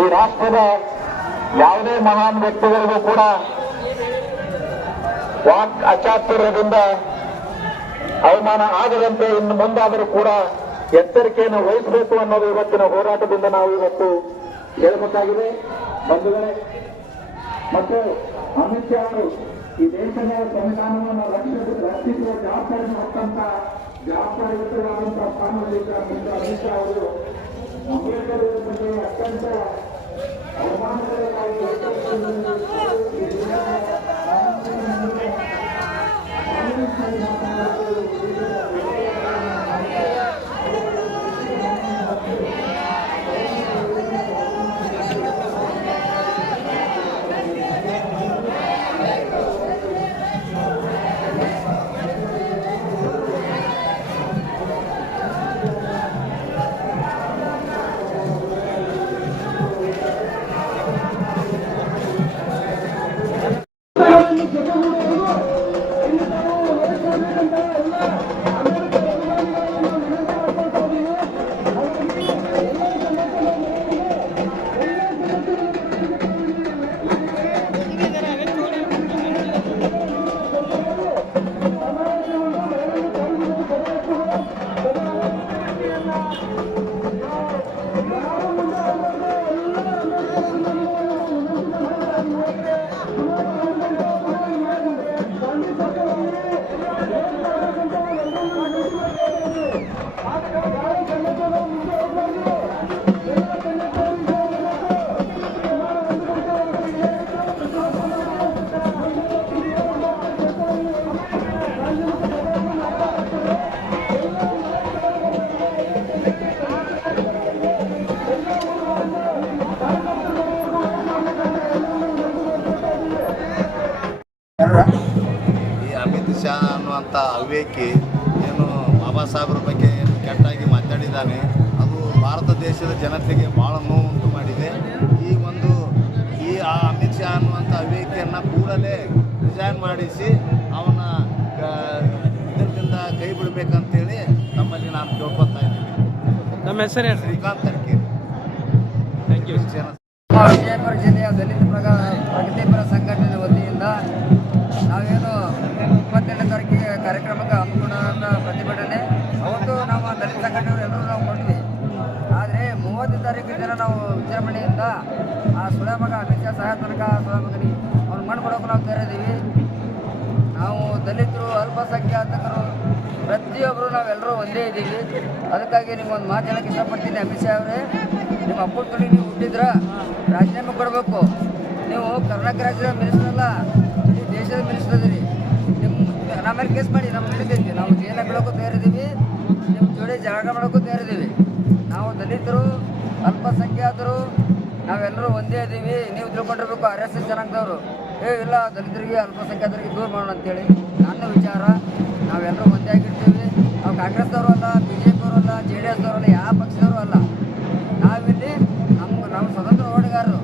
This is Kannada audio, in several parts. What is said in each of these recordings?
ಈ ರಾಷ್ಟ್ರದ ಯಾವುದೇ ಮಹಾನ್ ವ್ಯಕ್ತಿಗಳಿಗೂ ಕೂಡ ವಾಕ್ ಅಚಾತುರ್ಯದಿಂದ ಅವಮಾನ ಆಗದಂತೆ ಇನ್ನು ಮುಂದಾದರೂ ಕೂಡ ಎಚ್ಚರಿಕೆಯನ್ನು ವಹಿಸಬೇಕು ಅನ್ನೋದು ಇವತ್ತಿನ ಹೋರಾಟದಿಂದ ನಾವು ಇವತ್ತು ಹೇಳಬೇಕಾಗಿದೆ. ಬಂಧುಗಳೇ, ಮತ್ತು ಅಮಿತ್ ಶಾ ಅವರು ಈ ದೇಶದ ಸಂವಿಧಾನವನ್ನು ರಕ್ಷಿಸುವ ಜವಾಬ್ದಾರಿ ಹೊತ್ತಂತ ಜವಾಬ್ದಾರಿಯುತವಾದಂತಹ ಸ್ಥಾನದಲ್ಲಿದ್ದ ಅಮಿತ್ ಶಾ ಅವರು ಅಂಬೇಡ್ಕರ್ ಬಗ್ಗೆ ಅತ್ಯಂತ ಅವಮಾನಕರವಾಗಿ ಈ ಅಮಿತ್ ಶಾ ಅನ್ನುವಂಥ ಅವಿವೇಕಿ ಏನು ಬಾಬಾ ಸಾಹೇಬ್ರ ಬಗ್ಗೆ ಏನು ಕೆಟ್ಟಾಗಿ ಮಾತಾಡಿದ್ದಾನೆ, ಅದು ಭಾರತ ದೇಶದ ಜನತೆಗೆ ಭಾಳ ನೋವುಂಟು ಮಾಡಿದೆ. ಈ ಅಮಿತ್ ಶಾ ಅನ್ನುವಂಥ ಅವಿವೇಕಿಯನ್ನು ಕೂಡಲೇ ರಿಸೈನ್ ಮಾಡಿಸಿ ಅವನ ಇದರಿಂದ ಕೈ ಬಿಡಬೇಕಂತೇಳಿ ನಮ್ಮಲ್ಲಿ ನಾನು ಕೇಳ್ಕೊತಾ ಇದ್ದೀನಿ. ನಮ್ಮ ಹೆಸರು ಶ್ರೀಕಾಂತ್ ತರ್ಕೇರಿ. Thank you. ವಿಜಯಪುರ ಜಿಲ್ಲೆಯ ದಲಿತ ಪ್ರಗತಿಪರ ಸಂಘಟನೆ ವತಿಯಿಂದ ನಾವೇನು 28ನೇ ತಾರೀಕಿಗೆ ಕಾರ್ಯಕ್ರಮಕ್ಕೆ ಹಮ್ಮಿಕೊಂಡ ಪ್ರತಿಭಟನೆ ಅವತ್ತು ನಾವು ದಲಿತ ಸಂಘಟನೆಯವರು ಎಲ್ಲರೂ ನಾವು ಕೊಟ್ವಿ. ಆದರೆ 30ನೇ ತಾರೀಕು ದಿನ ನಾವು ವಿಜೃಂಭಣೆಯಿಂದ ಆ ಸುಳ ಮಗ ಅಮಿತ್ ಶಾ ಸಹಾಯ ತನಕ ಸುಳ ಮಗನಿಗೆ ಅವ್ನು ಮಣ್ಣು ಕೊಡೋಕೆ ನಾವು ಸೇರಿದ್ದೀವಿ. ನಾವು ದಲಿತರು, ಅಲ್ಪಸಂಖ್ಯಾತಕರು ಪ್ರತಿಯೊಬ್ಬರು ನಾವೆಲ್ಲರೂ ಒಂದೇ ಇದ್ದೀವಿ. ಅದಕ್ಕಾಗಿ ನಿಮ್ಗೊಂದು ಮಾತು ಹೇಳೋಕ್ಕೆ ಇಷ್ಟಪಡ್ತೀನಿ. ಅಮಿತ್ ಶಾ ಅವರೇ, ನಿಮ್ಮ ಅಪ್ಪನ ತೊಳಿ ನೀವು ಹುಟ್ಟಿದ್ರ ರಾಜೀನಾಮೆ ಕೊಡಬೇಕು. ನೀವು ಕರ್ನಾಟಕ ರಾಜ್ಯದ ಮಿನಿಸ್ಟರ್ ಅಲ್ಲ, ಈ ದೇಶದ ಮಿನಿಸ್ಟರ್ ಅದೀರಿ. ನಮ್ಮ ಮೇಲೆ ಕೇಸ್ ಮಾಡಿ ನಮ್ಗೆ ಹಿಡಿದೈತಿ. ನಾವು ಜೈಲ ಬಿಡೋಕ್ಕೂ ತಯಾರಿದ್ದೀವಿ, ನಿಮ್ಮ ಜೋಡಿ ಜಗಳ ಮಾಡೋಕ್ಕೂ ತಯಾರಿದ್ದೀವಿ. ನಾವು ದಲಿತರು, ಅಲ್ಪಸಂಖ್ಯಾತರು ನಾವೆಲ್ಲರೂ ಒಂದೇ ಇದ್ದೀವಿ. ನೀವು ತಿಳ್ಕೊಂಡಿರ್ಬೇಕು RSS ಜನಾಂಗದವರು ಇಲ್ಲ ದಲಿತರಿಗೆ ಅಲ್ಪಸಂಖ್ಯಾತರಿಗೆ ದೂರ ಮಾಡೋಣ ಅಂತೇಳಿ. ನನ್ನ ವಿಚಾರ, ನಾವೆಲ್ಲರೂ ಒಂದೇ ಆಗಿರ್ತೀವಿ. ನಾವು ಕಾಂಗ್ರೆಸ್ದವರು ಅಲ್ಲ, BJP ಅವರು ಅಲ್ಲ, JDS ದವರು ಅಲ್ಲ, ಯಾವ ಪಕ್ಷದವರು ಅಲ್ಲ. ನಾವಿಲ್ಲಿ ನಾವು ಸ್ವತಂತ್ರ ಹೋರಾಟಗಾರರು.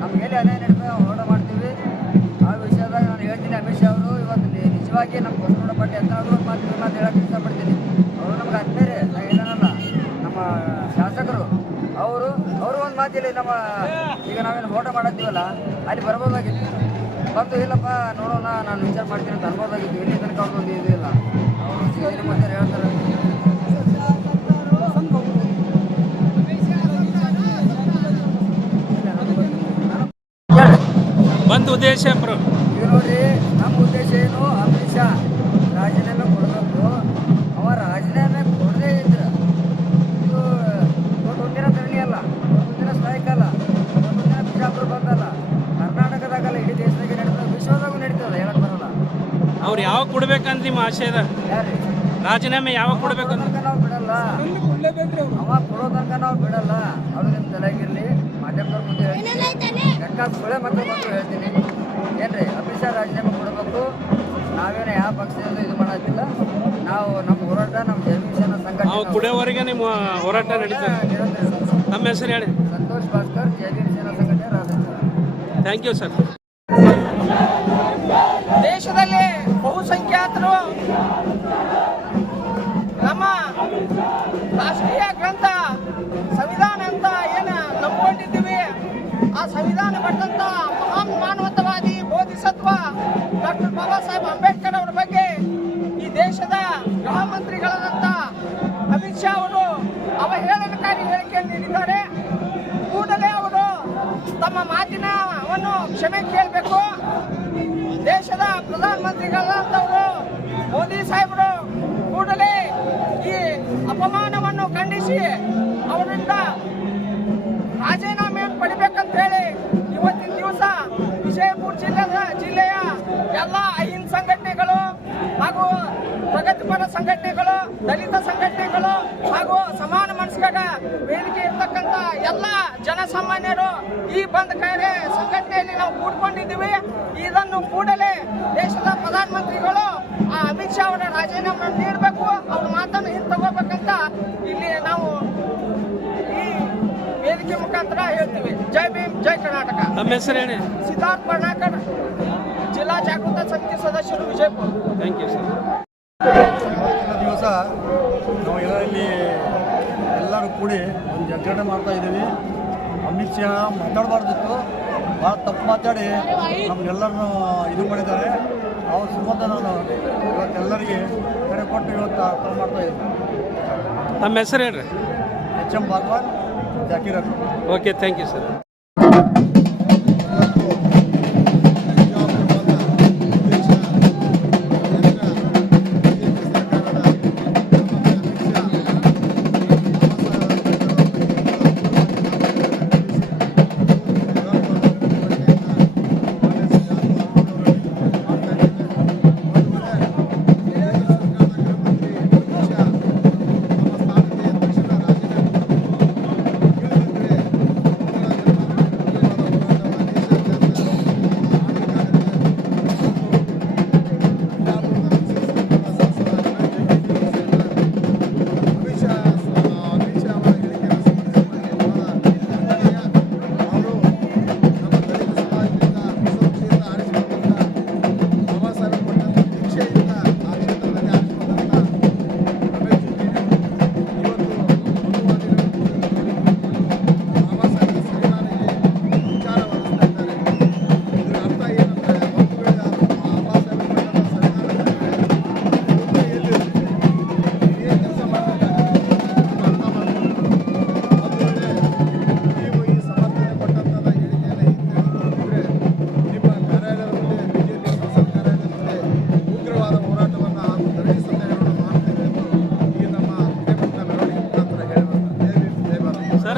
ನಮ್ಗೆ ಎಲ್ಲಿ ಅನ್ಯಾಯ ನಡೀತದೆ ನಾವು ಹೋರಾಟ ಮಾಡ್ತೀವಿ. ಆ ವಿಷಯದಾಗ ನಾನು ಹೇಳ್ತೀನಿ, ಅಮಿತ್ ಶಾ ಅವರು ಇವತ್ತು ನಿಜವಾಗಿ ನಮ್ಮ ಬಸವಣ್ಣ ಪಾಟೀಲ್ ಎಂತಾದರೂ ಮಾತು ಹೇಳೋಕ್ಕೆ ಇಷ್ಟಪಡ್ತೀನಿ. ಅವರು ನಮ್ಗೆ ಆದ್ಮೇಲೆ ನಾವು ಏನಲ್ಲ, ನಮ್ಮ ಶಾಸಕರು ಅವರು ಒಂದು ಮಾತಿಲ್ಲ. ನಮ್ಮ ಈಗ ನಾವೇನು ಹೋರಾಟ ಮಾಡತ್ತೀವಲ್ಲ, ಅಲ್ಲಿ ಬರ್ಬೋದಾಗಿತ್ತು. ಬಂದು ಇಲ್ಲಪ್ಪ ನೋಡೋಣ ನಾನು ವಿಚಾರ ಮಾಡ್ತೀನಿ ಅಂತ ಅನ್ಬೋದಾಗಿತ್ತು. ಇಲ್ಲಿ ತನಕ ಅವ್ರದ್ದೊಂದು ಇದು ಇಲ್ಲ. ಅವರು ಮುಂದೆ ಹೇಳ್ತಾರೆ. ಒಂದು ಉದ್ದೇಶ ಈಗ ನೋಡ್ರಿ, ನಮ್ಮ ಉದ್ದೇಶ ಏನು, ಅಮಿತ್ ಶಾ ರಾಜೀನಾಮೆ ಕೊಡಬೇಕು. ಅವ ರಾಜೀನಾಮೆ ಕೊಡದೇ ಇದ್ರೆ ಇದು ಒಂದಿನ ಧರಣಿ ಅಲ್ಲ, ಒಂದಿನ ಸ್ಟ್ರೈಕ್ ಅಲ್ಲ, ಒಂದಿನ ಬಿಜಾಪುರ ಬಂದಲ್ಲ, ಕರ್ನಾಟಕದಾಗಲ್ಲ ಇಡೀ ದೇಶದಾಗ ನಡೀತದೆ, ವಿಶ್ವದಾಗೂ ನಡೀತದೆ. ಹೇಳಕ್ ಬರಲ್ಲ. ಅವ್ರು ಯಾವಾಗ ಕೊಡ್ಬೇಕಂತ ನಿಮ್ಮ ಆಶಯದ ಯಾರು ರಾಜೀನಾಮೆ ಯಾವಾಗ ಕೊಡ್ಬೇಕಂತ ನಾವು ಬಿಡಲ್ಲ. ಅವ ಕೊಡೋ ತನಕ ನಾವು ಬಿಡಲ್ಲ. ಅದು ನಿಮ್ಮ ತಲೆಗಿರ್ಲಿ. ಮಾಧ್ಯಮದವ್ರ ಮುಂದೆ ಹೇಳ್ತೀನಿ, ಗಂಟಾ ಸುಳೆ ಮಕ್ಕಳು ಬಂದು ಹೇಳ್ತೀನಿ. ಏನ್ರಿ ನಾವೇನು ಯಾವ ಪಕ್ಷದಿಂದ ಇದು ಮಾಡೋದಿಲ್ಲ. ನಾವು ನಮ್ಮ ಹೋರಾಟ ನಮ್ಮ ಜಮೀನು ಸೇನಾ ಸಂಘಟನೆ ನಾವು ಕುಡಿಯೋವರೆಗೆ ನಿಮ್ಮ ಹೋರಾಟ ನಡೀತದೆ. ನಮ್ಮ ಹೆಸರು ಹೇಳಿ. ಸಂತೋಷ್ ಭಾಸ್ಕರ್, ಜಮೀನು ಸೇನಾ ಸಂಘಟನೆ, ರಾಜಸ್ಥಾನ. Thank you sir. ದೇಶದಲ್ಲಿ ಬಹುಸಂಖ್ಯಾತರು ನಮ್ಮ ರಾಷ್ಟ್ರೀಯ ಗ್ರಂಥ ಸಂವಿಧಾನ ಅಂತ ಏನು ನಂಬ್ಕೊಂಡಿದ್ದೀವಿ, ಆ ಸಂವಿಧಾನ ಬರೆದಂಥ ಮಹಾನ್ ಮಾನವತಾವಾದಿ ಬೋಧಿಸತ್ವ ಡಾಕ್ಟರ್ ಬಾಬಾ ಸಾಹೇಬ್ ಅಂಬೇಡ್ಕರ್ ಅವರ ಬಗ್ಗೆ ಈ ದೇಶದ ಗೃಹ ಮಂತ್ರಿಗಳಾದಂಥ ಅಮಿತ್ ಶಾ ಅವರು ಅವಹೇಳನಕಾರಿ ಹೇಳಿಕೆಯನ್ನು ನೀಡಿದ್ದಾರೆ. ಕೂಡಲೇ ಅವರು ತಮ್ಮ ಮಾತಿನವನ್ನು ಕ್ಷಮೆ ಕೇಳಬೇಕು. ದೇಶದ ಪ್ರಧಾನಮಂತ್ರಿಗಳಾದಂಥವರು ಮೋದಿ ಸಾಹೇಬರು ಕೂಡಲೇ ಈ ಅಪಮಾನವನ್ನು ಖಂಡಿಸಿ ಅವರಿಂದ ರಾಜೀನಾಮೆಯನ್ನು ಪಡಿಬೇಕಂತ ಹೇಳಿ ಇವತ್ತಿನ ದಿವಸ ವಿಜಯಪುರ ಜಿಲ್ಲೆಯ ಎಲ್ಲ ಅಹಿಂದ ಸಂಘಟನೆಗಳು ಹಾಗೂ ಪ್ರಗತಿಪರ ಸಂಘಟನೆಗಳು, ದಲಿತ ಸಂಘಟನೆಗಳು ಹಾಗೂ ಸಮಾನ ಮನಸ್ಕರ ವೇದಿಕೆ ಇರ್ತಕ್ಕಂಥ ಎಲ್ಲ ಜನಸಾಮಾನ್ಯರು ಈ ಬಂದ್ ಕಾರ್ಯ ಸಂಘಟನೆಯಲ್ಲಿ ನಾವು ಕೂಡ್ಕೊಂಡಿದ್ದೀವಿ. ಇದನ್ನು ಕೂಡಲೇ ದೇಶದ ಪ್ರಧಾನಮಂತ್ರಿಗಳು ಅಮಿತ್ ಶಾ ಅವರ ರಾಜೀನಾಮೆ ನೀಡಬೇಕು, ಅವ್ರ ಮಾತನ್ನು ಹಿಂತಗೋಬೇಕಂತ ಇಲ್ಲಿ ನಾವು ಈ ವೇದಿಕೆ ಮುಖಾಂತರ ಹೇಳ್ತೀವಿ. ಜೈ ಭೀಮ್, ಜೈ ಕರ್ನಾಟಕ. ನಮ್ಮ ಹೆಸರು ಹೇಳಿ. ಸಿದ್ಧಾರ್ಥ್ ಪರ್ಣಾಕರ್, ಜಿಲ್ಲಾ ಜಾಗೃತ ಸಮಿತಿ ಸದಸ್ಯರು, ವಿಜಯಪುರ. Thank you sir. ಇವತ್ತಿನ ದಿವಸ ನಾವು ಇಲ್ಲಿ ಎಲ್ಲರೂ ಕೂಡಿ ಒಂದು ಜಗ್ಗರಣೆ ಮಾಡ್ತಾ ಇದ್ದೀವಿ. ಅಮಿತ್ ಶಾ ಮಾತಾಡಬಾರ್ದಿತ್ತು, ಭಾಳ ತಪ್ಪು ಮಾತಾಡಿ ನಮಗೆಲ್ಲರನ್ನು ಇದು ಮಾಡಿದ್ದಾರೆ. ಅವ್ರ ಸಂಬಂಧ ನಾನು ಇವತ್ತೆಲ್ಲರಿಗೆ ಕರೆ ಕೊಟ್ಟು ಇವತ್ತು ಅರ್ಥ ಮಾಡ್ತಾ ಇದ್ದೀನಿ. ನಮ್ಮ ಹೆಸರು ಹೇಳ್ರಿ. HM Bagwan, Zakir. Okay, thank you sir.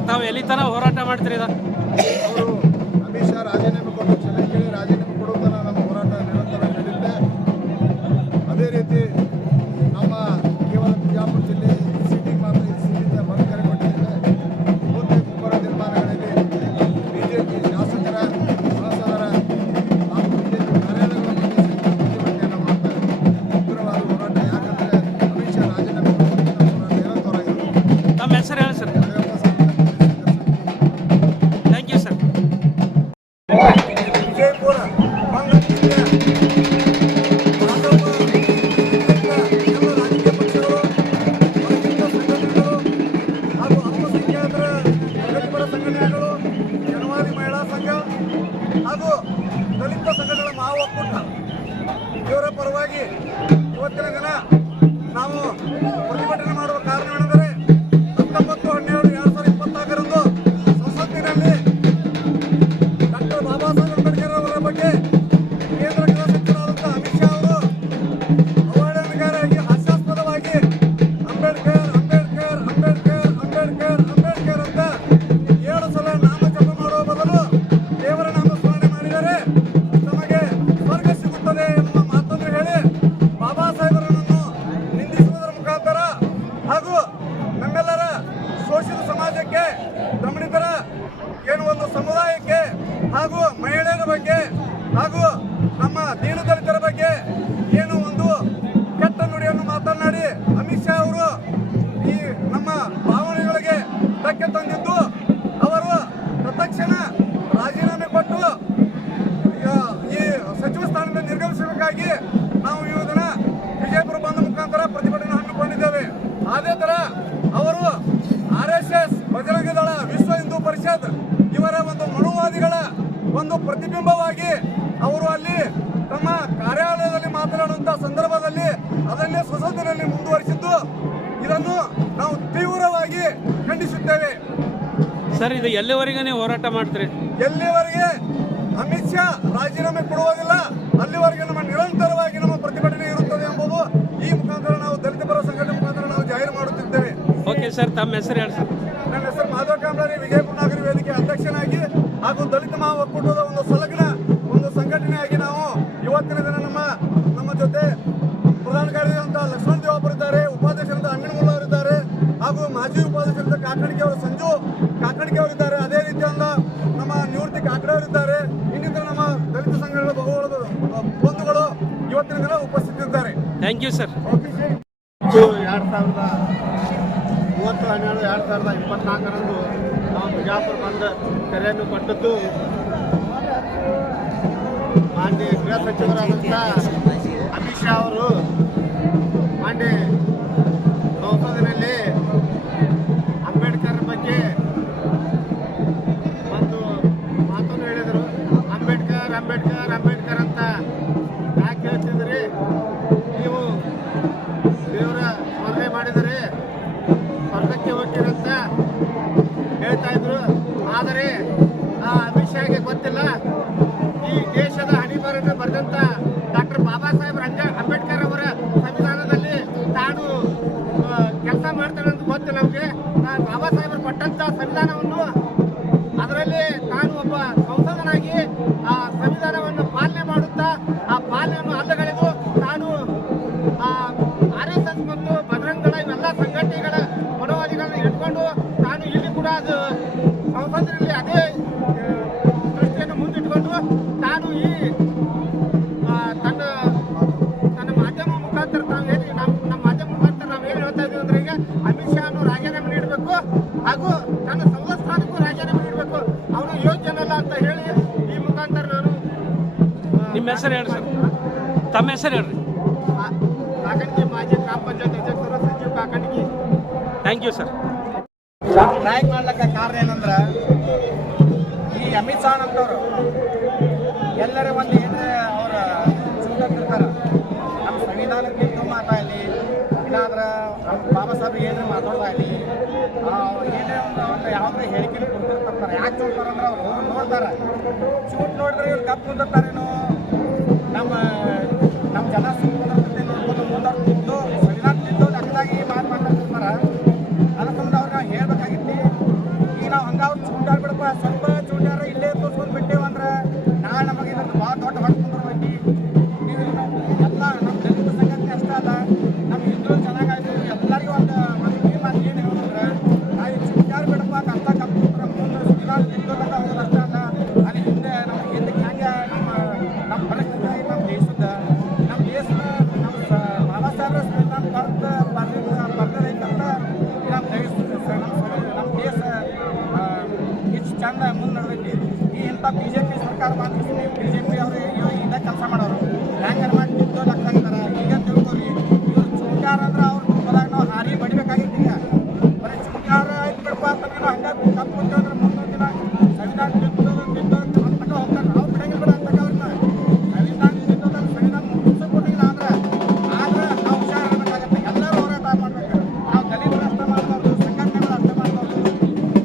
ತಾವು ಎಲ್ಲಿ ತನಕ ಹೋರಾಟ ಮಾಡ್ತೀರಿ? ಅವರು ಅಮಿತ್ ಶಾ ರಾಜೀನಾಮೆ ಕೊಟ್ಟು ಕ್ಷಮೆ ಕೇಳಿ ರಾಜೀನಾಮೆ ಕೊಡೋ ತನಕ ನಮ್ಮ ಹೋರಾಟ ನಿರಂತರ ನಡೆಯುತ್ತೆ. ಅದೇ ರೀತಿ ನಮ್ಮ ಕೇವಲ ಬಿಜಾಪುರ ಜಿಲ್ಲೆ ಸಿಟಿಗೆ ಮಾತ್ರ ಈ ಸೀಮಿತ ಬಂದ್ ಕರೆ ಕೊಟ್ಟಿದ್ದಾರೆ. ಮುಂದೆ ಮುಂಬರುವ ದಿನಮಾನಗಳಲ್ಲಿ ಬಿಜೆಪಿ ಶಾಸಕರ, ಸಂಸದರ ಹಾಗೂ ಬಿಜೆಪಿ ಕಾರ್ಯಾಲಯಗಳ ಪ್ರತಿಭಟನೆಯನ್ನು ಮಾಡ್ತಾರೆ. ಉಗ್ರವಾದ ಹೋರಾಟ ಯಾಕಂದರೆ ಅಮಿತ್ ಶಾ ರಾಜೀನಾಮೆ ಕೊಟ್ಟು ನಮ್ಮ ಹೋರಾಟ ನಿರಂತರವಾಗಿರುತ್ತೆ. ನಮ್ಮ ಹೆಸರು ಹೇಳಿ ಸರ್. ವಿಜಯಪುರ ಎಲ್ಲ ರಾಜಕೀಯ ಪಕ್ಷಗಳು, ಸಂಘಟನೆಗಳು ಹಾಗೂ ಅಲ್ಪಸಂಖ್ಯಾತರ ಪ್ರಗತಿಪರ ಸಂಘಟನೆಗಳು, ಜನವಾದಿ ಮಹಿಳಾ ಸಂಘ ಹಾಗೂ ದಲಿತ ಸಂಘಗಳ ಮಹಾ ಒಕ್ಕೂಟ ಇವರ ಪರವಾಗಿ ಇವತ್ತಿನ ದಿನ ನಾವು ಪ್ರತಿಭಟನೆ ಮಾಡುವ ಕಾರಣವೇನೆಂದರೆ 19/12/2024 ಸಂಸತ್ತಿನಲ್ಲಿ ಡಾಕ್ಟರ್ ಬಾಬಾ ಸಾಹೇಬ್ ಅಂಬೇಡ್ಕರ್ ಅವರ ಬಗ್ಗೆ ಕೇಂದ್ರ ಗೃಹ ಸಚಿವರಾದಂಥ ಅಮಿತ್ ಶಾ ಅವರು ಅವಹೇಳನಕಾರಿಯಾಗಿ ಹಾಸ್ಯಾಸ್ಪದವಾಗಿ ಅಂಬೇಡ್ಕರ್ ಅಂಬೇಡ್ಕರ್ ಅಂಬೇಡ್ಕರ್ ಅಂಬೇಡ್ಕರ್ ಅಂಬೇಡ್ಕರ್ ಅಂತ 7 ಸಲ ನಾಮ ಜಪ ಮಾಡುವ ಬದಲು ದೇವರ ನಾಮ ಸ್ಮರಣೆ ಮಾಡಿದರೆ ತಮಗೆ ಸ್ವರ್ಗ ಸಿಗುತ್ತದೆ ಎನ್ನುವ ಮಾತನ್ನು ಹೇಳಿ ಬಾಬಾ ಸಾಹೇಬರನ್ನು ನಿಂದಿಸುವುದರ ಮುಖಾಂತರ ಹಾಗೂ ನಮ್ಮೆಲ್ಲರ ಶೋಷಿತ ಸಮಾಜಕ್ಕೆ, ದಮನಿತರ ಏನು ಒಂದು ಸಮುದಾಯಕ್ಕೆ ಹಾಗೂ ಮಹಿಳೆಯರ ಬಗ್ಗೆ ಹಾಗೂ ನಮ್ಮ ದೀನದಲಿತರ ಬಗ್ಗೆ ಏನು ಸಲುವಾಗಿ ನಾವು ಇದನ್ನ ವಿಜಯಪುರ ಬಂದ ಮುಖಾಂತರ ಪ್ರತಿಭಟನೆ ಹಮ್ಮಿಕೊಂಡಿದ್ದೇವೆ. ಅದೇ ತರ ಅವರು RSS, ಬಜರಂಗ ದಳ, ವಿಶ್ವ ಹಿಂದೂ ಪರಿಷತ್ ಇವರ ಒಂದು ಮನುವಾದಿಗಳ ಒಂದು ಪ್ರತಿಬಿಂಬವಾಗಿ ಅವರು ಅಲ್ಲಿ ತಮ್ಮ ಕಾರ್ಯಾಲಯದಲ್ಲಿ ಮಾತನಾಡುವಂತಹ ಸಂದರ್ಭದಲ್ಲಿ ಅದನ್ನೇ ಸಂಸತ್ತಿನಲ್ಲಿ ಮುಂದುವರಿಸಿದ್ದು, ಇದನ್ನು ನಾವು ತೀವ್ರವಾಗಿ ಖಂಡಿಸುತ್ತೇವೆ. ಸರ್, ಇದು ಎಲ್ಲಿವರೆಗೆ ನೀವು ಹೋರಾಟ ಮಾಡ್ತೀರಿ? ಎಲ್ಲಿವರೆಗೆ ಅಮಿತ್ ಶಾ ರಾಜೀನಾಮೆ ಕೊಡುವುದಿಲ್ಲ ಅಲ್ಲಿವರೆಗೆ ನಮ್ಮ ನಿರಂತರವಾಗಿ ನಮ್ಮ ಪ್ರತಿಭಟನೆ ಇರುತ್ತದೆ ಎಂಬುದು ಈ ಮುಖಾಂತರ ನಾವು ದಲಿತ ಪರ ಸಂಘಟನೆ ಮುಖಾಂತರ ನಾವು ಜಾಹೀರು ಮಾಡುತ್ತಿದ್ದೇವೆ. ಓಕೆ ಸರ್, ತಮ್ಮ ಹೆಸರು ಹೇಳಿ ಸರ್. ನನ್ನ ಹೆಸರು ಮಾಧವ ಕಾಂಬ್ಳೆ, ವಿಜಯಪುರ ನಾಗರಿಕ ವೇದಿಕೆ ಅಧ್ಯಕ್ಷನಾಗಿ ಹಾಗೂ ದಲಿತ ಮಹಾ ಒಕ್ಕೂಟದ ಒಂದು ಸಂಲಗ್ನ ಒಂದು ಸಂಘಟನೆಯಾಗಿ ನಾವು ಇವತ್ತಿನ ದಿನ ನಮ್ಮ ಜೊತೆ ಪ್ರಧಾನ ಕಾರ್ಯದರ್ಶಿ ಲಕ್ಷ್ಮಣ ದೇವಾಪುರ ಇದ್ದಾರೆ, ಉಪಾಧ್ಯಕ್ಷರಾದ ಅಮೀನ್ ಮುಲ್ಲಾ ಅವರಿದ್ದಾರೆ, ಹಾಗೂ ಮಾಜಿ ಉಪಾಧ್ಯಕ್ಷರಾದ ಕಾಕಣಿಕೆ ಅವರು ಸಂಜು ಕಾಕಣಿಕೆ ಅವರಿದ್ದಾರೆ. ಅದೇ ರೀತಿಯಿಂದ ನಮ್ಮ ನಿವೃತ್ತಿ ಕಾಕಡೆ ಅವರಿದ್ದಾರೆ. ಇನ್ನಿತರ ನಮ್ಮ ದಲಿತ ಸಂಘಟನೆಗಳ ಬಂಧುಗಳು ಇವತ್ತಿನ ದಿನ ಉಪಸ್ಥಿತರಿದ್ದಾರೆ. Thank you sir. 20/12/2024 ನಾವು ಬಿಜಾಪುರ ಬಂದ ಕರೆಯನ್ನು ಕೊಟ್ಟದ್ದು ಮಾನ್ಯ ಗೃಹ ಸಚಿವರಾದಂಥ ಅಮಿತ್ ಶಾ ಅವರು ಮಾನ್ಯ ಸಂಸತ್ತಿನಲ್ಲಿ ಅಂಬೇಡ್ಕರ್ ಬಗ್ಗೆ ಒಂದು ಮಾತನ್ನು ಹೇಳಿದರು. ಅಂಬೇಡ್ಕರ್ ಅಂಬೇಡ್ಕರ್ ಅಂಬೇಡ್ಕರ್ ಅಂತ ಯಾಕೆ ಹೇಳ್ತಿದ್ರಿ ನೀವು? ದೇವರ ಸ್ಮರಣೆ ಮಾಡಿದರೆ ಸ್ವರ್ಗಕ್ಕೆ ಹೋಗ್ತೀರಂತ ಹೇಳ್ತಾ ಇದ್ರು. ಆದರೆ ಆ ಅಮಿತ್ ಶಾಗೆ ಗೊತ್ತಿಲ್ಲ, ಈ ದೇಶದ ಹಣಿಬರನ್ನು ಬರೆದಂತ ಡಾಕ್ಟರ್ ಬಾಬಾ ಸಾಹೇಬ್ ಅಂಬೇಡ್ಕರ್ ಅವರ ಸಂವಿಧಾನದಲ್ಲಿ ತಾನು ಕೆಲಸ ಮಾಡ್ತಾನೆ ಅಂತ ಗೊತ್ತು ನಮಗೆ. ಬಾಬಾ ಸಾಹೇಬರು ಕೊಟ್ಟಂತ ಸಂವಿಧಾನವನ್ನು ಅದರಲ್ಲಿ ತಾನು ಒಬ್ಬ ಸಂಸದನಾಗಿ ಆ ಸಂವಿಧಾನವನ್ನು ಪಾಲನೆ ಮಾಡುತ್ತಾ ಆ ಪಾಲನೆಯನ್ನು ಅಲ್ಲಗಳೆದು ತಾನು RSS ಮತ್ತು ಬಜರಂಗ ದಳ ಇವೆಲ್ಲ ಸಂಘಟನೆಗಳ ಮನೋವಾದಿಗಳನ್ನು ಇಟ್ಕೊಂಡು ತಾನು ಇಲ್ಲಿ ಕೂಡ ಅದು ಸಂಸತ್ತಿನಲ್ಲಿ ಅದೇ ದೃಷ್ಟಿಯನ್ನು ಮುಂದಿಟ್ಕೊಂಡು ತಾನು ಈ ತನ್ನ ಮಾಧ್ಯಮ ಮುಖಾಂತರ ನಮ್ಮ ಮಾಧ್ಯಮ ಮುಖಾಂತರ ನಾವು ಏನು ಹೇಳ್ತಾ ಇದ್ದೀವಿ ಅಂದ್ರೆ, ಈಗ ಅಮಿತ್ ಶಾ ರಾಜೀನಾಮೆ ನೀಡಬೇಕು ಹಾಗೂ ತನ್ನ ಸಂಸ್ಥಾನಕ್ಕೂ ರಾಜೀನಾಮೆ ನೀಡಬೇಕು, ಅವನು ಯೋಗ್ಯನಲ್ಲ ಅಂತ ಹೇಳಿ ಈ ಮುಖಾಂತರ ನಾನು ನಿಮ್ಮ ಹೆಸರು ಹೇಳಿ ಸರ್. ತಮ್ಮ ಹೆಸರು ಹೇಳ್ರಿ. ಕಾಕಣಿಕೆ ಮಾಜಿ ಗ್ರಾಮ ಪಂಚಾಯತ್ ಅಧ್ಯಕ್ಷರು Sanjeev Kakanike. Thank you sir. ನಾಯಕ್ ಮಾಡ್ಲಿಕ್ಕೆ ಕಾರಣ ಏನಂದ್ರೆ, ಈ ಅಮಿತ್ ಶಾ ಅಂತವ್ರು ಎಲ್ಲರ ಒಂದು ಏನ್ರೆ ಅವ್ರ ಸುಂದರ್ತಿರ್ತಾರೆ. ನಮ್ಮ ಸಂವಿಧಾನಕ್ಕಿಂತ ಮಾತಾಡಲಿ ಇಲ್ಲಾಂದ್ರೆ ಬಾಬಾ ಸಾಹೇಬ್ ಏನ್ರೆ ಮಾತಾಡೋದಾಗಲಿ ಏನೇ ಒಂದು ಯಾವುದೇ ಹೇಳಿಕೆನೂ ಕೊಡ್ತಿರ್ತಾರೆ. ಯಾಕೆ ನೋಡ್ತಾರೆ ಅಂದ್ರೆ ಅವ್ರು ನೋಡ್ತಾರೆ, ಚೂಟ್ ನೋಡಿದ್ರೆ ಇವ್ರು ಕಪ್ಪು ಕುಂದಿರ್ತಾರೇನೋ, ನಮ್ಮ ಜನ ಸುಮ್ಮನೆ ನೋಡ್ಕೊಂಡು ಮುಂದಾಡ್ತಿದ್ದು ಸಂವಿಧಾನ ತಿದ್ದು ಲೆಕ್ಕದಾಗಿ ಮಾತಾಡ್ತಿರ್ತಾರೆ. ಅದಕ್ಕೊಂದು ಅವ್ರಿಗೆ ಹೇಳ್ಬೇಕಾಗಿತ್ತು. ಈಗ ನಾವು ಹಂಗೆ ಅವ್ರು ಚೂಟಾಡ್ಬಿಡಪ್ಪ, ಸ್ವಲ್ಪ ಚೂಟಾರ ಇಲ್ಲೇ ತೋರ್ಸ್ಕೊಂಡು ಬಿಟ್ಟೇವು ಅಂದ್ರೆ ನಾಳೆ ನಮಗೆ ಇದೊಂದು ಭಾಳ ದೊಡ್ಡ ಹೊಡ್ಕೊಂಡ್ಬರ್ಬೇಕು. ನೀವು ಎಲ್ಲ ನಮ್ಮ ದಲಿತ ಸಂಘಟನೆ ಅಷ್ಟೇ ಅಲ್ಲ, ನಮ್ಮ ಹಿಂದೂ ಚೆನ್ನಾಗಾಯ್ತು ಎಲ್ಲರಿಗೂ ಒಂದು ಮಾತು ಏನು ಹೇಳೋದಂದ್ರೆ, ನಾವು ಚೂಟಾರ್ ಬಿಡಪ್ಪ ಅಂತ ಕಲ್ತ್ಕೊಂಡ್ರೆ ಮುಂದೆ ಸಂವಿಧಾನ ತಿದ್ದೋದಾಗ ಹೋಗೋದು ಅಷ್ಟೇ ಅಲ್ಲ, ಅಲ್ಲಿ ಹಿಂದೆ ನಮ್ಮ ಹಿಂದಕ್ಕೆ ಹೆಂಗೆ ನಮ್ಮ ಪರಿಸ್ಥಿತಿ ನಮ್ಮ ದೇಶದ ಬಾಬಾ ಸಾಹೇಬ್ರ ಸಂವಿಧಾನ ಬರ್ದೈತಂತ ನಮ್ಮ ದೇಶ ಎಷ್ಟು ಚಂದ ಮುಂದೆ ನಡೆದೈತಿ. ಈ ಇಂಥ BJP ಸರ್ಕಾರ ಮಾತ್ರ BJP ಅವರು ಇದೇ ಕೆಲಸ ಮಾಡೋರು ಹೆಂಗಾರ ಮಾಡಿ ನಿಂತು ಲೆಕ್ಕಾಗಿದ್ದಾರೆ. ಈಗ ತಿಳ್ಕೊರಿ, ಇವ್ರು ಚುಂಕಾರ ಅಂದ್ರೆ ಅವ್ರು ಹೋದಾಗ ನಾವು ಹಾರಿ ಬಡಿಬೇಕಾಗಿತ್ತು. ಈಗ ಬರೀ ಚುಂಕಾರ ಆಯ್ತು ಬಿಡಪ್ಪ ಅಂತ ನೀವು ಹಂಗೆ ತಪ್ಪು ಅಂದ್ರೆ ಮುಂದೊಂದು ದಿನ ಸಂವಿಧಾನ ತಿದ್ದೋದು ಅಂತಕ ಹೋಗ್ತಾರೆ. ನಾವು ಬಿಡಂಗಿಲ್ಲ ಬಿಡ ಅಂತಕ ಅವ್ರನ್ನ ಸಂವಿಧಾನ ತಿದ್ದೋದ್ರೆ ಸಂವಿಧಾನ ಮುಗಿಸೋದಿಲ್ಲ ಅಂದ್ರೆ ನಾವು ಹುಷಾರಿರ್ಬೇಕಾಗತ್ತೆ. ಎಲ್ಲರೂ ಹೋರಾಟ ಮಾಡ್ಬೇಕು. ನಾವು ದಲಿತರು ಅರ್ಥ ಮಾಡಬಾರ್ದು, ಸಂಘಟನೆಗಳು ಅರ್ಥ ಮಾಡಬಾರ್ದು,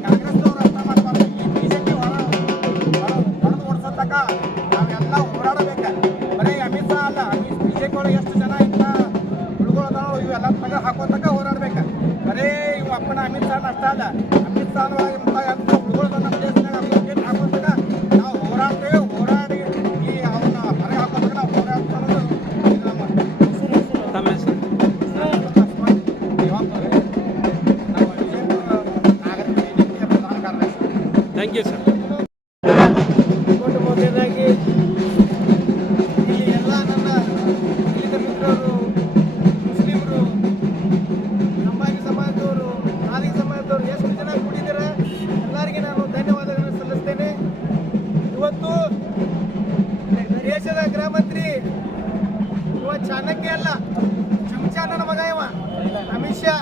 ಕಾಂಗ್ರೆಸ್ನವರು ಅರ್ಥ ಮಾಡಬಾರ್ದು. ಈ BJP ಹೊಡೆದು ಓಡಿಸೋತಕ್ಕ ನಾವೆಲ್ಲ ಹೋರಾಡಬೇಕು. ಬರೀ ಅಮಿತ್ ಶಾ ಅಲ್ಲ, BJP ಒಳಗೆ ಎಷ್ಟು ಜನ ಇಂಥ ಹುಡುಗರು ಇವೆಲ್ಲ ತಗ ಹಾಕೋತಕ್ಕ ಹೋರಾಡ್ಬೇಕು. ಬರೀ ಇವು ಅಪ್ಪನ ಅಮಿತ್ ಶಾ ಅಷ್ಟೇ ಅಲ್ಲ, ಅಮಿತ್ ಶಾ ಹುಡುಗರು ನಮ್ಮ ದೇಶದಾಗ ಹಾಕೋತಕ್ಕ ನಾವು ಹೋರಾಡ್ತೇವೆ. ಹೋರಾಡಿ ಈ ಅವನ್ನ ಹೊರಗೆ ಹಾಕೋತಕ್ಕ ನಾವು ಹೋರಾಡ್ಕೊಂಡು ತಮ್ಮ ಹೆಸರು. Thank you sir. ಮೊದಲನೇದಾಗಿ ಇಲ್ಲಿ ಎಲ್ಲ ನನ್ನ ದಲಿತ ಮಿತ್ರರು, ಮುಸ್ಲಿಮರು, ಅಂಬಾನಿ ಸಮಾಜದವರು, ನಾದಿ ಸಮಾಜದವರು ಎಷ್ಟು ಜನ ಕೂಡಿದ್ದಾರೆ ಎಲ್ಲರಿಗೆ ನಾನು ಧನ್ಯವಾದಗಳನ್ನು ಸಲ್ಲಿಸ್ತೇನೆ. ಇವತ್ತು ದೇಶದ ಗೃಹ ಮಂತ್ರಿ ಇವ ಚಾಣಕ್ಯ ಅಲ್ಲ, ಚಮಚ ನನ್ನ ಮಗ ಇವ ಅಮಿತ್ ಶಾ.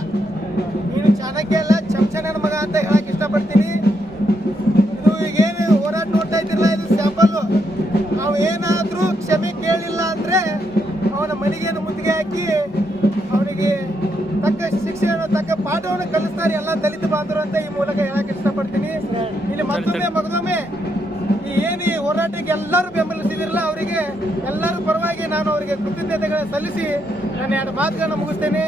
ನೀನು ಚಾಣಕ್ಯ ಅಲ್ಲ, ಚಮಚ ನನ್ನ ಮಗ ಅಂತ ಹೇಳಕ್ ಇಷ್ಟಪಡ್ತೀನಿ. ಇದು ಈಗೇನು ಹೋರಾಟ ನೋಡ್ತಾ ಇದ್ದಿರಲ್ಲ, ಇದು ಸ್ಯಾಂಪಲ್. ನಾವು ಏನಾದರೂ ಕ್ಷಮೆ ಕೇಳಿಲ್ಲ ಅಂದ್ರೆ ಅವನ ಮನೆಗೇನು ಮುತ್ತಿಗೆ ಹಾಕಿ ಅವನಿಗೆ ತಕ್ಕ ಶಿಕ್ಷೆಯನ್ನು, ತಕ್ಕ ಪಾಠವನ್ನು ಕಲಿಸ್ತಾರೆ ಎಲ್ಲ ದಲಿತ ಬಾಂಧವರು ಅಂತ ಈ ಮೂಲಕ ಹೇಳಕ್ ಇಷ್ಟಪಡ್ತೀನಿ. ಇಲ್ಲಿ ಮಗದೊಮ್ಮೆ ಈ ಹೋರಾಟಕ್ಕೆ ಎಲ್ಲರೂ ಬೆಂಬಲಿಸಿದಿರಲ್ಲ, ಅವರಿಗೆ ಎಲ್ಲರ ಪರವಾಗಿ ನಾನು ಅವರಿಗೆ ಕೃತಜ್ಞತೆಗಳನ್ನು ಸಲ್ಲಿಸಿ ನಾನು 2 ಮಾತುಗಳನ್ನು ಮುಗಿಸ್ತೇನೆ.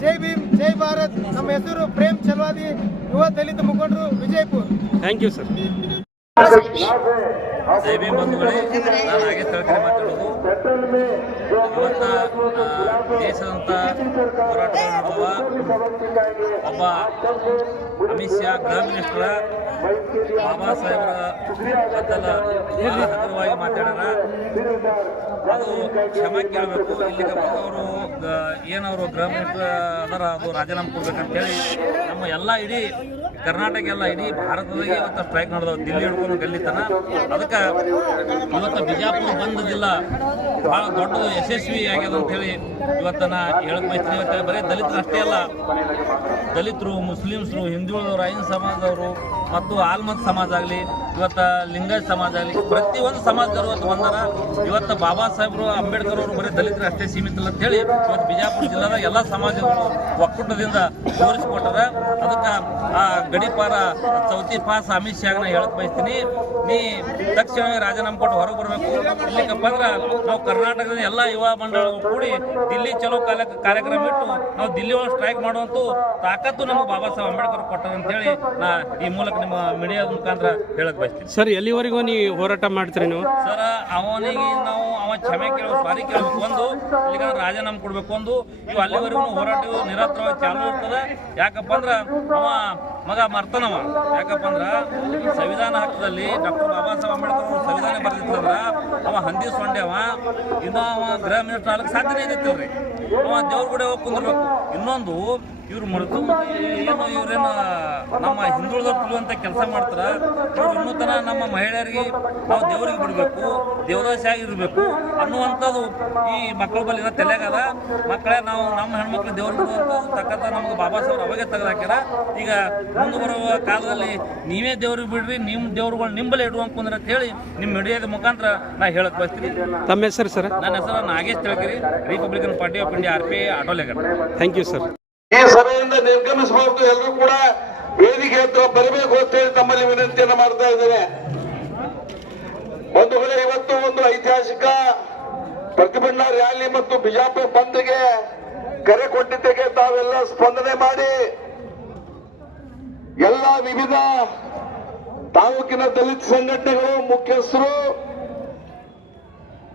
ಜೈ ಭೀಮ್, ಜೈ ಭಾರತ್. ನಮ್ಮ ಹೆಸರು ಪ್ರೇಮ್ ಚಲವಾದಿ, ಯುವ ದಲಿತ ಮುಖಂಡರು, ವಿಜಯಪುರ. Thank you sir. ಸೇವೆ ಬಂಧುಗಳೇ, ನಾನು ಹಾಗೆ ತಳಕರೆ ಮಾತಾಡೋದು. ಇವತ್ತ ದೇಶದಂತ ಹೋರಾಟ ಮಾಡುವ ಒಬ್ಬ ಅಮಿತ್ ಶಾ ಗೃಹ ಮಿನಿಸ್ಟರ್ ಬಾಬಾ ಸಾಹೇಬರ ಬದ್ದಲ ಬಹಳ ಹಗುರವಾಗಿ ಮಾತಾಡ್ಯಾರ. ಅದು ಕ್ಷಮೆ ಕೇಳಬೇಕು. ಇಲ್ಲಿಗೆ ಬಂದವರು ಏನವರು ಗೃಹ ಮಿನಿಸ್ಟರ್ ಅದರ ಅದು ರಾಜೀನಾಮೆ ಕೊಡ್ಬೇಕಂತೇಳಿ ನಮ್ಮ ಎಲ್ಲ ಇಡೀ ಕರ್ನಾಟಕ ಎಲ್ಲ ಇಡೀ ಭಾರತದಾಗೆ ಇವತ್ತು ಸ್ಟ್ರೈಕ್ ನಡೆದವು, ದಿಲ್ಲಿ ಹಿಡ್ಕೊಂಡು ಗಲ್ಲಿತನ. ಅದಕ್ಕೆ ಇವತ್ತು ಬಿಜಾಪುರ ಬಂದ ಜಿಲ್ಲಾ ಭಾಳ ದೊಡ್ಡದು ಯಶಸ್ವಿ ಆಗ್ಯದ ಅಂತೇಳಿ ಇವತ್ತು ನಾ ಹೇಳಕ್ ಬಯಸ್ತೀನಿ. ಇವತ್ತು ಬರೀ ದಲಿತರು ಅಷ್ಟೇ ಅಲ್ಲ, ದಲಿತರು, ಮುಸ್ಲಿಮ್ಸರು, ಹಿಂದುಳಿದವರು, ಐನ್ ಸಮಾಜದವರು ಮತ್ತು ಆಲ್ಮತ್ ಸಮಾಜ ಆಗಲಿ, ಇವತ್ತು ಲಿಂಗಾಯತ್ ಸಮಾಜ ಆಗಲಿ, ಪ್ರತಿಯೊಂದು ಸಮಾಜದವರು ಇವತ್ತು ಬಂದಾರ. ಇವತ್ತು ಬಾಬಾ ಸಾಹೇಬರು, ಅಂಬೇಡ್ಕರ್ ಅವರು ಬರೀ ದಲಿತರು ಅಷ್ಟೇ ಸೀಮಿತ ಇಲ್ಲ ಅಂತೇಳಿ ಇವತ್ತು ಬಿಜಾಪುರ ಜಿಲ್ಲಾದ ಎಲ್ಲ ಸಮಾಜಗಳು ಒಕ್ಕೂಟದಿಂದ ತೋರಿಸಿಕೊಟ್ಟಾರ. ಅದಕ್ಕೆ ಆ ಗಡಿಪಾರ ಚೌತಿ ಪಾಸ್ ಅಮಿತ್ ಶಾಗ್ ನಾ ಹೇಳಕ್ ಬಯಸ್ತೀನಿ, ನೀ ತಕ್ಷಣವೇ ರಾಜೀನಾಮೆ ಕೊಟ್ಟು ಹೊರಗೆ ಬರಬೇಕು. ಇಲ್ಲಿಕಪ್ಪ ಅಂದ್ರೆ ನಾವು ಕರ್ನಾಟಕದ ಎಲ್ಲ ಯುವ ಮಂಡಳಗಳು ಕೂಡಿ ದಿಲ್ಲಿ ಚಲೋ ಕಾರ್ಯಕ್ರಮ ಇಟ್ಟು ನಾವು ದಿಲ್ಲಿ ಒಳಗೆ ಸ್ಟ್ರೈಕ್ ಮಾಡುವಂಥ ತಾಕತ್ತು ನಮಗೆ ಬಾಬಾ ಸಾಹೇಬ್ ಅಂಬೇಡ್ಕರ್ ಕೊಟ್ಟಾರ ಅಂತೇಳಿ ನಾ ಈ ಮೂಲಕ ನಿಮ್ಮ ಮೀಡಿಯಾ ಮುಖಾಂತರ ಹೇಳಕ್ ಬಯಸ್ತೀನಿ. ಸರ್, ಎಲ್ಲಿವರೆಗೂ ನೀವು ಹೋರಾಟ ಮಾಡ್ತೀರಿ ನೀವು? ಸರ್, ಅವನಿಗೆ ನಾವು ಕ್ಷಮೆ ಕೇಳಬೇಕು, ಸಾರಿ ಕೇಳಬೇಕು, ಒಂದು ಈಗ ರಾಜೀನಾಮೆ ಕೊಡಬೇಕು, ಒಂದು ಇವು ಅಲ್ಲಿವರೆಗೂ ಹೋರಾಟವು ನಿರಂತರವಾಗಿ ಚಾಲೂ ಇರ್ತದೆ. ಯಾಕಪ್ಪ ಅಂದ್ರೆ ಅವ ಮಗ ಮರ್ತನವ. ಯಾಕಪ್ಪ ಅಂದ್ರೆ ಸಂವಿಧಾನ ಹಕ್ಕದಲ್ಲಿ ಡಾಕ್ಟರ್ ಬಾಬಾ ಸಾಹೇಬ್ ಅಂಬೇಡ್ಕರ್ ಅವರು ಸಂವಿಧಾನ ಬರೆದಿತ್ತಂದ್ರ ಅವ ಹಂದಿ ಸೊಂಡೆ ಅವ. ಇನ್ನೂ ಅವ ಗೃಹ ಮಿನಿಸ್ಟರ್ ಆಗಕ್ಕೆ ಸಾಧ್ಯನೇ ಇದ್ದಿತ್ತಿಲ್ರಿ. ಅವ ದೇವ್ರ ಕೂಡ ಹೋಗಿ ಕುಂದಿರ್ಬೇಕು. ಇನ್ನೊಂದು ಇವ್ರು ಮರೆತು ಇವ್ರೇನು ನಮ್ಮ ಹಿಂದುಳಿದವ್ರು ತಿಳಿಯುವಂಥ ಕೆಲಸ ಮಾಡ್ತಾರೆ. ಇವ್ರು ಇನ್ನೂ ತನ ನಮ್ಮ ಮಹಿಳೆಯರಿಗೆ ನಾವು ದೇವ್ರಿಗೆ ಬಿಡಬೇಕು, ದೇವದಾಸಿ ಆಗಿರ್ಬೇಕು ಅನ್ನುವಂಥದ್ದು ಈ ಮಕ್ಕಳ ಬಲ್ಲಿನ ತಲೆಗಾದ. ಮಕ್ಕಳೇ ನಾವು ನಮ್ಮ ಹೆಣ್ಮಕ್ಳು ದೇವ್ರಿಗೆ ಬಿಡುವಂಥದ್ದು ತಕ್ಕಂಥ ನಮ್ಗೆ ಬಾಬಾ ಸಾಹೇಬ್ರು ಅವಾಗೆ ತೆಗೆದಾಕ್ಯಾರ. ಈಗ ಮುಂದೆ ಬರುವ ಕಾಲದಲ್ಲಿ ನೀವೇ ದೇವ್ರಿಗೆ ಬಿಡ್ರಿ, ನಿಮ್ಮ ದೇವ್ರುಗಳು ನಿಂಬಲ್ಲಿ ಇಡುವಂತ ಕುಂದ್ರೆ ಅಂತ ಹೇಳಿ ನಿಮ್ಮ ಮೀಡಿಯಾದ ಮುಖಾಂತರ ನಾ ಹೇಳಕ್ ಬಯಸ್ತೀನಿ. ತಮ್ಮ ಹೆಸರು ಸರ್? ನನ್ನ ಹೆಸರು Nagesh Tilakeri, Republican Party of India, RPI auto ಲೇಖರ್. Thank you sir. ಈ ಸಭೆಯಿಂದ ನಿರ್ಗಮಿಸಬಹುದು, ಎಲ್ಲರೂ ಕೂಡ ವೇದಿಕೆ ಹತ್ರ ಬರಬೇಕು ಅಂತ ಹೇಳಿ ತಮ್ಮಲ್ಲಿ ವಿನಂತಿಯನ್ನು ಮಾಡ್ತಾ ಇದ್ದೇವೆ. ಬಂಧುಗಳೇ, ಇವತ್ತು ಒಂದು ಐತಿಹಾಸಿಕ ಪ್ರತಿಭಟನಾ ರ್ಯಾಲಿ ಮತ್ತು ಬಿಜಾಪುರ ಬಂದ್ಗೆ ಕರೆ ಕೊಟ್ಟಿದ್ದಕ್ಕೆ ತಾವೆಲ್ಲ ಸ್ಪಂದನೆ ಮಾಡಿ ಎಲ್ಲ ವಿವಿಧ ತಾಲೂಕಿನ ದಲಿತ ಸಂಘಟನೆಗಳು, ಮುಖ್ಯಸ್ಥರು,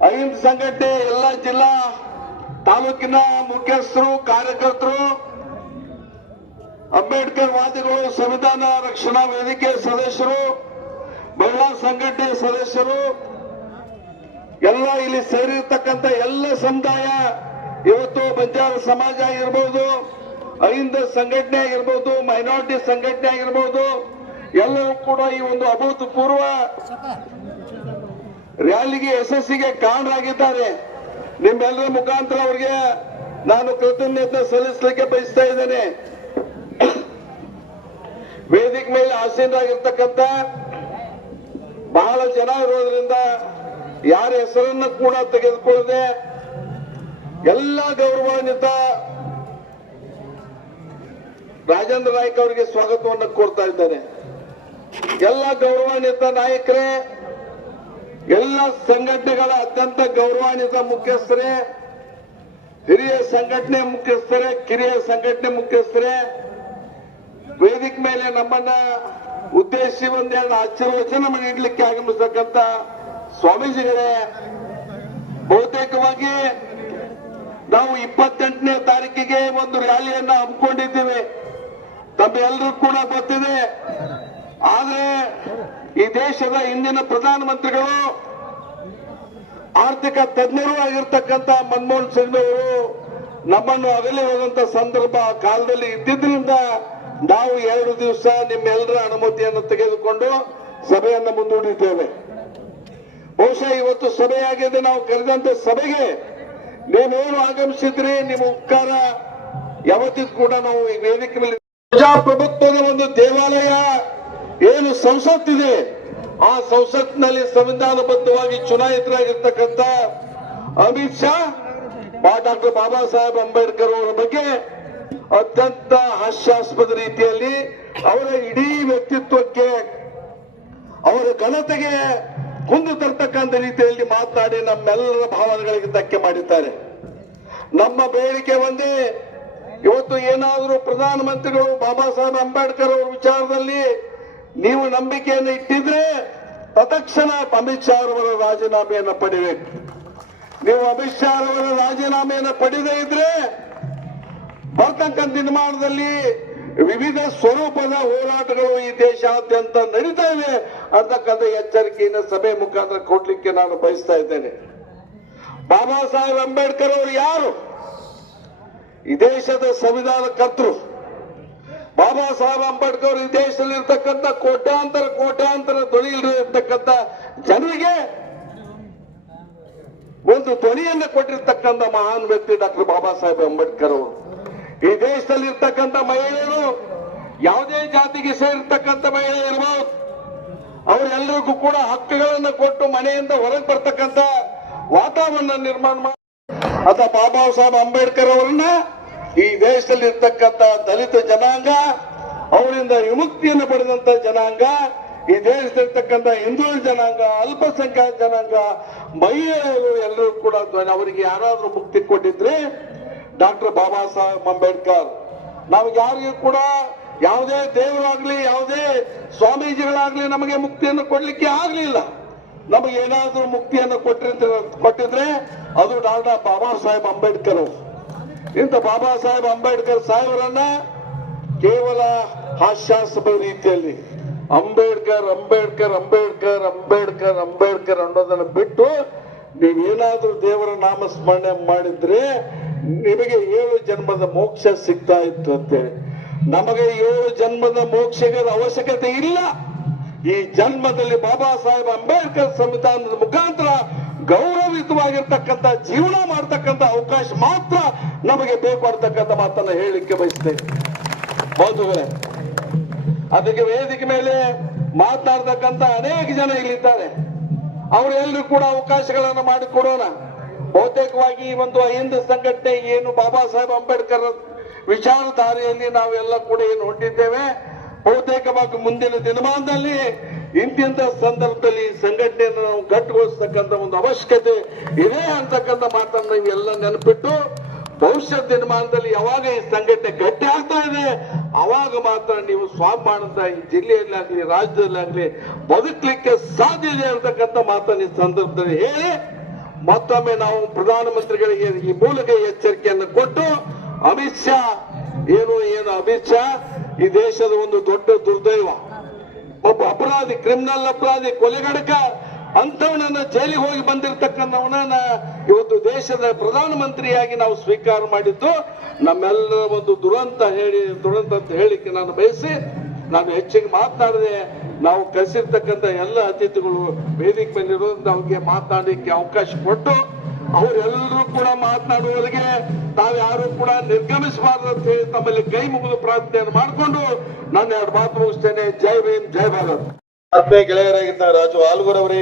ಅಹಿಂದ ಸಂಘಟನೆ, ಎಲ್ಲ ಜಿಲ್ಲಾ ತಾಲೂಕಿನ ಮುಖ್ಯಸ್ಥರು, ಕಾರ್ಯಕರ್ತರು, ಅಂಬೇಡ್ಕರ್ ವಾದಿಗಳು, ಸಂವಿಧಾನ ರಕ್ಷಣಾ ವೇದಿಕೆ ಸದಸ್ಯರು, ಮಹಿಳಾ ಸಂಘಟನೆ ಸದಸ್ಯರು, ಎಲ್ಲ ಇಲ್ಲಿ ಸೇರಿರ್ತಕ್ಕಂಥ ಎಲ್ಲ ಸಮುದಾಯ, ಇವತ್ತು ಬಂಜಾರ ಸಮಾಜ ಆಗಿರ್ಬೋದು, ಅಹಿಂದ ಸಂಘಟನೆ ಆಗಿರ್ಬೋದು, ಮೈನಾರಿಟಿ ಸಂಘಟನೆ ಆಗಿರ್ಬೋದು, ಎಲ್ಲರೂ ಕೂಡ ಈ ಒಂದು ಅಭೂತಪೂರ್ವ ರ್ಯಾಲಿಗೆ ಯಶಸ್ಸಿಗೆ ಕಾರಣರಾಗಿದ್ದಾರೆ. ನಿಮ್ಮೆಲ್ಲರ ಮುಖಾಂತರ ಅವರಿಗೆ ನಾನು ಕೃತಜ್ಞತೆ ಸಲ್ಲಿಸಲಿಕ್ಕೆ ಬಯಸ್ತಾ ಇದ್ದೇನೆ. ವೇದಿಕೆ ಮೇಲೆ ಆಸೀನರಾಗಿರ್ತಕ್ಕಂಥ ಬಹಳ ಜನ ಇರೋದ್ರಿಂದ ಯಾರ ಹೆಸರನ್ನು ಕೂಡ ತೆಗೆದುಕೊಳ್ಳದೆ ಎಲ್ಲ ಗೌರವಾನ್ವಿತ ರಾಜೇಂದ್ರ ನಾಯ್ಕ ಅವರಿಗೆ ಸ್ವಾಗತವನ್ನು ಕೋರ್ತಾ ಇದ್ದಾರೆ. ಎಲ್ಲ ಗೌರವಾನ್ವಿತ ನಾಯಕರೇ, ಎಲ್ಲ ಸಂಘಟನೆಗಳ ಅತ್ಯಂತ ಗೌರವಾನ್ವಿತ ಮುಖ್ಯಸ್ಥರೇ, ಹಿರಿಯ ಸಂಘಟನೆ ಮುಖ್ಯಸ್ಥರೇ, ಕಿರಿಯ ಸಂಘಟನೆ ಮುಖ್ಯಸ್ಥರೇ, ವೇದಿಕೆ ಮೇಲೆ ನಮ್ಮನ್ನ ಉದ್ದೇಶಿಸಿ ಒಂದೆರಡು ಆಶೀರ್ವಚನ ನೀಡಲಿಕ್ಕೆ ಆಗಮಿಸತಕ್ಕಂಥ ಸ್ವಾಮೀಜಿಗಳೇ, ಬಹುತೇಕವಾಗಿ ನಾವು 28ನೇ ತಾರೀಕಿಗೆ ಒಂದು ರ್ಯಾಲಿಯನ್ನ ಹಮ್ಮಿಕೊಂಡಿದ್ದೀವಿ, ತಮ್ಮೆಲ್ಲರೂ ಕೂಡ ಗೊತ್ತಿದೆ. ಆದರೆ ಈ ದೇಶದ ಹಿಂದಿನ ಪ್ರಧಾನಮಂತ್ರಿಗಳು, ಆರ್ಥಿಕ ತಜ್ಞರು ಆಗಿರ್ತಕ್ಕಂಥ ಮನಮೋಹನ್ ಸಿಂಗ್ ಅವರು ನಮ್ಮನ್ನು ಅಗಲಿ ಹೋದಂತ ಸಂದರ್ಭ ಆ ಕಾಲದಲ್ಲಿ ಇದ್ದಿದ್ರಿಂದ ನಾವು 2 ದಿವಸ ನಿಮ್ಮೆಲ್ಲರ ಅನುಮತಿಯನ್ನು ತೆಗೆದುಕೊಂಡು ಸಭೆಯನ್ನು ಮುಂದೂಡಿದ್ದೇವೆ. ಬಹುಶಃ ಇವತ್ತು ಸಭೆಯಾಗಿದೆ, ನಾವು ಕರೆದಂತ ಸಭೆಗೆ ನೀವೇನು ಆಗಮಿಸಿದ್ರಿ, ನಿಮ್ಮ ಉಪಕಾರ ಯಾವತ್ತಿಗೂ ಕೂಡ ನಾವು ಈ ವೇದಿಕೆ ಮೇಲೆ ಪ್ರಜಾಪ್ರಭುತ್ವದ ಒಂದು ದೇವಾಲಯ ಏನು ಸಂಸತ್ತಿದೆ, ಆ ಸಂಸತ್ನಲ್ಲಿ ಸಂವಿಧಾನಬದ್ಧವಾಗಿ ಚುನಾಯಿತರಾಗಿರ್ತಕ್ಕಂಥ ಅಮಿತ್ ಶಾ ಡಾಕ್ಟರ್ ಬಾಬಾ ಸಾಹೇಬ್ ಅಂಬೇಡ್ಕರ್ ಅವರ ಬಗ್ಗೆ ಅತ್ಯಂತ ಹಾಸ್ಯಾಸ್ಪದ ರೀತಿಯಲ್ಲಿ ಅವರ ಇಡೀ ವ್ಯಕ್ತಿತ್ವಕ್ಕೆ, ಅವರ ಘನತೆಗೆ ಕುಂದು ತರ್ತಕ್ಕಂಥ ರೀತಿಯಲ್ಲಿ ಮಾತನಾಡಿ ನಮ್ಮೆಲ್ಲರ ಭಾವನೆಗಳಿಗೆ ಧಕ್ಕೆ ಮಾಡಿದ್ದಾರೆ. ನಮ್ಮ ಬೇಡಿಕೆ ಒಂದೇ, ಇವತ್ತು ಏನಾದರೂ ಪ್ರಧಾನಮಂತ್ರಿಗಳು ಬಾಬಾ ಸಾಹೇಬ್ ಅಂಬೇಡ್ಕರ್ ಅವರ ವಿಚಾರದಲ್ಲಿ ನೀವು ನಂಬಿಕೆಯನ್ನು ಇಟ್ಟಿದ್ರೆ ತತ್ಕ್ಷಣ ಅಮಿತ್ ಶಾ ಅವರ ರಾಜೀನಾಮೆಯನ್ನು ಪಡಿಬೇಕು. ನೀವು ಅಮಿತ್ ಶಾ ಅವರ ರಾಜೀನಾಮೆಯನ್ನು ಪಡೆದೇ ಇದ್ರೆ ಬರ್ತಕ್ಕಂಥ ದಿನಮಾನದಲ್ಲಿ ವಿವಿಧ ಸ್ವರೂಪದ ಹೋರಾಟಗಳು ಈ ದೇಶಾದ್ಯಂತ ನಡೀತಾ ಇವೆ ಅಂತಕ್ಕಂಥ ಎಚ್ಚರಿಕೆಯನ್ನು ಸಭೆ ಮುಖಾಂತರ ಕೊಡ್ಲಿಕ್ಕೆ ನಾನು ಬಯಸ್ತಾ ಇದ್ದೇನೆ. ಬಾಬಾ ಸಾಹೇಬ್ ಅಂಬೇಡ್ಕರ್ ಅವರು ಯಾರು? ಈ ದೇಶದ ಸಂವಿಧಾನ ಕರ್ತೃ. ಬಾಬಾ ಸಾಹೇಬ್ ಅಂಬೇಡ್ಕರ್ ಈ ದೇಶದಲ್ಲಿ ಇರ್ತಕ್ಕಂಥ ಕೋಟ್ಯಾಂತರ ಧ್ವನಿಗಳಿರ್ತಕ್ಕಂಥ ಜನರಿಗೆ ಒಂದು ಧ್ವನಿಯನ್ನು ಕೊಟ್ಟಿರ್ತಕ್ಕಂಥ ಮಹಾನ್ ವ್ಯಕ್ತಿ ಡಾಕ್ಟರ್ ಬಾಬಾ ಸಾಹೇಬ್ ಅಂಬೇಡ್ಕರ್ ಅವರು. ಈ ದೇಶದಲ್ಲಿ ಇರ್ತಕ್ಕಂಥ ಮಹಿಳೆಯರು ಯಾವುದೇ ಜಾತಿಗೆ ಸೇರಿರ್ತಕ್ಕಂಥ ಮಹಿಳೆ ಇರಬಹುದು, ಅವರೆಲ್ಲರಿಗೂ ಕೂಡ ಹಕ್ಕುಗಳನ್ನು ಕೊಟ್ಟು ಮನೆಯಿಂದ ಹೊರಗೆ ಬರ್ತಕ್ಕಂಥ ವಾತಾವರಣ ನಿರ್ಮಾಣ ಮಾಡಿ ಅದ ಬಾಬಾ ಸಾಹೇಬ್ ಅಂಬೇಡ್ಕರ್ ಅವರನ್ನ ಈ ದೇಶದಲ್ಲಿ ಇರ್ತಕ್ಕಂಥ ದಲಿತ ಜನಾಂಗ, ಅವರಿಂದ ವಿಮುಕ್ತಿಯನ್ನು ಪಡೆದಂತ ಜನಾಂಗ, ಈ ದೇಶದಲ್ಲಿರ್ತಕ್ಕಂಥ ಹಿಂದೂ ಜನಾಂಗ, ಅಲ್ಪಸಂಖ್ಯಾತ ಜನಾಂಗ, ಮಹಿಳೆಯರು ಎಲ್ಲರೂ ಕೂಡ ಅವರಿಗೆ ಯಾರಾದ್ರೂ ಮುಕ್ತಿ ಕೊಟ್ಟಿದ್ರೆ ಡಾಕ್ಟರ್ ಬಾಬಾ ಸಾಹೇಬ್ ಅಂಬೇಡ್ಕರ್. ನಮ್ಗೆ ಯಾರಿಗೂ ಕೂಡ ಯಾವುದೇ ದೇವರಾಗ್ಲಿ ಯಾವುದೇ ಸ್ವಾಮೀಜಿಗಳಾಗ್ಲಿ ನಮಗೆ ಮುಕ್ತಿಯನ್ನು ಕೊಡ್ಲಿಕ್ಕೆ ಆಗ್ಲಿಲ್ಲ. ನಮಗೆ ಏನಾದ್ರೂ ಮುಕ್ತಿಯನ್ನು ಕೊಟ್ಟಿದ್ರೆ ಅದು ಡಾಕ್ಟರ್ ಬಾಬಾ ಸಾಹೇಬ್ ಅಂಬೇಡ್ಕರ್ ಅವರು. ಇಂಥ ಬಾಬಾ ಸಾಹೇಬ್ ಅಂಬೇಡ್ಕರ್ ಸಾಹೇಬರನ್ನ ಕೇವಲ ಹಾಸ್ಯಾಸ್ಪದ ರೀತಿಯಲ್ಲಿ ಅಂಬೇಡ್ಕರ್ ಅಂಬೇಡ್ಕರ್ ಅಂಬೇಡ್ಕರ್ ಅಂಬೇಡ್ಕರ್ ಅಂಬೇಡ್ಕರ್ ಅನ್ನೋದನ್ನು ಬಿಟ್ಟು ನೀವೇನಾದ್ರೂ ದೇವರ ನಾಮಸ್ಮರಣೆ ಮಾಡಿದ್ರೆ ನಿಮಗೆ 7 ಜನ್ಮದ ಮೋಕ್ಷ ಸಿಗ್ತಾ ಇತ್ತು ಅಂತೇಳಿ. ನಮಗೆ 7 ಜನ್ಮದ ಮೋಕ್ಷದ ಅವಶ್ಯಕತೆ ಇಲ್ಲ. ಈ ಜನ್ಮದಲ್ಲಿ ಬಾಬಾ ಸಾಹೇಬ್ ಅಂಬೇಡ್ಕರ್ ಸಂವಿಧಾನದ ಮುಖಾಂತರ ಗೌರವಿತವಾಗಿರ್ತಕ್ಕಂಥ ಜೀವನ ಮಾಡತಕ್ಕಂಥ ಅವಕಾಶ ಮಾತ್ರ ನಮಗೆ ಬೇಕು ಅಂತಕ್ಕಂಥ ಮಾತನ್ನ ಹೇಳಲಿಕ್ಕೆ ಬಯಸ್ತೇನೆ. ಬಂಧುಗಳೇ, ಅದಕ್ಕೆ ವೇದಿಕೆ ಮೇಲೆ ಮಾತನಾಡ್ತಕ್ಕಂಥ ಅನೇಕ ಜನ ಇಲ್ಲಿದ್ದಾರೆ. ಅವರೆಲ್ಲರೂ ಕೂಡ ಅವಕಾಶಗಳನ್ನು ಮಾಡಿಕೊಡೋಣ. ಬಹುತೇಕವಾಗಿ ಈ ಒಂದು ಅಹಿಂದ ಸಂಘಟನೆ ಏನು ಬಾಬಾ ಸಾಹೇಬ್ ಅಂಬೇಡ್ಕರ್ ವಿಚಾರಧಾರೆಯಲ್ಲಿ ನಾವೆಲ್ಲ ಕೂಡ ಏನು ಹೊಂದಿದ್ದೇವೆ, ಬಹುತೇಕವಾಗಿ ಮುಂದಿನ ದಿನಮಾನದಲ್ಲಿ ಇಂತಿಂತ ಸಂದರ್ಭದಲ್ಲಿ ಸಂಘಟನೆಯನ್ನು ನಾವು ಗಟ್ಟಿಗೊಳಿಸ್ತಕ್ಕಂಥ ಒಂದು ಅವಶ್ಯಕತೆ ಇದೆ ಅಂತಕ್ಕಂಥ ಮಾತನ್ನು ನೀವೆಲ್ಲ ನೆನಪಿಟ್ಟು ಭವಿಷ್ಯದ ದಿನಮಾನದಲ್ಲಿ ಯಾವಾಗ ಈ ಸಂಘಟನೆ ಗಟ್ಟಿ ಆಗ್ತಾ ಇದೆ ಅವಾಗ ಮಾತ್ರ ನೀವು ಸ್ವಾಭಿಮಾನದ ಈ ಜಿಲ್ಲೆಯಲ್ಲಾಗ್ಲಿ ರಾಜ್ಯದಲ್ಲಾಗ್ಲಿ ಬದುಕಲಿಕ್ಕೆ ಸಾಧ್ಯ ಇದೆ ಅಂತಕ್ಕಂಥ ಮಾತನ್ನು ಈ ಸಂದರ್ಭದಲ್ಲಿ ಹೇಳಿ ಮತ್ತೊಮ್ಮೆ ನಾವು ಪ್ರಧಾನಮಂತ್ರಿಗಳಿಗೆ ಈ ಮೂಲಕ ಎಚ್ಚರಿಕೆಯನ್ನು ಕೊಟ್ಟು ಅಮಿತ್ ಶಾ ಏನು ಅಮಿತ್ ಶಾ ಈ ದೇಶದ ಒಂದು ದೊಡ್ಡ ದುರ್ದೈವ, ಒಬ್ಬ ಅಪರಾಧಿ, ಕ್ರಿಮಿನಲ್ ಅಪರಾಧಿ, ಕೊಲೆಗಡಕ ಅಂತವನನ್ನ ಜೈಲಿಗೆ ಹೋಗಿ ಬಂದಿರತಕ್ಕಂಥವನನ್ನ ಇವತ್ತು ದೇಶದ ಪ್ರಧಾನಮಂತ್ರಿಯಾಗಿ ನಾವು ಸ್ವೀಕಾರ ಮಾಡಿದ್ದು ನಮ್ಮೆಲ್ಲರ ಒಂದು ದುರಂತ ಅಂತ ಹೇಳಿಕ್ಕೆ ನಾನು ಬಯಸಿ ನಾನು ಹೆಚ್ಚಿಗೆ ಮಾತನಾಡದೆ ನಾವು ಕರೆಸಿರ್ತಕ್ಕಂಥ ಎಲ್ಲ ಅತಿಥಿಗಳು ವೇದಿಕೆ ಬಂದಿರೋದ್ರಿಂದ ಅವ್ರಿಗೆ ಮಾತನಾಡಲಿಕ್ಕೆ ಅವಕಾಶ ಕೊಟ್ಟು ಅವರೆಲ್ಲರೂ ಕೂಡ ಮಾತನಾಡುವವರಿಗೆ ತಾವ್ಯಾರು ಕೂಡ ನಿರ್ಗಮಿಸಬಾರದು ಅಂತ ಹೇಳಿ ತಮ್ಮಲ್ಲಿ ಕೈ ಮುಗಿದು ಪ್ರಾರ್ಥನೆಯನ್ನು ಮಾಡಿಕೊಂಡು ನಾನು 2 ಮಾತು ಮುಗಿಸ್ತೇನೆ. ಜೈ ಭೀಮ್, ಜೈ ಭಾರತ್. ಆತ್ಮೀಯ ಗೆಳೆಯರಾಗಿದ್ದ ರಾಜು ಆಲ್ಗೂರ್ ಅವರೇ,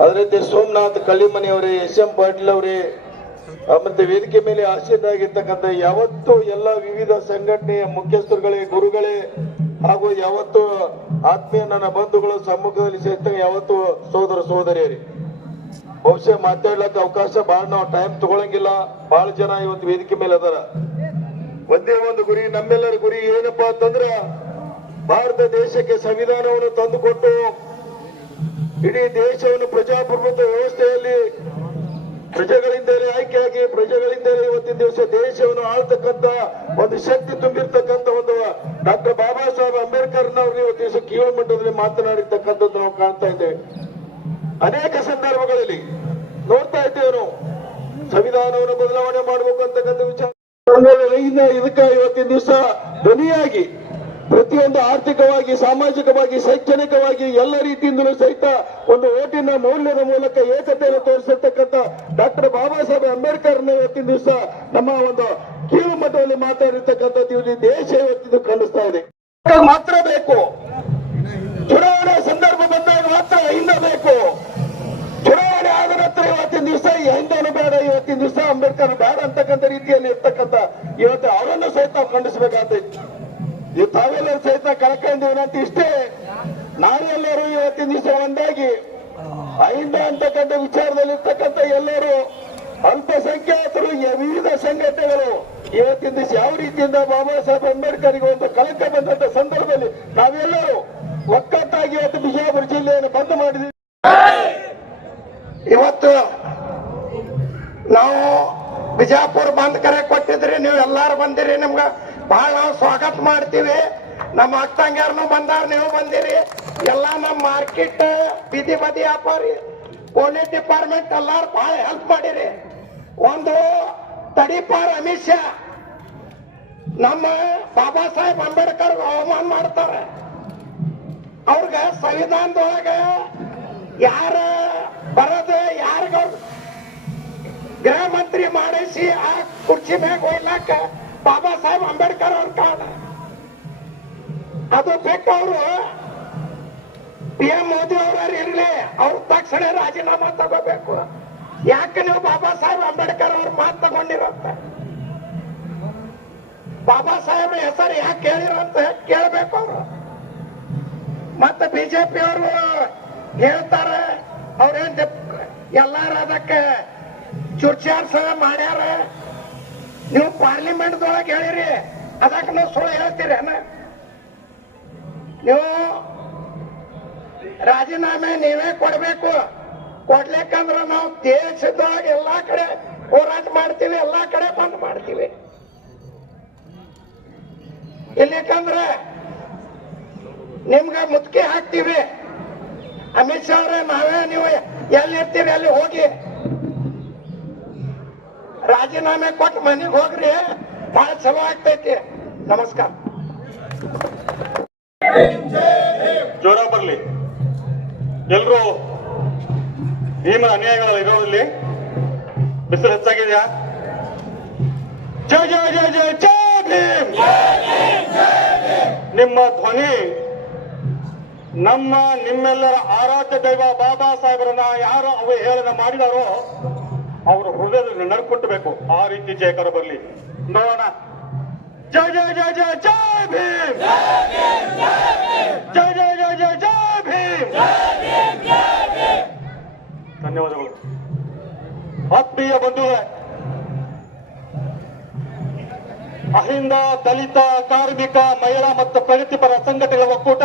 ಅದೇ ರೀತಿ ಸೋಮನಾಥ್ ಕಳ್ಳಿಮನಿ ಅವರೇ, SM ಪಾಟೀಲ್ ಅವರೇ, ಮತ್ತೆ ವೇದಿಕೆ ಮೇಲೆ ಆಶೀರ್ವಾಗಿರ್ತಕ್ಕಂಥ ಯಾವತ್ತು ಎಲ್ಲ ವಿವಿಧ ಸಂಘಟನೆಯ ಮುಖ್ಯಸ್ಥರುಗಳೇ, ಗುರುಗಳೇ, ಹಾಗೂ ಯಾವತ್ತು ಆತ್ಮೀಯ ನನ್ನ ಬಂಧುಗಳು ಸಮ್ಮುಖದಲ್ಲಿ ಸೇರ್ತ ಯಾವತ್ತು ಸೋದರ ಸೋದರಿಯರೇ, ಬಹುಶಃ ಮಾತಾಡ್ಲಕ್ಕ ಅವಕಾಶ ಬಹಳ ನಾವು ಟೈಮ್ ತಗೊಳಂಗಿಲ್ಲ. ಬಹಳ ಜನ ಇವತ್ತು ವೇದಿಕೆ ಮೇಲೆ ಅದಾರ. ಒಂದೇ ಒಂದು ಗುರಿ, ನಮ್ಮೆಲ್ಲರ ಗುರಿ ಏನಪ್ಪಾ ಅಂತಂದ್ರ ಭಾರತ ದೇಶಕ್ಕೆ ಸಂವಿಧಾನವನ್ನು ತಂದುಕೊಟ್ಟು ಇಡೀ ದೇಶವನ್ನು ಪ್ರಜಾಪ್ರಭುತ್ವ ವ್ಯವಸ್ಥೆಯಲ್ಲಿ ಪ್ರಜೆಗಳಿಂದಲೇ ಆಯ್ಕೆಯಾಗಿ ಪ್ರಜೆಗಳಿಂದಲೇ ಇವತ್ತಿನ ದಿವಸ ದೇಶವನ್ನು ಆಳ್ತಕ್ಕಂಥ ಒಂದು ಶಕ್ತಿ ತುಂಬಿರ್ತಕ್ಕಂಥ ಒಂದು ಡಾಕ್ಟರ್ ಬಾಬಾ ಸಾಹೇಬ್ ಅಂಬೇಡ್ಕರ್ನವ್ರಿಗೆ ಇವತ್ತು ದಿವಸ ಕೀಳು ಮಟ್ಟದಲ್ಲಿ ಮಾತನಾಡಿರ್ತಕ್ಕಂಥದ್ದು ನಾವು ಕಾಣ್ತಾ ಇದ್ದೇವೆ. ಅನೇಕ ಸಂದರ್ಭಗಳಲ್ಲಿ ನೋಡ್ತಾ ಇದ್ದೇವೆ ನಾವು ಸಂವಿಧಾನವನ್ನು ಬದಲಾವಣೆ ಮಾಡಬೇಕು ಅಂತಕ್ಕಂಥ ವಿಚಾರ ಇದಕ್ಕೆ ಇವತ್ತಿನ ದಿವಸ ಧ್ವನಿಯಾಗಿ ಪ್ರತಿಯೊಂದು ಆರ್ಥಿಕವಾಗಿ, ಸಾಮಾಜಿಕವಾಗಿ, ಶೈಕ್ಷಣಿಕವಾಗಿ ಎಲ್ಲ ರೀತಿಯಿಂದಲೂ ಸಹಿತ ಒಂದು ಓಟಿನ ಮೌಲ್ಯದ ಮೂಲಕ ಏಕತೆಯನ್ನು ತೋರಿಸಿರ್ತಕ್ಕಂಥ ಡಾಕ್ಟರ್ ಬಾಬಾ ಸಾಹೇಬ್ ಅಂಬೇಡ್ಕರ್ನ ಇವತ್ತಿನ ದಿವಸ ನಮ್ಮ ಒಂದು ಕೀಳು ಮಟ್ಟದಲ್ಲಿ ಮಾತಾಡಿರ್ತಕ್ಕಂಥದ್ದು ಈ ದೇಶ ಇವತ್ತಿದ್ದು ಖಂಡಿಸ್ತಾ ಇದೆ. ಮಾತ್ರ ಬೇಕು, ಚುನಾವಣೆ ಸಂದರ್ಭ ಬಂದಾಗ ಮಾತ್ರ ಹಿಂದ ಬೇಕು. ಚುನಾವಣೆ ಆದ ನಂತರ ಇವತ್ತಿನ ದಿವಸ ಹಿಂದೂ ಬೇಡ, ಇವತ್ತಿನ ದಿವಸ ಅಂಬೇಡ್ಕರ್ ಬೇಡ ಅಂತಕ್ಕಂಥ ರೀತಿಯಲ್ಲಿ ಇರ್ತಕ್ಕಂಥ ಇವತ್ತು ಅವರನ್ನು ಸಹಿತ ಖಂಡಿಸಬೇಕಾಗ್ತೈತಿ. ನೀವು ತಾವೆಲ್ಲರೂ ಸಹಿತ ಕಳ್ಕೊಂಡು ವಿನಂತಿ ಇಷ್ಟೇ, ನಾವೆಲ್ಲರೂ ಇವತ್ತಿನ ದಿವಸ ಒಂದಾಗಿ ಅಹಿಂದ ಅಂತಕ್ಕಂಥ ವಿಚಾರದಲ್ಲಿ ಇರ್ತಕ್ಕಂಥ ಎಲ್ಲರೂ ಅಲ್ಪಸಂಖ್ಯಾತರು ವಿವಿಧ ಸಂಘಟನೆಗಳು ಇವತ್ತಿನ ದಿವಸ ಯಾವ ರೀತಿಯಿಂದ ಬಾಬಾ ಸಾಹೇಬ್ ಅಂಬೇಡ್ಕರ್ಗೆ ಒಂದು ಕಳಂಕ ಬಂದಂತ ಸಂದರ್ಭದಲ್ಲಿ ನಾವೆಲ್ಲರೂ ಒಕ್ಕಟ್ಟಾಗಿ ಇವತ್ತು ಬಿಜಾಪುರ ಜಿಲ್ಲೆಯನ್ನು ಬಂದ್ ಮಾಡಿದ್ವಿ. ಇವತ್ತು ನಾವು ಬಿಜಾಪುರ ಬಂದ್ ಕರೆ ಕೊಟ್ಟಿದ್ರಿ, ನೀವು ಎಲ್ಲಾರು ಬಂದಿರಿ, ನಿಮ್ಗೆ ಬಹಳ ನಾವು ಸ್ವಾಗತ ಮಾಡ್ತೀವಿ. ನಮ್ಮ ಅಕ್ಕಂಗ್ಯಾರನು ಬಂದಾರ, ನೀವು ಬಂದಿರಿ. ಎಲ್ಲ ನಮ್ಮ ಮಾರ್ಕೆಟ್ ಬೀದಿ ಬದಿ ವ್ಯಾಪಾರಿ ಪೊಲೀಸ್ ಡಿಪಾರ್ಟ್ಮೆಂಟ್ ಎಲ್ಲಾರು ಬಹಳ ಹೆಲ್ಪ್ ಮಾಡಿರಿ. ಒಂದು ತಡಿಪಾರ ಅಮಿತ್ ಶಾ ನಮ್ಮ ಬಾಬಾ ಸಾಹೇಬ್ ಅಂಬೇಡ್ಕರ್ ಅವಮಾನ ಮಾಡ್ತಾರೆ. ಅವ್ರಿಗೆ ಸಂವಿಧಾನದೊಳಗ ಯಾರ ಬರೋದು ಯಾರಿಗ ಗೃಹ ಮಂತ್ರಿ ಮಾಡಿಸಿ ಆ ಕುರ್ಚಿ ಮ್ಯಾಗ ಒಯ್ಲಾಕ ಬಾಬಾ ಸಾಹೇಬ್ ಅಂಬೇಡ್ಕರ್ ಅವ್ರ ಕಾರಣ. ಅದು ಬಿಟ್ಟು ಅವರು PM ಮೋದಿ ಅವರ ಇರ್ಲಿ, ಅವ್ರ ತಕ್ಷಣ ರಾಜೀನಾಮಾ ತಗೋಬೇಕು. ಯಾಕೆ ನೀವು ಬಾಬಾ ಸಾಹೇಬ್ ಅಂಬೇಡ್ಕರ್ ಅವ್ರ ಮಾತು ತಗೊಂಡಿರಂತ, ಬಾಬಾ ಸಾಹೇಬ್ರ ಹೆಸರು ಯಾಕೆ ಕೇಳಿರಂತ ಕೇಳಬೇಕು ಅವರು. ಮತ್ತೆ ಬಿಜೆಪಿ ಅವರು ಹೇಳ್ತಾರೆ, ಅವ್ರೇನ್ ಎಲ್ಲಾರ ಅದಕ್ಕೆ ಚುರ್ಚಾರ್ಸ ಮಾಡ್ಯಾರ. ನೀವು ಪಾರ್ಲಿಮೆಂಟ್ದೊಳಗೆ ಹೇಳಿರಿ, ಅದಕ್ಕೆ ನೀವು ಸುಳ್ಳು ಹೇಳ್ತೀರೇನ? ನೀವು ರಾಜೀನಾಮೆ ನೀವೇ ಕೊಡ್ಬೇಕು. ಕೊಡ್ಲಿಕ್ಕಂದ್ರ ನಾವು ದೇಶದೊಳಗೆ ಎಲ್ಲಾ ಕಡೆ ಹೋರಾಟ ಮಾಡ್ತೀವಿ, ಎಲ್ಲಾ ಕಡೆ ಬಂದ್ ಮಾಡ್ತೀವಿ. ಇಲ್ಲಿಕಂದ್ರ ನಿಮ್ಗ ಮುತ್ಕಿ ಹಾಕ್ತೀವಿ. ಅಮಿತ್ ಶಾ ಅವರೇ, ನಾವೇ ನೀವು ಎಲ್ಲಿ ಇರ್ತೀರಿ ಅಲ್ಲಿ ಹೋಗಿ ರಾಜೀನಾಮೆ ಕೊಟ್ಟು ಮನೆಗೆ ಹೋಗ್ರಿ, ಬಹಳ ಚಲೋ ಆಗ್ತೈತಿ. ನಮಸ್ಕಾರ. ಜೋರ ಬರ್ಲಿ ಎಲ್ರು. ಭೀಮನ ಅನ್ಯಾಯಗಳು ಇರೋದ್ರಲ್ಲಿ ಬಿಸಿಲು ಹೆಚ್ಚಾಗಿದೆಯಾ? ಜಯ ಜಯ ಜಯ ಜಯ ಜಯ ಭೀಮ್. ನಿಮ್ಮ ಧ್ವನಿ ನಿಮ್ಮೆಲ್ಲರ ಆರಾಧ್ಯ ದೈವ ಬಾಬಾ ಸಾಹೇಬರನ್ನ ಯಾರು ಅವಹೇಳನ ಮಾಡಿದಾರೋ ಅವರು ಹೃದಯದಲ್ಲಿ ನಡ್ಕೊಟ್ಟಬೇಕು. ಆ ರೀತಿ ಜಯಕರ ಬರಲಿ, ನೋಡೋಣ. ಜಯ ಜಯ ಜಯ ಜಯ ಜಯ ಭೀಮ್. ಜಯ ಜಯ ಜಯ ಜಯ ಜಯ ಭೀಮ್. ಧನ್ಯವಾದಗಳು. ಆತ್ಮೀಯ ಬಂಧುಗಳೇ, ಅಹಿಂದ, ದಲಿತ, ಕಾರ್ಮಿಕ, ಮಹಿಳಾ ಮತ್ತು ಪ್ರಗತಿಪರ ಸಂಘಟನೆಗಳ ಒಕ್ಕೂಟ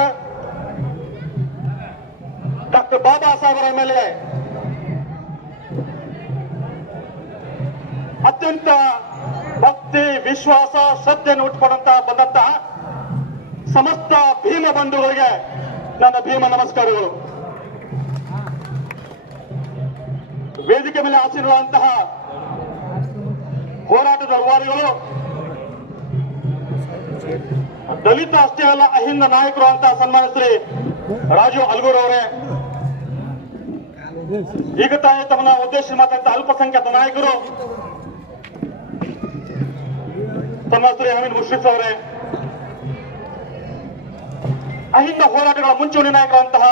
ಡಾಕ್ಟರ್ ಬಾಬಾ ಸಾಹೇಬರ ಮೇಲೆ ಅತ್ಯಂತ ಭಕ್ತಿ, ವಿಶ್ವಾಸ, ಶ್ರದ್ಧೆಯನ್ನು ಉಟ್ಕೊಂಡಂತ ಬಂದಂತಹ ಸಮಸ್ತ ಭೀಮ ಬಂಧುಗಳಿಗೆ ನನ್ನ ಭೀಮ ನಮಸ್ಕಾರಗಳು. ವೇದಿಕೆ ಮೇಲೆ ಆಸೀನರಾದಂತಹ ಹೋರಾಟದ ರೂವಾರಿಗಳು, ದಲಿತ ಅಷ್ಟೇ ಅಲ್ಲ ಅಹಿಂದ ನಾಯಕರು ಅಂತ ಸನ್ಮಾನ್ಯ ಶ್ರೀ ರಾಜು ಅಲ್ಗೂರ್ ಅವರೇ, ಈಗ ತಾನೇ ತಮ್ಮನ್ನ ಉದ್ದೇಶಿಸಿ ಮಾತಂತ ಅಲ್ಪಸಂಖ್ಯಾತ ನಾಯಕರು ಸನ್ಮಾನ್ಯ ಶ್ರೀ ಅಮೀನ್ ಮುಷ್ರಿಫ್ ಅವರೇ, ಅಹಿಂದ ಹೋರಾಟಗಳ ಮುಂಚೂಣಿ ನಾಯಕರಂತಹ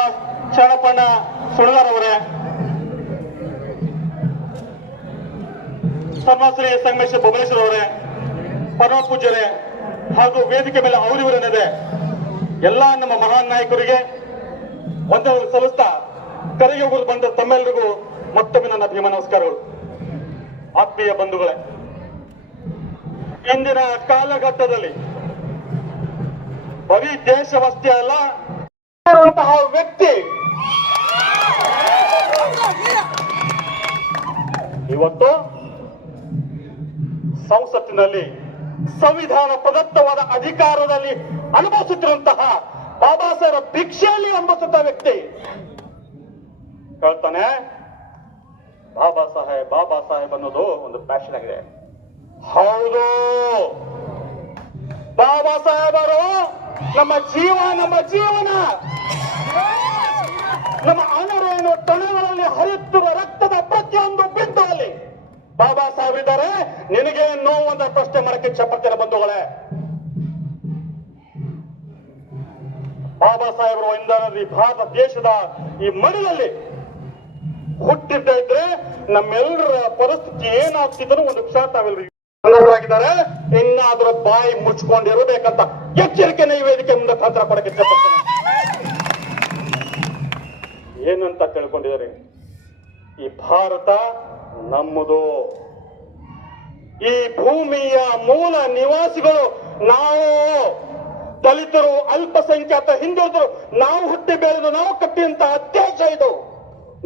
ಶರಣಪ್ಪಣ್ಣ ಸುಣಗಾರ್ ಅವರೇ, ಸನ್ಮಾನ್ಯ ಶ್ರೀ ಸಂಗಮೇಶ್ವರ ಬೊಮ್ಮಲೇಶ್ವರ ಅವರೇ, ಪರಮ ಪೂಜ್ಯರೇ ಹಾಗೂ ವೇದಿಕೆ ಮೇಲೆ ಅವರಿವರನ್ನಿದೆ ಎಲ್ಲ ನಮ್ಮ ಮಹಾನ್ ನಾಯಕರಿಗೆ ಒಂದು ಸಲ್ಲಿಸ್ತಾ ಕರೆಗೆ ಹೋಗಲು ಬಂದ ತಮ್ಮೆಲ್ಲರಿಗೂ ಮತ್ತೊಮ್ಮೆ ನನ್ನ ಭೀಮ ನಮಸ್ಕಾರಗಳು. ಆತ್ಮೀಯ ಬಂಧುಗಳೇ, ಇಂದಿನ ಕಾಲಘಟ್ಟದಲ್ಲಿ ಬರೀ ದೇಶವಷ್ಟೇ ಅಲ್ಲ, ವ್ಯಕ್ತಿ ಇವತ್ತು ಸಂಸತ್ತಿನಲ್ಲಿ ಸಂವಿಧಾನ ಪ್ರದತ್ತವಾದ ಅಧಿಕಾರದಲ್ಲಿ ಅನುಭವಿಸುತ್ತಿರುವಂತಹ ಬಾಬಾ ಸಾಹೇಬ್ ಭಿಕ್ಷೆಯಲ್ಲಿ ಅನುಭವಿಸುತ್ತ ವ್ಯಕ್ತಿ ಹೇಳ್ತಾನೆ, ಬಾಬಾ ಸಾಹೇಬ್ ಅನ್ನೋದು ಒಂದು ಪ್ಯಾಷನ್ ಆಗಿದೆ. ಹೌದು, ಬಾಬಾ ಸಾಹೇಬರು ನಮ್ಮ ಜೀವನ ನಮ್ಮ ಅಣರೇನು ತಣಗಳಲ್ಲಿ ಹರಿಯುತ್ತಿರುವ ರಕ್ತದ ಪ್ರತಿಯೊಂದು ಬಿಂದುವಲ್ಲಿ ಬಾಬಾ ಸಾಹೇಬ್ ಇದ್ದಾರೆ. ನಿನಗೆ ನೋವಂದ ಪ್ರಶ್ನೆ ಮಾಡಕ್ಕೆ ಇಚ್ಛಪಡ್ತೇನೆ ಬಂಧುಗಳೇ. ಬಾಬಾ ಸಾಹೇಬರು ಈ ಭಾರತ ದೇಶದ ಈ ಮಣ್ಣಿನಲ್ಲಿ ಹುಟ್ಟಿದ್ದ ಇದ್ರೆ ನಮ್ಮೆಲ್ಲರ ಪರಿಸ್ಥಿತಿ ಏನಾಗ್ತಿದ್ರು ಒಂದು ಕ್ಷಣ ತಾವೆಲ್ಲರಿದ್ದಾರೆ. ಇನ್ನಾದ್ರೂ ಬಾಯಿ ಮುಚ್ಕೊಂಡಿರಬೇಕಂತ ಎಚ್ಚರಿಕೆನ ಈ ವೇದಿಕೆ ಮುಂದೆ ತಂತ್ರ ಕೊಡಕ್ಕೆ ಇಷ್ಟಪಡ್ತೇನೆ. ಏನಂತ ತಿಳ್ಕೊಂಡಿದ್ದಾರೆ? ಈ ಭಾರತ ನಮ್ಮದು. ಈ ಭೂಮಿಯ ಮೂಲ ನಿವಾಸಿಗಳು ನಾವು. ದಲಿತರು, ಅಲ್ಪಸಂಖ್ಯಾತ, ಹಿಂದುಳಿದರು ನಾವು ಹುಟ್ಟಿ ಬೆಳೆದು ನಾವು ಕಟ್ಟಿದಂತಹ ದೇಶ ಇದು.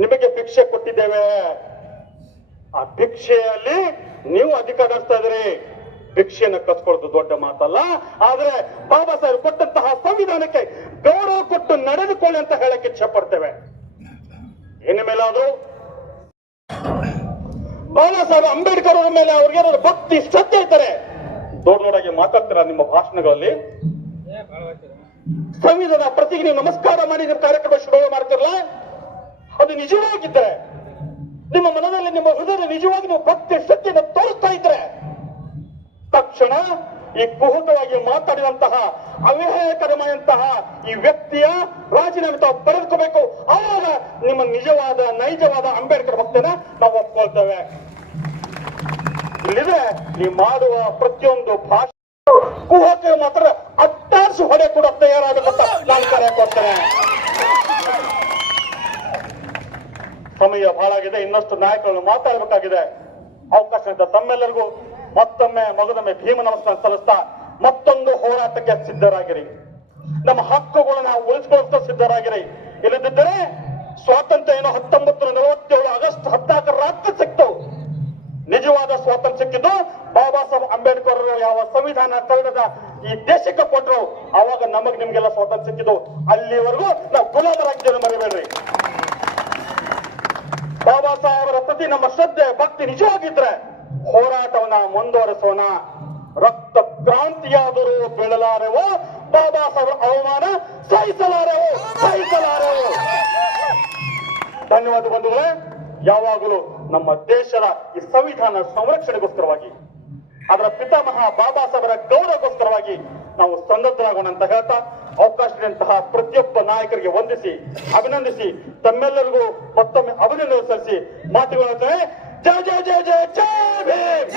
ನಿಮಗೆ ಭಿಕ್ಷೆ ಕೊಟ್ಟಿದ್ದೇವೆ. ಆ ಭಿಕ್ಷೆಯಲ್ಲಿ ನೀವು ಅಧಿಕಾರ ನಡೆಸ್ತಾ ಇದ್ರಿ. ಭಿಕ್ಷೆಯನ್ನು ಕಸ್ಕೊಳ್ಳೋದು ದೊಡ್ಡ ಮಾತಲ್ಲ. ಆದ್ರೆ ಬಾಬಾ ಸಾಹೇಬ್ ಕೊಟ್ಟಂತಹ ಸಂವಿಧಾನಕ್ಕೆ ಗೌರವ ಕೊಟ್ಟು ನಡೆದುಕೊಳ್ಳಿ ಅಂತ ಹೇಳಕ್ಕೆ ಇಚ್ಛೆ ಪಡ್ತೇವೆ. ಇನ್ನು ಮೇಲಾದ್ರೂ ಬಾಬಾ ಸಾಹೇಬ್ ಅಂಬೇಡ್ಕರ್ ಅವರ ಮೇಲೆ ಅವ್ರಿಗೆ ಭಕ್ತಿ ಶ್ರದ್ಧೆ ಇರ್ತಾರೆ. ದೊಡ್ಡದಾಗಿ ಮಾತಾಡ್ತೀರಾ ನಿಮ್ಮ ಭಾಷಣಗಳಲ್ಲಿ. ಸಂವಿಧಾನ ಪ್ರತಿಗೆ ನೀವು ನಮಸ್ಕಾರ ಮಾಡಿ ನಿಮ್ಮ ಕಾರ್ಯಕ್ರಮ ಶುರು ಮಾಡ್ತಿರಲ್ಲ, ಅದು ನಿಜವಾಗಿದ್ದರೆ ನಿಮ್ಮ ಮನದಲ್ಲಿ, ನಿಮ್ಮ ಹೃದಯದಲ್ಲಿ ನಿಜವಾಗಿ ನೀವು ಭಕ್ತಿ ಶ್ರದ್ಧೆಯನ್ನು ತೋರಿಸ್ತಾ ಇದ್ರೆ ತಕ್ಷಣ ಈ ಕುಹುಕವಾಗಿ ಮಾತಾಡಿದಂತಹ ಅವಿವೇಕರಮಂತಹ ಈ ವ್ಯಕ್ತಿಯ ರಾಜೀನಾಮೆ ತಾವು ಪಡೆದುಕೋಬೇಕು. ಆವಾಗ ನಿಮ್ಮ ನಿಜವಾದ ನೈಜವಾದ ಅಂಬೇಡ್ಕರ್ ಭಕ್ತನ ನಾವು ಒಪ್ಕೊಳ್ತೇವೆ. ಇಲ್ಲಿದ್ರೆ ನೀವು ಮಾಡುವ ಪ್ರತಿಯೊಂದು ಭಾಷೆ ಕುಹಕ ಮಾತ್ರ ಅಟ್ಟಾರ್ಸು ಹೊಡೆ ಕೂಡ ತಯಾರಾಗಬೇಕಂತ ನಾನು ಕರೆ ಕೊಡ್ತೇನೆ. ಸಮಯ ಬಹಳ ಆಗಿದೆ. ಇನ್ನಷ್ಟು ನಾಯಕರನ್ನು ಮಾತಾಡಬೇಕಾಗಿದೆ. ಅವಕಾಶ ಅಂತ ತಮ್ಮೆಲ್ಲರಿಗೂ ಮತ್ತೊಮ್ಮೆ ಮಗದೊಮ್ಮೆ ಭೀಮ ನಮಸ್ಕಾರ ಸಲ್ಲಿಸ್ತಾ ಮತ್ತೊಂದು ಹೋರಾಟಕ್ಕೆ ಸಿದ್ಧರಾಗಿರಿ. ನಮ್ಮ ಹಕ್ಕುಗಳನ್ನು ನಾವು ಉಳಿಸಿಕೊಳ್ಳುತ್ತಾ ಸಿದ್ಧರಾಗಿರಿ. ಇಲ್ಲದಿದ್ದರೆ ಸ್ವಾತಂತ್ರ್ಯ ಏನು 1947 ಆಗಸ್ಟ್ 14 ರಾತ್ರಿ ಸಿಕ್ತು. ನಿಜವಾದ ಸ್ವಾತಂತ್ರ್ಯ ಸಿಕ್ಕಿದ್ದು ಬಾಬಾ ಸಾಹೇಬ್ ಅಂಬೇಡ್ಕರ್ ಯಾವ ಸಂವಿಧಾನ ಕನ್ನಡದ ಈ ದೇಶಕ್ಕೆ ಕೊಟ್ಟರು ಆವಾಗ ನಮಗ್ ನಿಮ್ಗೆಲ್ಲ ಸ್ವಾತಂತ್ರ್ಯ ಸಿಕ್ಕಿದ್ದು. ಅಲ್ಲಿವರೆಗೂ ನಾವು ಗುಲಾಮರಾಗಿದ್ದೇವೆ, ಮರಿಬೇಡ್ರಿ. ಬಾಬಾ ಸಾಹೇಬರ ಪ್ರತಿ ನಮ್ಮ ಶ್ರದ್ಧೆ ಭಕ್ತಿ ನಿಜವಾಗಿದ್ರೆ ಹೋರಾಟವನ್ನ ಮುಂದುವರಿಸೋಣ. ರಕ್ತ ಕ್ರಾಂತಿಯಾದರೂ ಬೀಳಲಾರೆವು, ಬಾಬಾ ಸಾಹೇಬರ ಅವಮಾನ ಸಹಿಸಲಾರೆವು. ಧನ್ಯವಾದ ಬಂಧುಗಳೇ. ಯಾವಾಗಲೂ ನಮ್ಮ ದೇಶದ ಈ ಸಂವಿಧಾನ ಸಂರಕ್ಷಣೆಗೋಸ್ಕರವಾಗಿ, ಅದರ ಪಿತಾಮಹ ಬಾಬಾ ಸಾಹೇಬರ ಗೌರವಗೋಸ್ಕರವಾಗಿ ನಾವು ಸನ್ನದ್ಧರಾಗೋಣ ಅಂತ ಹೇಳ್ತಾ ಅವಕಾಶದಂತಹ ಪ್ರತಿಯೊಬ್ಬ ನಾಯಕರಿಗೆ ವಂದಿಸಿ ಅಭಿನಂದಿಸಿ ತಮ್ಮೆಲ್ಲರಿಗೂ ಮತ್ತೊಮ್ಮೆ ಅಭಿನಂದನೆ ಸಲ್ಲಿಸಿ ಮಾತುಗಳಂತೆ ಜಯ ಜಯ ಜಯ ಜಯ ಜಯ ಭೀಮ್.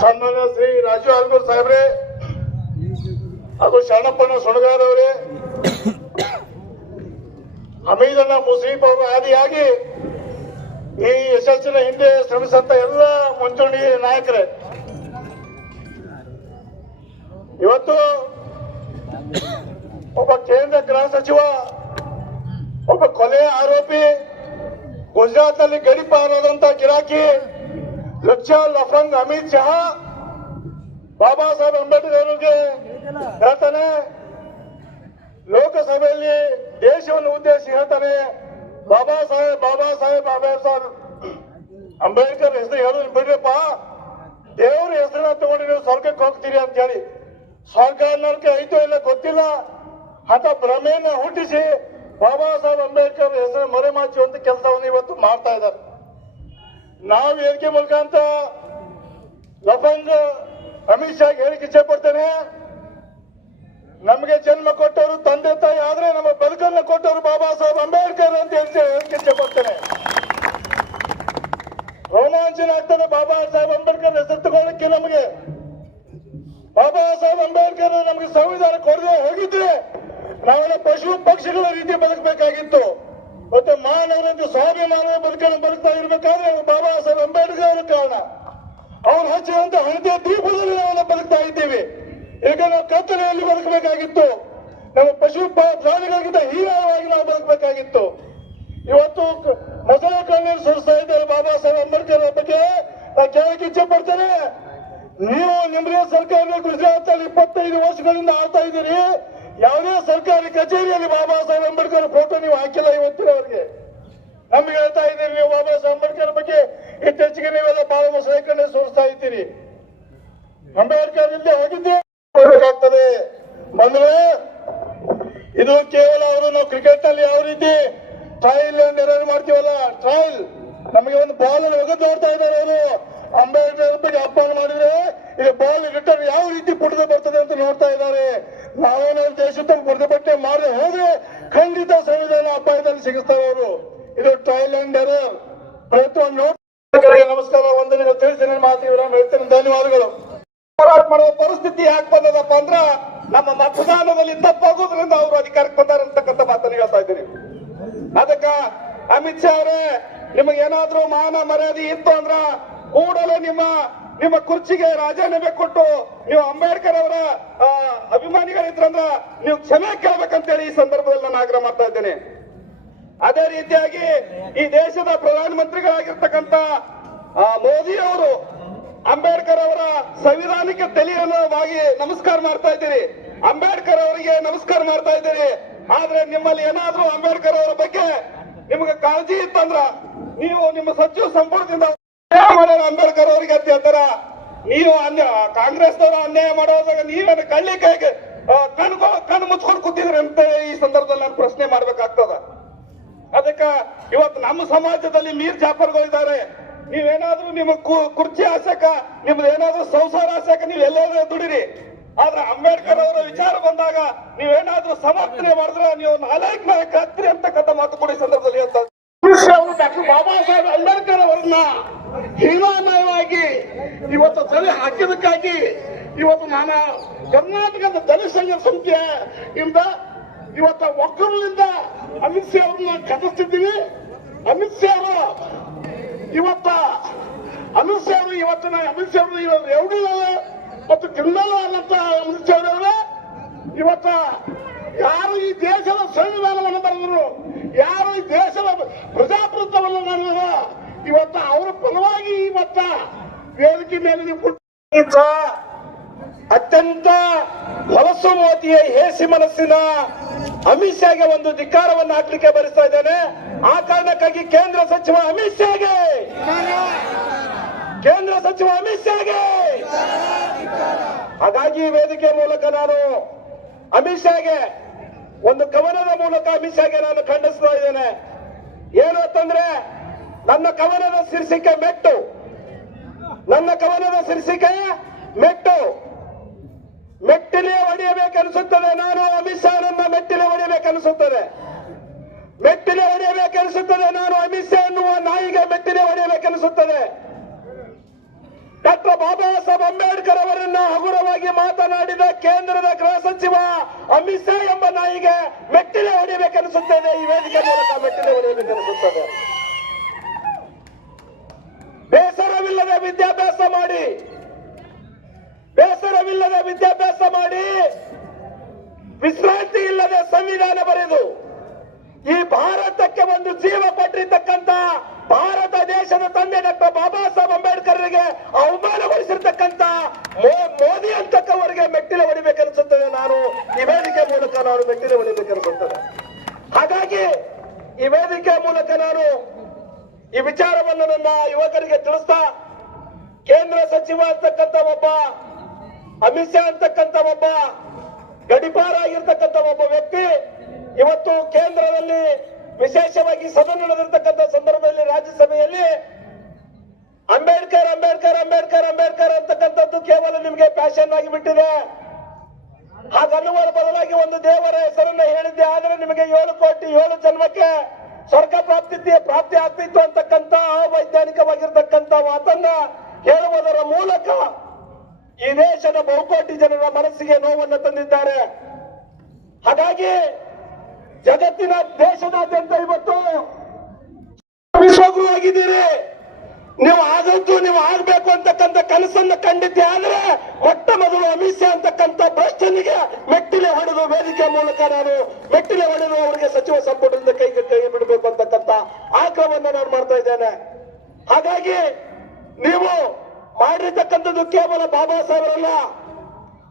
ಸನ್ಮಾನ್ಯ ಶ್ರೀ ರಾಜು ಆಲ್ಗೂರ್ ಸಾಹೇಬ್ರೆ ಹಾಗೂ ಶರಣಪ್ಪಣ್ಣ ಸೊಣಗಾರ್ ಅವರೇ, ಹಮೀದಣ್ಣ ಮುಸೀಫ್ ಅವರು ಆದಿಯಾಗಿ ಈ ಯಶಸ್ಸಿನ ಹಿಂದೆ ಶ್ರಮಿಸಂತ ಎಲ್ಲ ಮುಂಚೂಣಿ ನಾಯಕರೇ, ಇವತ್ತು ಒಬ್ಬ ಕೇಂದ್ರ ಗೃಹ ಸಚಿವ, ಒಬ್ಬ ಕೊಲೆ ಆರೋಪಿ, ಗುಜರಾತ್ ನಲ್ಲಿ ಗಡಿಪಾರಾದಂತ ಗಿರಾಕಿ, ಲಕ್ಷ ಲಫಂಗ್ ಅಮಿತ್ ಶಾ ಬಾಬಾ ಸಾಹೇಬ್ ಅಂಬೇಡ್ಕರ್ ಅವರಿಗೆ ಹೇಳ್ತಾನೆ, ಲೋಕಸಭೆಯಲ್ಲಿ ದೇಶವನ್ನು ಉದ್ದೇಶಿಸಿ ಹೇಳ್ತಾನೆ, ಬಾಬಾ ಸಾಹೇಬ್ ಅಂಬೇಡ್ಕರ್ ಹೆಸರು ಹೇಳೋದು ಬಿಡ್ರಪ್ಪ, ದೇವ್ರ ಹೆಸರನ್ನ ತಗೊಂಡು ನೀವು ಸ್ವರ್ಗಕ್ಕೆ ಹೋಗ್ತೀರಿ ಅಂತ ಹೇಳಿ. ಸ್ವರ್ಗ ಅನ್ನೋಕೆ ಐತೋ ಇಲ್ಲ ಗೊತ್ತಿಲ್ಲ ಅಂತ ಭ್ರಮೆಯನ್ನ ಹುಟ್ಟಿಸಿ ಬಾಬಾ ಸಾಹೇಬ್ ಅಂಬೇಡ್ಕರ್ ಹೆಸರು ಮರೆಮಾಚುವಂತ ಕೆಲಸವನ್ನು ಇವತ್ತು ಮಾಡ್ತಾ ಇದ್ದಾರೆ. ನಾವು ವೇದಿಕೆ ಮೂಲಕ ಅಂತ ಲಫಂಗ್ ಅಮಿತ್ ಶಾ ಹೇಳಿಕೆ ಇಚ್ಛೆ ಪಡ್ತೇನೆ, ನಮಗೆ ಜನ್ಮ ಕೊಟ್ಟವರು ತಂದೆ ತಾಯಿ ಆದ್ರೆ ನಮ್ಮ ಬದುಕನ್ನು ಕೊಟ್ಟವರು ಬಾಬಾ ಸಾಹೇಬ್ ಅಂಬೇಡ್ಕರ್ ಅಂತ ಹೇಳಿಕೆ ಇಚ್ಛೆ ಪಡ್ತೇನೆ. ರೋಮಾಂಚನ ಆಗ್ತದೆ ಬಾಬಾ ಸಾಹೇಬ್ ಅಂಬೇಡ್ಕರ್ ಹೆಸರು ತಗೊಳ್ಳಕ್ಕೆ. ನಮಗೆ ಬಾಬಾ ಸಾಹೇಬ್ ಅಂಬೇಡ್ಕರ್ ನಮಗೆ ಸಂವಿಧಾನ ಕೊಡದೆ ಹೋಗಿದ್ರೆ ನಾವೆಲ್ಲ ಪಶು ಪಕ್ಷಿಗಳ ರೀತಿ ಬದುಕಬೇಕಾಗಿತ್ತು. ಮತ್ತೆ ಮಾನವರಂತೆ ಸ್ವಾಭಿಮಾನವ ಬದುಕನ್ನು ಬದುಕ್ತಾ ಇರ್ಬೇಕಾದ್ರೆ ಬಾಬಾ ಸಾಹೇಬ್ ಅಂಬೇಡ್ಕರ್ ಅವರ ಕಾರಣ. ಅವ್ರು ಹಚ್ಚಿದಂತ ಹಣತೆ ದೀಪದಲ್ಲಿ ನಾವೆಲ್ಲ ಬದುಕ್ತಾ ಇದ್ದೀವಿ. ಈಗ ನಾವು ಕತ್ತಲೆಯಲ್ಲಿ ಬದುಕಬೇಕಾಗಿತ್ತು. ನಮ್ಮ ಪಶು ಪ್ರಾಣಿಗಳಿಗಿಂತ ಹೀನವಾಗಿ ನಾವು ಬದುಕಬೇಕಾಗಿತ್ತು. ಇವತ್ತು ಮೊದಲ ಕಣ್ಣೀರು ಸುರಿಸ್ತಾ ಇದ್ದಾರೆ ಬಾಬಾ ಸಾಹೇಬ್ ಅಂಬೇಡ್ಕರ್ ಬಗ್ಗೆ. ನಾನು ಕೇಳಕ್ಕೆ ಇಚ್ಛೆ ಪಡ್ತೇನೆ, ನೀವು ನಿಮ್ದೇ ಸರ್ಕಾರ ಗುಜರಾತ್ ಅಲ್ಲಿ 25 ವರ್ಷಗಳಿಂದ ಆಳ್ತಾ ಇದ್ದೀರಿ. ಯಾವುದೇ ಸರ್ಕಾರಿ ಕಚೇರಿಯಲ್ಲಿ ಬಾಬಾ ಸಾಹೇಬ್ ಅಂಬೇಡ್ಕರ್ ಫೋಟೋ ನೀವು ಹಾಕಿಲ್ಲ ಇವತ್ತಿನವರೆಗೆ. ನಮ್ಗೆ ಹೇಳ್ತಾ ಇದ್ದೀರಿ ನೀವು ಬಾಬಾ ಸಾಹೇಬ್ ಅಂಬೇಡ್ಕರ್ ಬಗ್ಗೆ ಇತ್ತೀಚೆಗೆ ನೀವೆಲ್ಲ ಬಹಳ ಮೊಸಳೆ ಕಣ್ಣೆ ಸುರಿಸ್ತಾ ಇದ್ದೀರಿ. ಅಂಬೇಡ್ಕರ್ ಇಲ್ಲದೆ ಹೋಗಿದ್ದೆ ಬೇಕಾಗ್ತದೆ ಬಂದ್ರೆ ಇದು ಕೇವಲ ಅವರು ಕ್ರಿಕೆಟ್ ನಲ್ಲಿ ಯಾವ ರೀತಿ ಟ್ರಯಲ್ ಏನಾದ್ರು ಮಾಡ್ತೀವಲ್ಲ, ಟ್ರಯಲ್ ನಮಗೆ ಒಂದು ಬಾಲ್ ಒಗದು ನೋಡ್ತಾ ಇದ್ದಾರೆ ಅವರು. ಅಂಬೇಡ್ಕರ್ ಬಗ್ಗೆ ಅಪ್ಪಣೆ ಮಾಡಿದ್ರೆ ಈಗ ಬಾಲ್ ರಿಟರ್ನ್ ಯಾವ ರೀತಿ ಪುಟದ ಬರ್ತದೆ ಅಂತ ನೋಡ್ತಾ ಇದ್ದಾರೆ. ನಾವೇನಾದ್ರು ದೇಶದ ಪ್ರತಿಭಟನೆ ಮಾಡದೆ ಹೋದ್ರೆ ಖಂಡಿತ ಸಂವಿಧಾನ ಅಪಾಯದಲ್ಲಿ ಸಿಗಿಸ್ತಾರೆ ಅವರು. ಇದು ಟ್ರಯಲ್ ಅಂಡ್ ಎರರ್ ಪ್ರಯತ್ನ ನೋಡಿ. ನಮಸ್ಕಾರ, ವಂದನೆಗಳು ತಿಳಿಸಿ ನನ್ನ ಮಾತಿಗೆ ಹೇಳ್ತೇನೆ. ಧನ್ಯವಾದಗಳು. ಹೋರಾಟ ಮಾಡುವ ಪರಿಸ್ಥಿತಿ ಯಾಕೆ ಬಂದದಪ್ಪ ಅಂದ್ರ ನಮ್ಮ ಮತದಾನದಲ್ಲಿ ತಪ್ಪಾಗೋದ್ರಿಂದ ಅವರು ಅಧಿಕಾರಕ್ಕೆ ಬಂದಾರಂತಕ್ಕಂಥ ಮಾತನ್ನು ಹೇಳ್ತಾ ಇದ್ದೀನಿ. ಅದಕ್ಕ ಅಮಿತ್ ಶಾ ಅವರೇ, ನಿಮಗೇನಾದ್ರೂ ಮಾನ ಮರ್ಯಾದೆ ಇತ್ತು ಅಂದ್ರ ಕೂಡಲೇ ನಿಮ್ಮ ಕುರ್ಚಿಗೆ ರಾಜೀನಾಮೆ ಕೊಟ್ಟು ನೀವು ಅಂಬೇಡ್ಕರ್ ಅವರ ಅಭಿಮಾನಿಗಳಿದ್ರಂದ್ರ ನೀವು ಕ್ಷಮೆ ಕೇಳ್ಬೇಕಂತೇಳಿ ಈ ಸಂದರ್ಭದಲ್ಲಿ ನಾನು ಆಗ್ರಹ ಮಾಡ್ತಾ ಇದ್ದೇನೆ. ಅದೇ ರೀತಿಯಾಗಿ ಈ ದೇಶದ ಪ್ರಧಾನಮಂತ್ರಿಗಳಾಗಿರ್ತಕ್ಕಂಥ ಮೋದಿ ಅವರು ಅಂಬೇಡ್ಕರ್ ಅವರ ಸಂವಿಧಾನಕ್ಕೆ ತಲೆಯನ್ನವಾಗಿ ನಮಸ್ಕಾರ ಮಾಡ್ತಾ ಇದ್ದೀರಿ, ಅಂಬೇಡ್ಕರ್ ಅವರಿಗೆ ನಮಸ್ಕಾರ ಮಾಡ್ತಾ ಇದ್ದೀರಿ. ಆದ್ರೆ ನಿಮ್ಮಲ್ಲಿ ಏನಾದ್ರೂ ಅಂಬೇಡ್ಕರ್ ಅವರ ಬಗ್ಗೆ ನಿಮಗೆ ಕಾಳಜಿ ಇತ್ತಂದ್ರ ನೀವು ನಿಮ್ಮ ಸಚಿವ ಸಂಪುಟದಿಂದ ಮಾಡ್ಯಾರ ಅಂಬೇಡ್ಕರ್ ಅವರಿಗೆ ಅಂತ ಹೇಳ್ತಾರ. ನೀವು ಕಾಂಗ್ರೆಸ್ನವರು ಅನ್ಯಾಯ ಮಾಡೋದಾಗ ನೀವೇನು ಕಳ್ಳಿ ಕೈಗೆ ಕಣ್ಣು ಮುಚ್ಕೊಂಡು ಕೂತಿದ್ರಿ ಅಂತ ಈ ಸಂದರ್ಭದಲ್ಲಿ ನಾನು ಪ್ರಶ್ನೆ ಮಾಡ್ಬೇಕಾಗ್ತದ. ಅದಕ್ಕ ಇವತ್ತು ನಮ್ಮ ಸಮಾಜದಲ್ಲಿ ಮೀರ್ ಜಾಫರ್ಗಳಿದ್ದಾರೆ. ನೀವೇನಾದ್ರೂ ನಿಮ್ಮ ಕುರ್ಚಿ ಆಸಕ, ನಿಮ್ದು ಏನಾದ್ರೂ ಸಂಸಾರ ಆಸಕ ನೀವು ಎಲ್ಲಾದ್ರೂ ದುಡಿರಿ. ಆದ್ರೆ ಅಂಬೇಡ್ಕರ್ ಅವರ ವಿಚಾರ ಬಂದಾಗ ನೀವೇನಾದ್ರೂ ಸಮರ್ಥನೆ ಮಾಡಿದ್ರೆ ನೀವು ನಾಲ್ಕು ಆಗ್ತೀರಿ ಅಂತಕ್ಕಂಥ ಮಾತು ಕೂಡ ಈ ಸಂದರ್ಭದಲ್ಲಿ ಹೇಳ್ತಾರೆ. ಡಾಕ್ಟರ್ ಬಾಬಾ ಸಾಹೇಬ್ ಅಂಬೇಡ್ಕರ್ ಅವರನ್ನ ಹೀನಾಮಯವಾಗಿ ಇವತ್ತು ತಲೆ ಹಾಕಿದಕ್ಕಾಗಿ ಇವತ್ತು ನಾನು ಕರ್ನಾಟಕದ ದಲಿತ ಸಂಘ ಸಂಖ್ಯೆಯಿಂದ ಇವತ್ತು ಒಕ್ಕಲಿನಿಂದ ಅಮಿತ್ ಶಾ ಅವ್ರನ್ನ ಕಟ್ಟಿಸ್ತಿದ್ದೀವಿ. ಅಮಿತ್ ಶಾ ಅವರು ಇವತ್ತು ಅಮಿತ್ ಶಾ ಅವರು ರೌಡಿಗಳು ಮತ್ತು ಕ್ರಿಮಿನಲ್ ಅನ್ನಂತ ಅಮಿತ್ ಶಾ ಅವರೇ ಇವತ್ತ ಯಾರು ಈ ದೇಶದ ಸಂವಿಧಾನವನ್ನು ಬರೆದರು, ಯಾರು ಈ ದೇಶದ ಪ್ರಜಾಪ್ರಭುತ್ವವನ್ನು ನಡೆದರು, ಇವತ್ತ ಅವರ ಪರವಾಗಿ ಇವತ್ತ ವೇದಿಕೆ ಮೇಲೆ ನೀವು ಅತ್ಯಂತ ಹೊಲಸು ಮೋದಿಯ ಹೇಸಿ ಮನಸ್ಸಿನ ಅಮಿತ್ ಶಾಗೆ ಒಂದು ಧಿಕ್ಕಾರವನ್ನು ಹಾಕ್ಲಿಕ್ಕೆ ಬಯಸ್ತಾ ಇದ್ದೇನೆ. ಆ ಕಾರಣಕ್ಕಾಗಿ ಕೇಂದ್ರ ಸಚಿವ ಅಮಿತ್ ಶಾಗೆ ಹಾಗಾಗಿ ವೇದಿಕೆ ಮೂಲಕ ನಾನು ಅಮಿತ್ ಶಾಗೆ ಒಂದು ಕವನದ ಮೂಲಕ ಅಮಿತ್ ಶಾಗೆ ನಾನು ಖಂಡಿಸ್ತಾ ಇದ್ದೇನೆ. ಏನು ಅಂತಂದ್ರೆ, ನನ್ನ ಕವನದ ಶೀರ್ಷಿಕೆ ಮೆಟ್ಟು. ಮೆಟ್ಟಿಲೆ ಹೊಡೆಯಬೇಕನ್ನಿಸುತ್ತದೆ. ನಾನು ಅಮಿತ್ ಶಾರನ್ನ ಮೆಟ್ಟಿಲೆ ಹೊಡೆಯಬೇಕನ್ನಿಸುತ್ತದೆ. ನಾನು ಅಮಿತ್ ಶಾ ಎನ್ನುವ ನಾಯಿಗೆ ಮೆಟ್ಟಿಲೆ ಹೊಡೆಯಬೇಕನ್ನಿಸುತ್ತದೆ. ಡಾಕ್ಟರ್ ಬಾಬಾ ಸಾಹೇಬ್ ಅಂಬೇಡ್ಕರ್ ಅವರನ್ನ ಹಗುರವಾಗಿ ಮಾತನಾಡಿದ ಕೇಂದ್ರದ ಗೃಹ ಸಚಿವ ಅಮಿತ್ ಶಾ ಎಂಬ ನಾಯಿಗೆ ಮೆಟ್ಟಿಲೆ ಹೊಡೆಯಬೇಕನ್ನಿಸುತ್ತದೆ. ಈ ವೇದಿಕೆ ಮೂಲಕ ಮೆಟ್ಟಿಲೆ ಹೊಡೆಯಬೇಕನ್ನಿಸುತ್ತದೆ. ಬೇಸರವಿಲ್ಲದೆ ವಿದ್ಯಾಭ್ಯಾಸ ಮಾಡಿ ವಿಶ್ರಾಂತಿ ಇಲ್ಲದೆ ಸಂವಿಧಾನ ಬರೆದು ಈ ಭಾರತಕ್ಕೆ ಒಂದು ಜೀವ ಕೊಟ್ಟಿರ್ತಕ್ಕಂಥ ಭಾರತ ದೇಶದ ತಂದೆ ಡಾಕ್ಟರ್ ಬಾಬಾ ಸಾಹೇಬ್ ಅಂಬೇಡ್ಕರ್ಗೆ ಅವಮಾನಗೊಳಿಸಿರ್ತಕ್ಕಂಥ ಮೋದಿ ಅಂತಕ್ಕವರಿಗೆ ಮೆಟ್ಟಿಲೆ ಹೊಡಿಬೇಕನ್ನಿಸುತ್ತದೆ. ನಾನು ಈ ವೇದಿಕೆ ಮೂಲಕ ಮೆಟ್ಟಿಲೆ ಹೊಡಿಬೇಕನ್ನಿಸುತ್ತದೆ. ಹಾಗಾಗಿ ಈ ವೇದಿಕೆ ಮೂಲಕ ನಾನು ಈ ವಿಚಾರವನ್ನು ನನ್ನ ಯುವಕರಿಗೆ ತಿಳಿಸ್ತಾ, ಕೇಂದ್ರ ಸಚಿವ ಅಂತಕ್ಕಂಥ ಒಬ್ಬ ಅಮಿತ್ ಶಾ ಅಂತಕ್ಕಂಥ ಒಬ್ಬ ಗಡಿಪಾರ ಆಗಿರ್ತಕ್ಕಂಥ ಒಬ್ಬ ವ್ಯಕ್ತಿ ಇವತ್ತು ಕೇಂದ್ರದಲ್ಲಿ ವಿಶೇಷವಾಗಿ ಸದನ ನಡೆದಿರ್ತಕ್ಕಂಥ ಸಂದರ್ಭದಲ್ಲಿ ರಾಜ್ಯಸಭೆಯಲ್ಲಿ ಅಂಬೇಡ್ಕರ್ ಅಂತಕ್ಕಂಥದ್ದು ಕೇವಲ ನಿಮಗೆ ಪ್ಯಾಷನ್ ಆಗಿ ಬಿಟ್ಟಿದೆ. ಹಾಗನ್ನುವ ಬದಲಾಗಿ ಒಂದು ದೇವರ ಹೆಸರನ್ನ ಹೇಳಿದ್ದೆ ಆದರೆ ನಿಮಗೆ 7 ಕೋಟಿ 7 ಜನ್ಮಕ್ಕೆ ಸ್ವರ್ಗ ಪ್ರಾಪ್ತಿ ಆಗ್ತಿತ್ತು ಅಂತಕ್ಕಂಥ ಅವೈಜ್ಞಾನಿಕವಾಗಿರ್ತಕ್ಕಂಥ ಮಾತನ್ನ ಹೇಳುವುದರ ಮೂಲಕ ಈ ದೇಶದ ಬಹುಕೋಟಿ ಜನರ ಮನಸ್ಸಿಗೆ ನೋವನ್ನು ತಂದಿದ್ದಾರೆ. ಹಾಗಾಗಿ ಜಗತ್ತಿನ ದೇಶದಾದ್ಯಂತ ಇವತ್ತು ವಿಶ್ವಗುರು ಆಗಿದ್ದೀರಿ. ನೀವು ಆಗ್ಬೇಕು ಅಂತಕ್ಕಂಥ ಕನಸನ್ನು ಕಂಡಿದ್ದೆ ಆದ್ರೆ ಮೊಟ್ಟ ಮೊದಲು ಅಮಿತ್ ಶಾ ಅಂತಕ್ಕಂಥ ಭ್ರಷ್ಟನಿಗೆ ಮೆಟ್ಟಿಲೆ ಹೊಡೆದು ವೇದಿಕೆ ಮೂಲಕ ನಾನು ಮೆಟ್ಟಿಲೆ ಹೊಡೆದು ಅವರಿಗೆ ಸಚಿವ ಸಂಪುಟದಿಂದ ಕೈ ಬಿಡಬೇಕು ಅಂತಕ್ಕಂಥ ಆಗ್ರಹವನ್ನು ನಾನು ಮಾಡ್ತಾ ಇದ್ದೇನೆ. ಹಾಗಾಗಿ ನೀವು ಮಾಡಿರ್ತಕ್ಕಂಥದ್ದು ಕೇವಲ ಬಾಬಾ ಸಾಹೇಬರಲ್ಲ,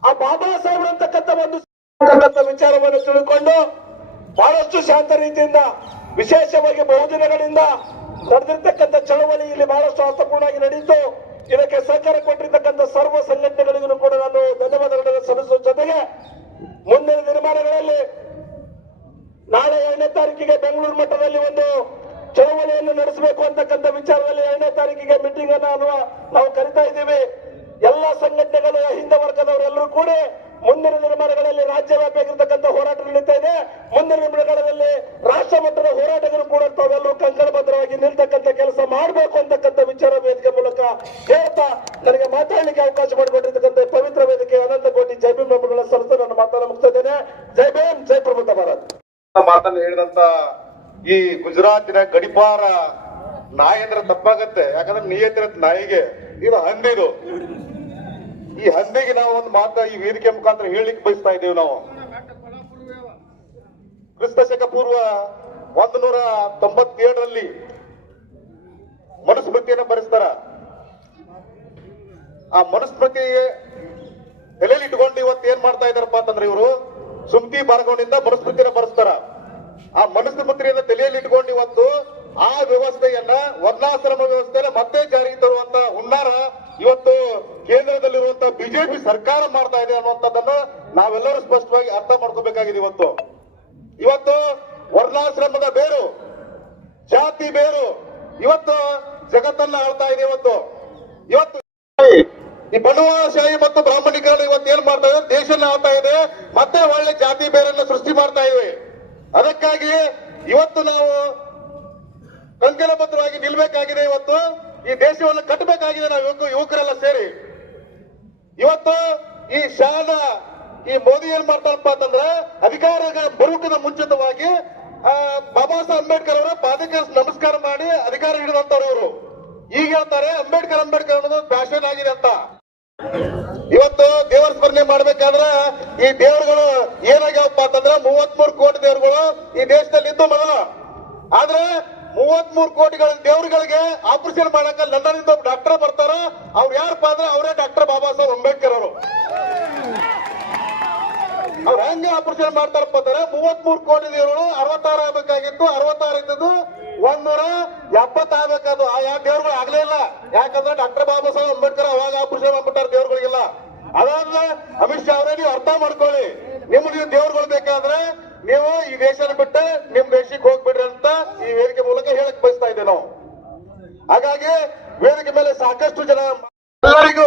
ಆ ಬಾಬಾ ಸಾಹೇಬರು ಅಂತಕ್ಕಂಥ ಒಂದು ವಿಚಾರವನ್ನು ತಿಳ್ಕೊಂಡು ಬಹಳಷ್ಟು ಶಾಂತ ರೀತಿಯಿಂದ ವಿಶೇಷವಾಗಿ ಬಹುದಿನಗಳಿಂದ ನಡೆದಿರ್ತಕ್ಕಂಥ ಚಳವಳಿ ಇಲ್ಲಿ ಬಹಳಷ್ಟು ಅರ್ಥಪೂರ್ಣವಾಗಿ ನಡೆಯಿತು. ಇದಕ್ಕೆ ಸಹಕಾರ ಕೊಟ್ಟಿರ್ತಕ್ಕಂಥ ಸರ್ವ ಸಂಘಟನೆಗಳಿಗೂ ಕೂಡ ನಾನು ಧನ್ಯವಾದಗಳನ್ನು ಸಲ್ಲಿಸುವ ಜೊತೆಗೆ ಮುಂದಿನ ದಿನಮಾನಗಳಲ್ಲಿ ನಾಳೆ 2ನೇ ತಾರೀಕಿಗೆ ಬೆಂಗಳೂರು ಮಟ್ಟದಲ್ಲಿ ಒಂದು ಚಳವಳಿಯನ್ನು ನಡೆಸಬೇಕು ಅಂತಕ್ಕಂಥ ವಿಚಾರದಲ್ಲಿ 2ನೇ ತಾರೀಕಿಗೆ ಮೀಟಿಂಗ್ ಅನ್ನು ನಾವು ಕರಿತಾ ಇದ್ದೀವಿ. ಎಲ್ಲ ಸಂಘಟನೆಗಳು, ಹಿಂದ ವರ್ಗದವರೆಲ್ಲರೂ ಕೂಡ ಮುಂದಿನ ದಿನಮಾನಗಳಲ್ಲಿ ರಾಜ್ಯವ್ಯಾಪಿಯಾಗಿರ್ತಕ್ಕಂಥ ಹೋರಾಟ ನಡೀತಾ ಇದೆ. ಮುಂದಿನ ದಿನಗಳಲ್ಲಿ ರಾಷ್ಟ್ರ ಮಟ್ಟದ ಹೋರಾಟಗಳು ಕೂಡ ತಾವೆಲ್ಲರೂ ಕಂಕಣಬದ್ಧವಾಗಿ ನಿಲ್ತಕ್ಕಂಥ ಕೆಲಸ ಮಾಡಬೇಕು ಅಂತಕ್ಕಂಥ ವಿಚಾರ ವೇದಿಕೆ ಮೂಲಕ ಹೇಳ್ತಾ ನನಗೆ ಮಾತಾಡಲಿಕ್ಕೆ ಅವಕಾಶ ಮಾಡಿಕೊಟ್ಟಿರ್ತಕ್ಕಂಥ ಪವಿತ್ರ ವೇದಿಕೆ ಅನಂತ ಕೋಟಿ ಜೈ ಭೀಮ್ ಮೆಂಬರ್ಗಳ ಸಲ್ಲಿಸಿ ನನ್ನ ಮಾತನ್ನು ಮುಕ್ತಾ ಇದ್ದೇನೆ. ಜೈ ಭೀಮ್, ಜೈ ಪ್ರಬುದ್ಧ ಭಾರತ್. ಮಾತನ್ನು ಹೇಳಿದಂತ ಈ ಗುಜರಾತಿನ ಗಡಿಪಾರ ನಾಯಿ ಅಂದ್ರೆ ತಪ್ಪಾಗತ್ತೆ. ಯಾಕಂದ್ರೆ ನಿಯತ್ತಿನ ನಾಯಿಗೆ ಇದು ಹಂದಿದು. ಈ ಹಂದಿಗೆ ನಾವು ಒಂದು ಮಾತ ಈ ವೇದಿಕೆ ಮುಖಾಂತರ ಹೇಳಲಿಕ್ಕೆ ಬಯಸ್ತಾ ಇದ್ದೇವೆ. ನಾವು ಕ್ರಿಸ್ತ ಪೂರ್ವ 197ರಲ್ಲಿ ಮನುಸ್ಮೃತಿಯನ್ನು ಬರೆಸ್ತಾರ. ಆ ಮನುಸ್ಮೃತಿ ತಲೆಯಲ್ಲಿ ಇಟ್ಕೊಂಡು ಇವತ್ತು ಏನ್ ಮಾಡ್ತಾ ಇದಾರಪ್ಪ ಅಂತಂದ್ರೆ ಇವರು ಸುಮ್ತಿ ಬಾರ್ಗೊಂಡಿಂದ ಮನುಸ್ಮೃತಿಯನ್ನು ಬರೆಸ್ತಾರ. ಆ ಮನುಸ್ಮೃತಿಯನ್ನು ತಲೆಯಲ್ಲಿ ಇಟ್ಕೊಂಡು ಇವತ್ತು ಆ ವ್ಯವಸ್ಥೆಯನ್ನ, ವರ್ಣಾಶ್ರಮ ವ್ಯವಸ್ಥೆಯನ್ನ ಮತ್ತೆ ಜಾರಿಗೆ ತರುವಂತ ಹುನ್ನಾರ ಇವತ್ತು ಕೇಂದ್ರದಲ್ಲಿರುವಂತಹ ಬಿಜೆಪಿ ಸರ್ಕಾರ ಮಾಡ್ತಾ ಇದೆ ಅನ್ನುವಂಥದ್ದನ್ನು ನಾವೆಲ್ಲರೂ ಸ್ಪಷ್ಟವಾಗಿ ಅರ್ಥ ಮಾಡ್ಕೋಬೇಕಾಗಿದೆ. ಇವತ್ತು ವರ್ಣಾಶ್ರಮದ ಬೇರು, ಜಾತಿ ಬೇರು ಇವತ್ತು ಜಗತ್ತನ್ನ ಆಳ್ತಾ ಇದೆ. ಇವತ್ತು ಈ ಬಂಡವಾಳಶಾಹಿ ಮತ್ತು ಬ್ರಾಹ್ಮಣೀಕರಣ ಇವತ್ತು ಏನ್ ಮಾಡ್ತಾ ಇದೆ, ದೇಶನ ಆಳ್ತಾ ಇದೆ. ಮತ್ತೆ ಒಳ್ಳೆ ಜಾತಿ ಬೇರನ್ನು ಸೃಷ್ಟಿ ಮಾಡ್ತಾ ಇವೆ. ಅದಕ್ಕಾಗಿ ಇವತ್ತು ನಾವು ಕಂಕಣಬದ್ಧವಾಗಿ ನಿಲ್ಬೇಕಾಗಿದೆ. ಇವತ್ತು ಈ ದೇಶವನ್ನು ಕಟ್ಟಬೇಕಾಗಿದೆ. ನಾವು ಯುವಕರೆಲ್ಲ ಸೇರಿ ಇವತ್ತು ಈ ಈ ಮೋದಿ ಏನ್ ಮಾಡ್ತಾರಪ್ಪ ಅಂತಂದ್ರೆ ಅಧಿಕಾರ ಬರುವುದಕ್ಕಿಂತ ಮುಂಚಿತವಾಗಿ ಬಾಬಾ ಸಾಹೇಬ್ ಅಂಬೇಡ್ಕರ್ ಅವರ ಪಾದಕ್ಕೆ ನಮಸ್ಕಾರ ಮಾಡಿ ಅಧಿಕಾರ ಹಿಡಿದಂತವ್ರು ಇವರು. ಈಗ ಹೇಳ್ತಾರೆ ಅಂಬೇಡ್ಕರ್ ಅನ್ನೋದು ಫ್ಯಾಷನ್ ಆಗಿದೆ ಅಂತ. ಇವತ್ತು ದೇವರ ಸ್ಮರಣೆ ಮಾಡ್ಬೇಕಾದ್ರೆ ಈ ದೇವರುಗಳು ಏನಾಗ್ಯಾವಪ್ಪ ಅಂತಂದ್ರೆ 33 ಕೋಟಿ ದೇವರುಗಳು ಈ ದೇಶದಲ್ಲಿ ಇದ್ದು ಮೊದಲು. ಆದ್ರೆ 33 ಕೋಟಿ ದೇವರುಗಳಿಗೆ ಆಪರೇಷನ್ ಮಾಡಕ ಲಂಡನ್ನಿಂದ ಒಬ್ಬ ಡಾಕ್ಟರ್ ಬರ್ತಾರ. ಅವ್ರು ಯಾರಪ್ಪ ಅಂದ್ರೆ ಅವರೇ ಡಾಕ್ಟರ್ ಬಾಬಾ ಸಾಹೇಬ್ ಅಂಬೇಡ್ಕರ್ ಅವರು. ಅವ್ರು ಹೆಂಗೆ ಆಪರೇಷನ್ ಮಾಡ್ತಾರಪ್ಪ ಅಂದ್ರೆ 33 ಕೋಟಿ ದೇವರುಗಳು 66 ಆಗ್ಬೇಕಾಗಿತ್ತು, 66 ಇದ್ದದ್ದು 170 ಆಗ್ಬೇಕಾದ್ರು. ಆ ಯಾವ ದೇವರುಗಳು ಆಗ್ಲೇ ಇಲ್ಲ. ಯಾಕಂದ್ರೆ ಡಾಕ್ಟರ್ ಬಾಬಾ ಸಾಹೇಬ್ ಅಂಬೇಡ್ಕರ್ ಅವಾಗ ಆಪರೇಷನ್ ಮಾಡ್ಬಿಟ್ಟಾರ ದೇವರುಗಳಿಗೆಲ್ಲ. ಅದಾದ್ಮೇಲೆ ಅಮಿತ್ ಶಾ ಅವರೇ ನೀವು ಅರ್ಥ ಮಾಡ್ಕೊಳ್ಳಿ, ನೀವು ದೇವರುಗಳು ಬೇಕಾದ್ರೆ ನೀವು ಈ ದೇಶನ ಬಿಟ್ಟು ನಿಮ್ ದೇಶಕ್ಕೆ ಹೋಗ್ಬಿಡ್ರಿ ಅಂತ ಈ ವೇದಿಕೆ ಮೂಲಕ ಹೇಳಕ್ ಬಯಸ್ತಾ ಇದ್ದೇವೆ ನಾವು. ಹಾಗಾಗಿ ವೇದಿಕೆ ಮೇಲೆ ಸಾಕಷ್ಟು ಜನ ಎಲ್ಲರಿಗೂ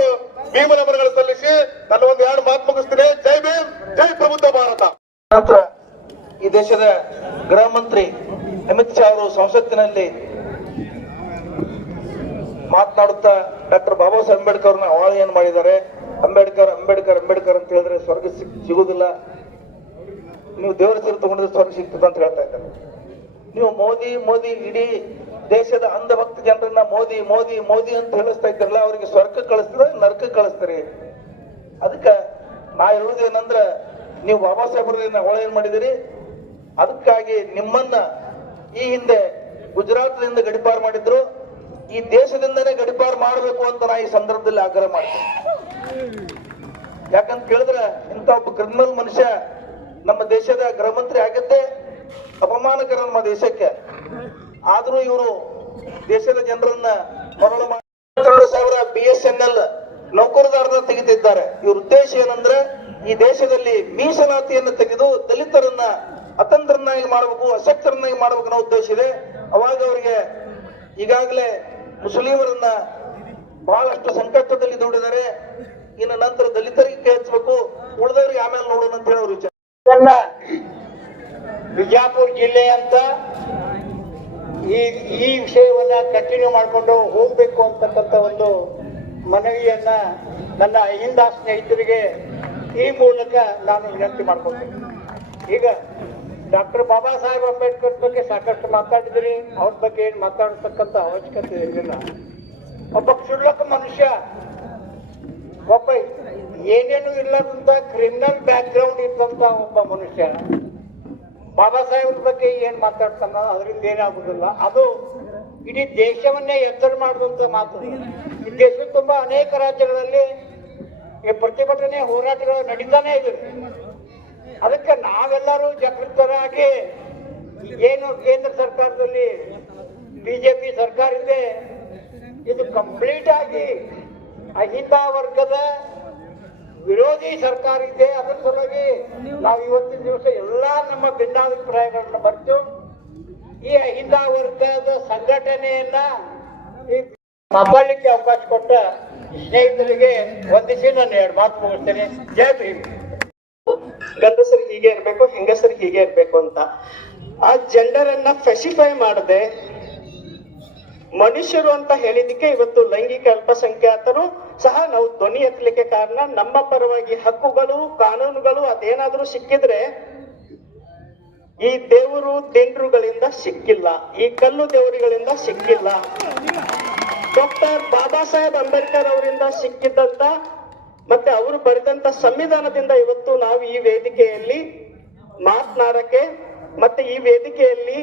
ಭೀಮ ನಮನಗಳು ಸಲ್ಲಿಸಿ ನನ್ನ ಒಂದು 2 ಮಾತು ಮುಗಿಸ್ತೀನಿ. ಜೈ ಭೀಮ್, ಜೈ ಪ್ರಬುದ್ಧ ಭಾರತ. ನಂತರ ಈ ದೇಶದ ಗೃಹ ಮಂತ್ರಿ ಅಮಿತ್ ಶಾ ಅವರು ಸಂಸತ್ತಿನಲ್ಲಿ ಮಾತನಾಡುತ್ತಾ ಡಾಕ್ಟರ್ ಬಾಬಾ ಸಾಹೇಬ್ ಅಂಬೇಡ್ಕರ್ ಅವ್ರನ್ನ ಆಹ್ವಾನ ಮಾಡಿದ್ದಾರೆ. ಅಂಬೇಡ್ಕರ್ ಅಂಬೇಡ್ಕರ್ ಅಂಬೇಡ್ಕರ್ ಅಂತ ಹೇಳಿದ್ರೆ ಸ್ವರ್ಗ ಸಿಗುವುದಿಲ್ಲ, ನೀವು ದೇವರ ಹೆಸರು ತಗೊಂಡ್ರೆ ಸ್ವರ್ಗ ಸಿಗ್ತದೆ ಅಂತ ಹೇಳ್ತಾ ಇದ್ದಾರೆ. ನೀವು ಮೋದಿ ಮೋದಿ ಇಡೀ ದೇಶದ ಅಂಧಭಕ್ತ ಜನರನ್ನ ಮೋದಿ ಮೋದಿ ಮೋದಿ ಅಂತ ಹೇಳಿಸ್ತಾ ಇದ್ದಾರಲ್ಲ, ಅವರಿಗೆ ಸ್ವರ್ಗ ಕಳಿಸ್ತೀರ ನರಕ ಕಳಿಸ್ತೀರಿ. ಅದಕ್ಕೆ ನಾ ಹೇಳುವುದೇನಂದ್ರೆ ನೀವು ಬಾಬಾ ಸಾಹೇಬ್ರನ್ನ ಆಹ್ವಾನ ಮಾಡಿದಿರಿ. ಅದಕ್ಕಾಗಿ ನಿಮ್ಮನ್ನ ಈ ಹಿಂದೆ ಗುಜರಾತ್ನಿಂದ ಗಡಿಪಾರು ಮಾಡಿದ್ರು, ಈ ದೇಶದಿಂದನೇ ಗಡಿಪಾರು ಮಾಡಬೇಕು ಅಂತ ನಾ ಈ ಸಂದರ್ಭದಲ್ಲಿ ಆಗ್ರಹ ಮಾಡ್ತೇನೆ. ಯಾಕಂತ ಕೇಳಿದ್ರೆ ಇಂಥ ಒಬ್ಬ ಕ್ರಿಮಿನಲ್ ಮನುಷ್ಯ ನಮ್ಮ ದೇಶದ ಗೃಹ ಮಂತ್ರಿ ಆಗಿದ್ದೆ ಅಪಮಾನಕರ ನಮ್ಮ ದೇಶಕ್ಕೆ. ಆದ್ರೂ ಇವರು ದೇಶದ ಜನರನ್ನ ಮರಳು ಮಾಡಿ 2,000 BSNL ನೌಕರದಾರರನ್ನ ತೆಗೆದಿದ್ದಾರೆ. ಇವ್ರ ಉದ್ದೇಶ ಏನಂದ್ರೆ ಈ ದೇಶದಲ್ಲಿ ಮೀಸಲಾತಿಯನ್ನು ತೆಗೆದು ದಲಿತರನ್ನ ಅತಂತ್ರನ್ನಾಗಿ ಮಾಡಬೇಕು, ಅಶಕ್ತರನ್ನಾಗಿ ಮಾಡಬೇಕು ಅನ್ನೋ ಉದ್ದೇಶ ಇದೆ. ಅವಾಗ ಅವರಿಗೆ ಈಗಾಗಲೇ ಮುಸ್ಲಿಮರನ್ನ ಬಹಳಷ್ಟು ಸಂಕಷ್ಟದಲ್ಲಿ ದುಡಿದರೆ, ಇನ್ನು ನಂತರ ದಲಿತರಿಗೆ ಕೇಳಿಸ್ಬೇಕು, ಉಳಿದವರಿಗೆ ಆಮೇಲೆ ನೋಡೋಣ ಅಂತ ಹೇಳಿ ಅವರು ವಿಚಾರ. ಬಿಜಾಪುರ ಜಿಲ್ಲೆ ಅಂತ ಈ ವಿಷಯವನ್ನ ಕಂಟಿನ್ಯೂ ಮಾಡಿಕೊಂಡು ಹೋಗ್ಬೇಕು ಅಂತಕ್ಕಂಥ ಒಂದು ಮನವಿಯನ್ನ ನನ್ನ ಅಹಿಂದ ಸ್ನೇಹಿತರಿಗೆ ಈ ಮೂಲಕ ನಾನು ವಿನಂತಿ ಮಾಡ್ಕೊಳ್ತೇನೆ. ಈಗ ಡಾಕ್ಟರ್ ಬಾಬಾ ಸಾಹೇಬ್ ಅಂಬೇಡ್ಕರ್ ಬಗ್ಗೆ ಸಾಕಷ್ಟು ಮಾತಾಡಿದ್ರಿ, ಅವ್ರ ಬಗ್ಗೆ ಏನು ಮಾತಾಡತಕ್ಕಂಥ ಅವಶ್ಯಕತೆ ಇರಲಿಲ್ಲ. ಒಬ್ಬ ಕ್ಷುಲ್ಲಕ ಮನುಷ್ಯ, ಒಬ್ಬ ಏನೇನು ಇಲ್ಲದಂತ ಕ್ರಿಮಿನಲ್ ಬ್ಯಾಕ್ ಗ್ರೌಂಡ್ ಇದ್ದಂತ ಒಬ್ಬ ಮನುಷ್ಯ ಬಾಬಾ ಸಾಹೇಬ್ರ ಬಗ್ಗೆ ಏನ್ ಮಾತಾಡ್ತಾನ, ಅದರಿಂದ ಏನಾಗುದಿಲ್ಲ. ಅದು ಇಡೀ ದೇಶವನ್ನೇ ಎಚ್ಚರ ಮಾಡಿದಂತ ಮಾತು. ಈ ದೇಶದ ತುಂಬಾ ಅನೇಕ ರಾಜ್ಯಗಳಲ್ಲಿ ಈ ಪ್ರತಿಭಟನೆ ಹೋರಾಟಗಳು ನಡೀತಾನೆ ಇದೆ. ಅದಕ್ಕೆ ನಾವೆಲ್ಲರೂ ಜಾಗೃತರಾಗಿ ಏನು ಕೇಂದ್ರ ಸರ್ಕಾರದಲ್ಲಿ ಬಿಜೆಪಿ ಸರ್ಕಾರ ಇದೆ, ಇದು ಕಂಪ್ಲೀಟ್ ಆಗಿ ಅಹಿಂದ ವರ್ಗದ ವಿರೋಧಿ ಸರ್ಕಾರ ಇದೆ. ಅದರ ಸಲುವಾಗಿ ನಾವು ಇವತ್ತಿನ ದಿವಸ ಎಲ್ಲಾ ನಮ್ಮ ಭಿನ್ನಾಭಿಪ್ರಾಯಗಳನ್ನ ಬರೆದು ಈ ಅಹಿಂದ ವರ್ಗದ ಸಂಘಟನೆಯನ್ನ ಕಾಪಾಡಲಿಕ್ಕೆ ಅವಕಾಶ ಕೊಟ್ಟ ಸ್ನೇಹಿತರಿಗೆ ವಂದಿಸಿ ನಾನು 2 ಮಾತು ಮುಗಿಸ್ತೇನೆ. ಜೈ ಭೀಮ್. ಗಂಡಸರು ಹೀಗೆ ಇರ್ಬೇಕು, ಹೆಂಗಸರು ಹೀಗೆ ಇರ್ಬೇಕು ಅಂತ ಆ ಜೆಂಡರ್ ಅನ್ನ ಸ್ಪೆಸಿಫೈ ಮಾಡದೆ ಮನುಷ್ಯರು ಅಂತ ಹೇಳಿದಕ್ಕೆ ಇವತ್ತು ಲೈಂಗಿಕ ಅಲ್ಪಸಂಖ್ಯಾತರು ಸಹ ನಾವು ಧ್ವನಿ ಎತ್ತಲಿಕ್ಕೆ ಕಾರಣ. ನಮ್ಮ ಪರವಾಗಿ ಹಕ್ಕುಗಳು, ಕಾನೂನುಗಳು ಅದೇನಾದ್ರೂ ಸಿಕ್ಕಿದ್ರೆ ಈ ದೇವರು ದಿಂಡ್ರುಗಳಿಂದ ಸಿಕ್ಕಿಲ್ಲ, ಈ ಕಲ್ಲು ದೇವರುಗಳಿಂದ ಸಿಕ್ಕಿಲ್ಲ. ಡಾಕ್ಟರ್ ಬಾಬಾ ಸಾಹೇಬ್ ಅಂಬೇಡ್ಕರ್ ಅವರಿಂದ ಸಿಕ್ಕಿದ್ದಂತ ಮತ್ತೆ ಅವರು ಬರೆದಂತ ಸಂವಿಧಾನದಿಂದ ಇವತ್ತು ನಾವು ಈ ವೇದಿಕೆಯಲ್ಲಿ ಮಾತನಾಡಕ್ಕೆ ಮತ್ತೆ ಈ ವೇದಿಕೆಯಲ್ಲಿ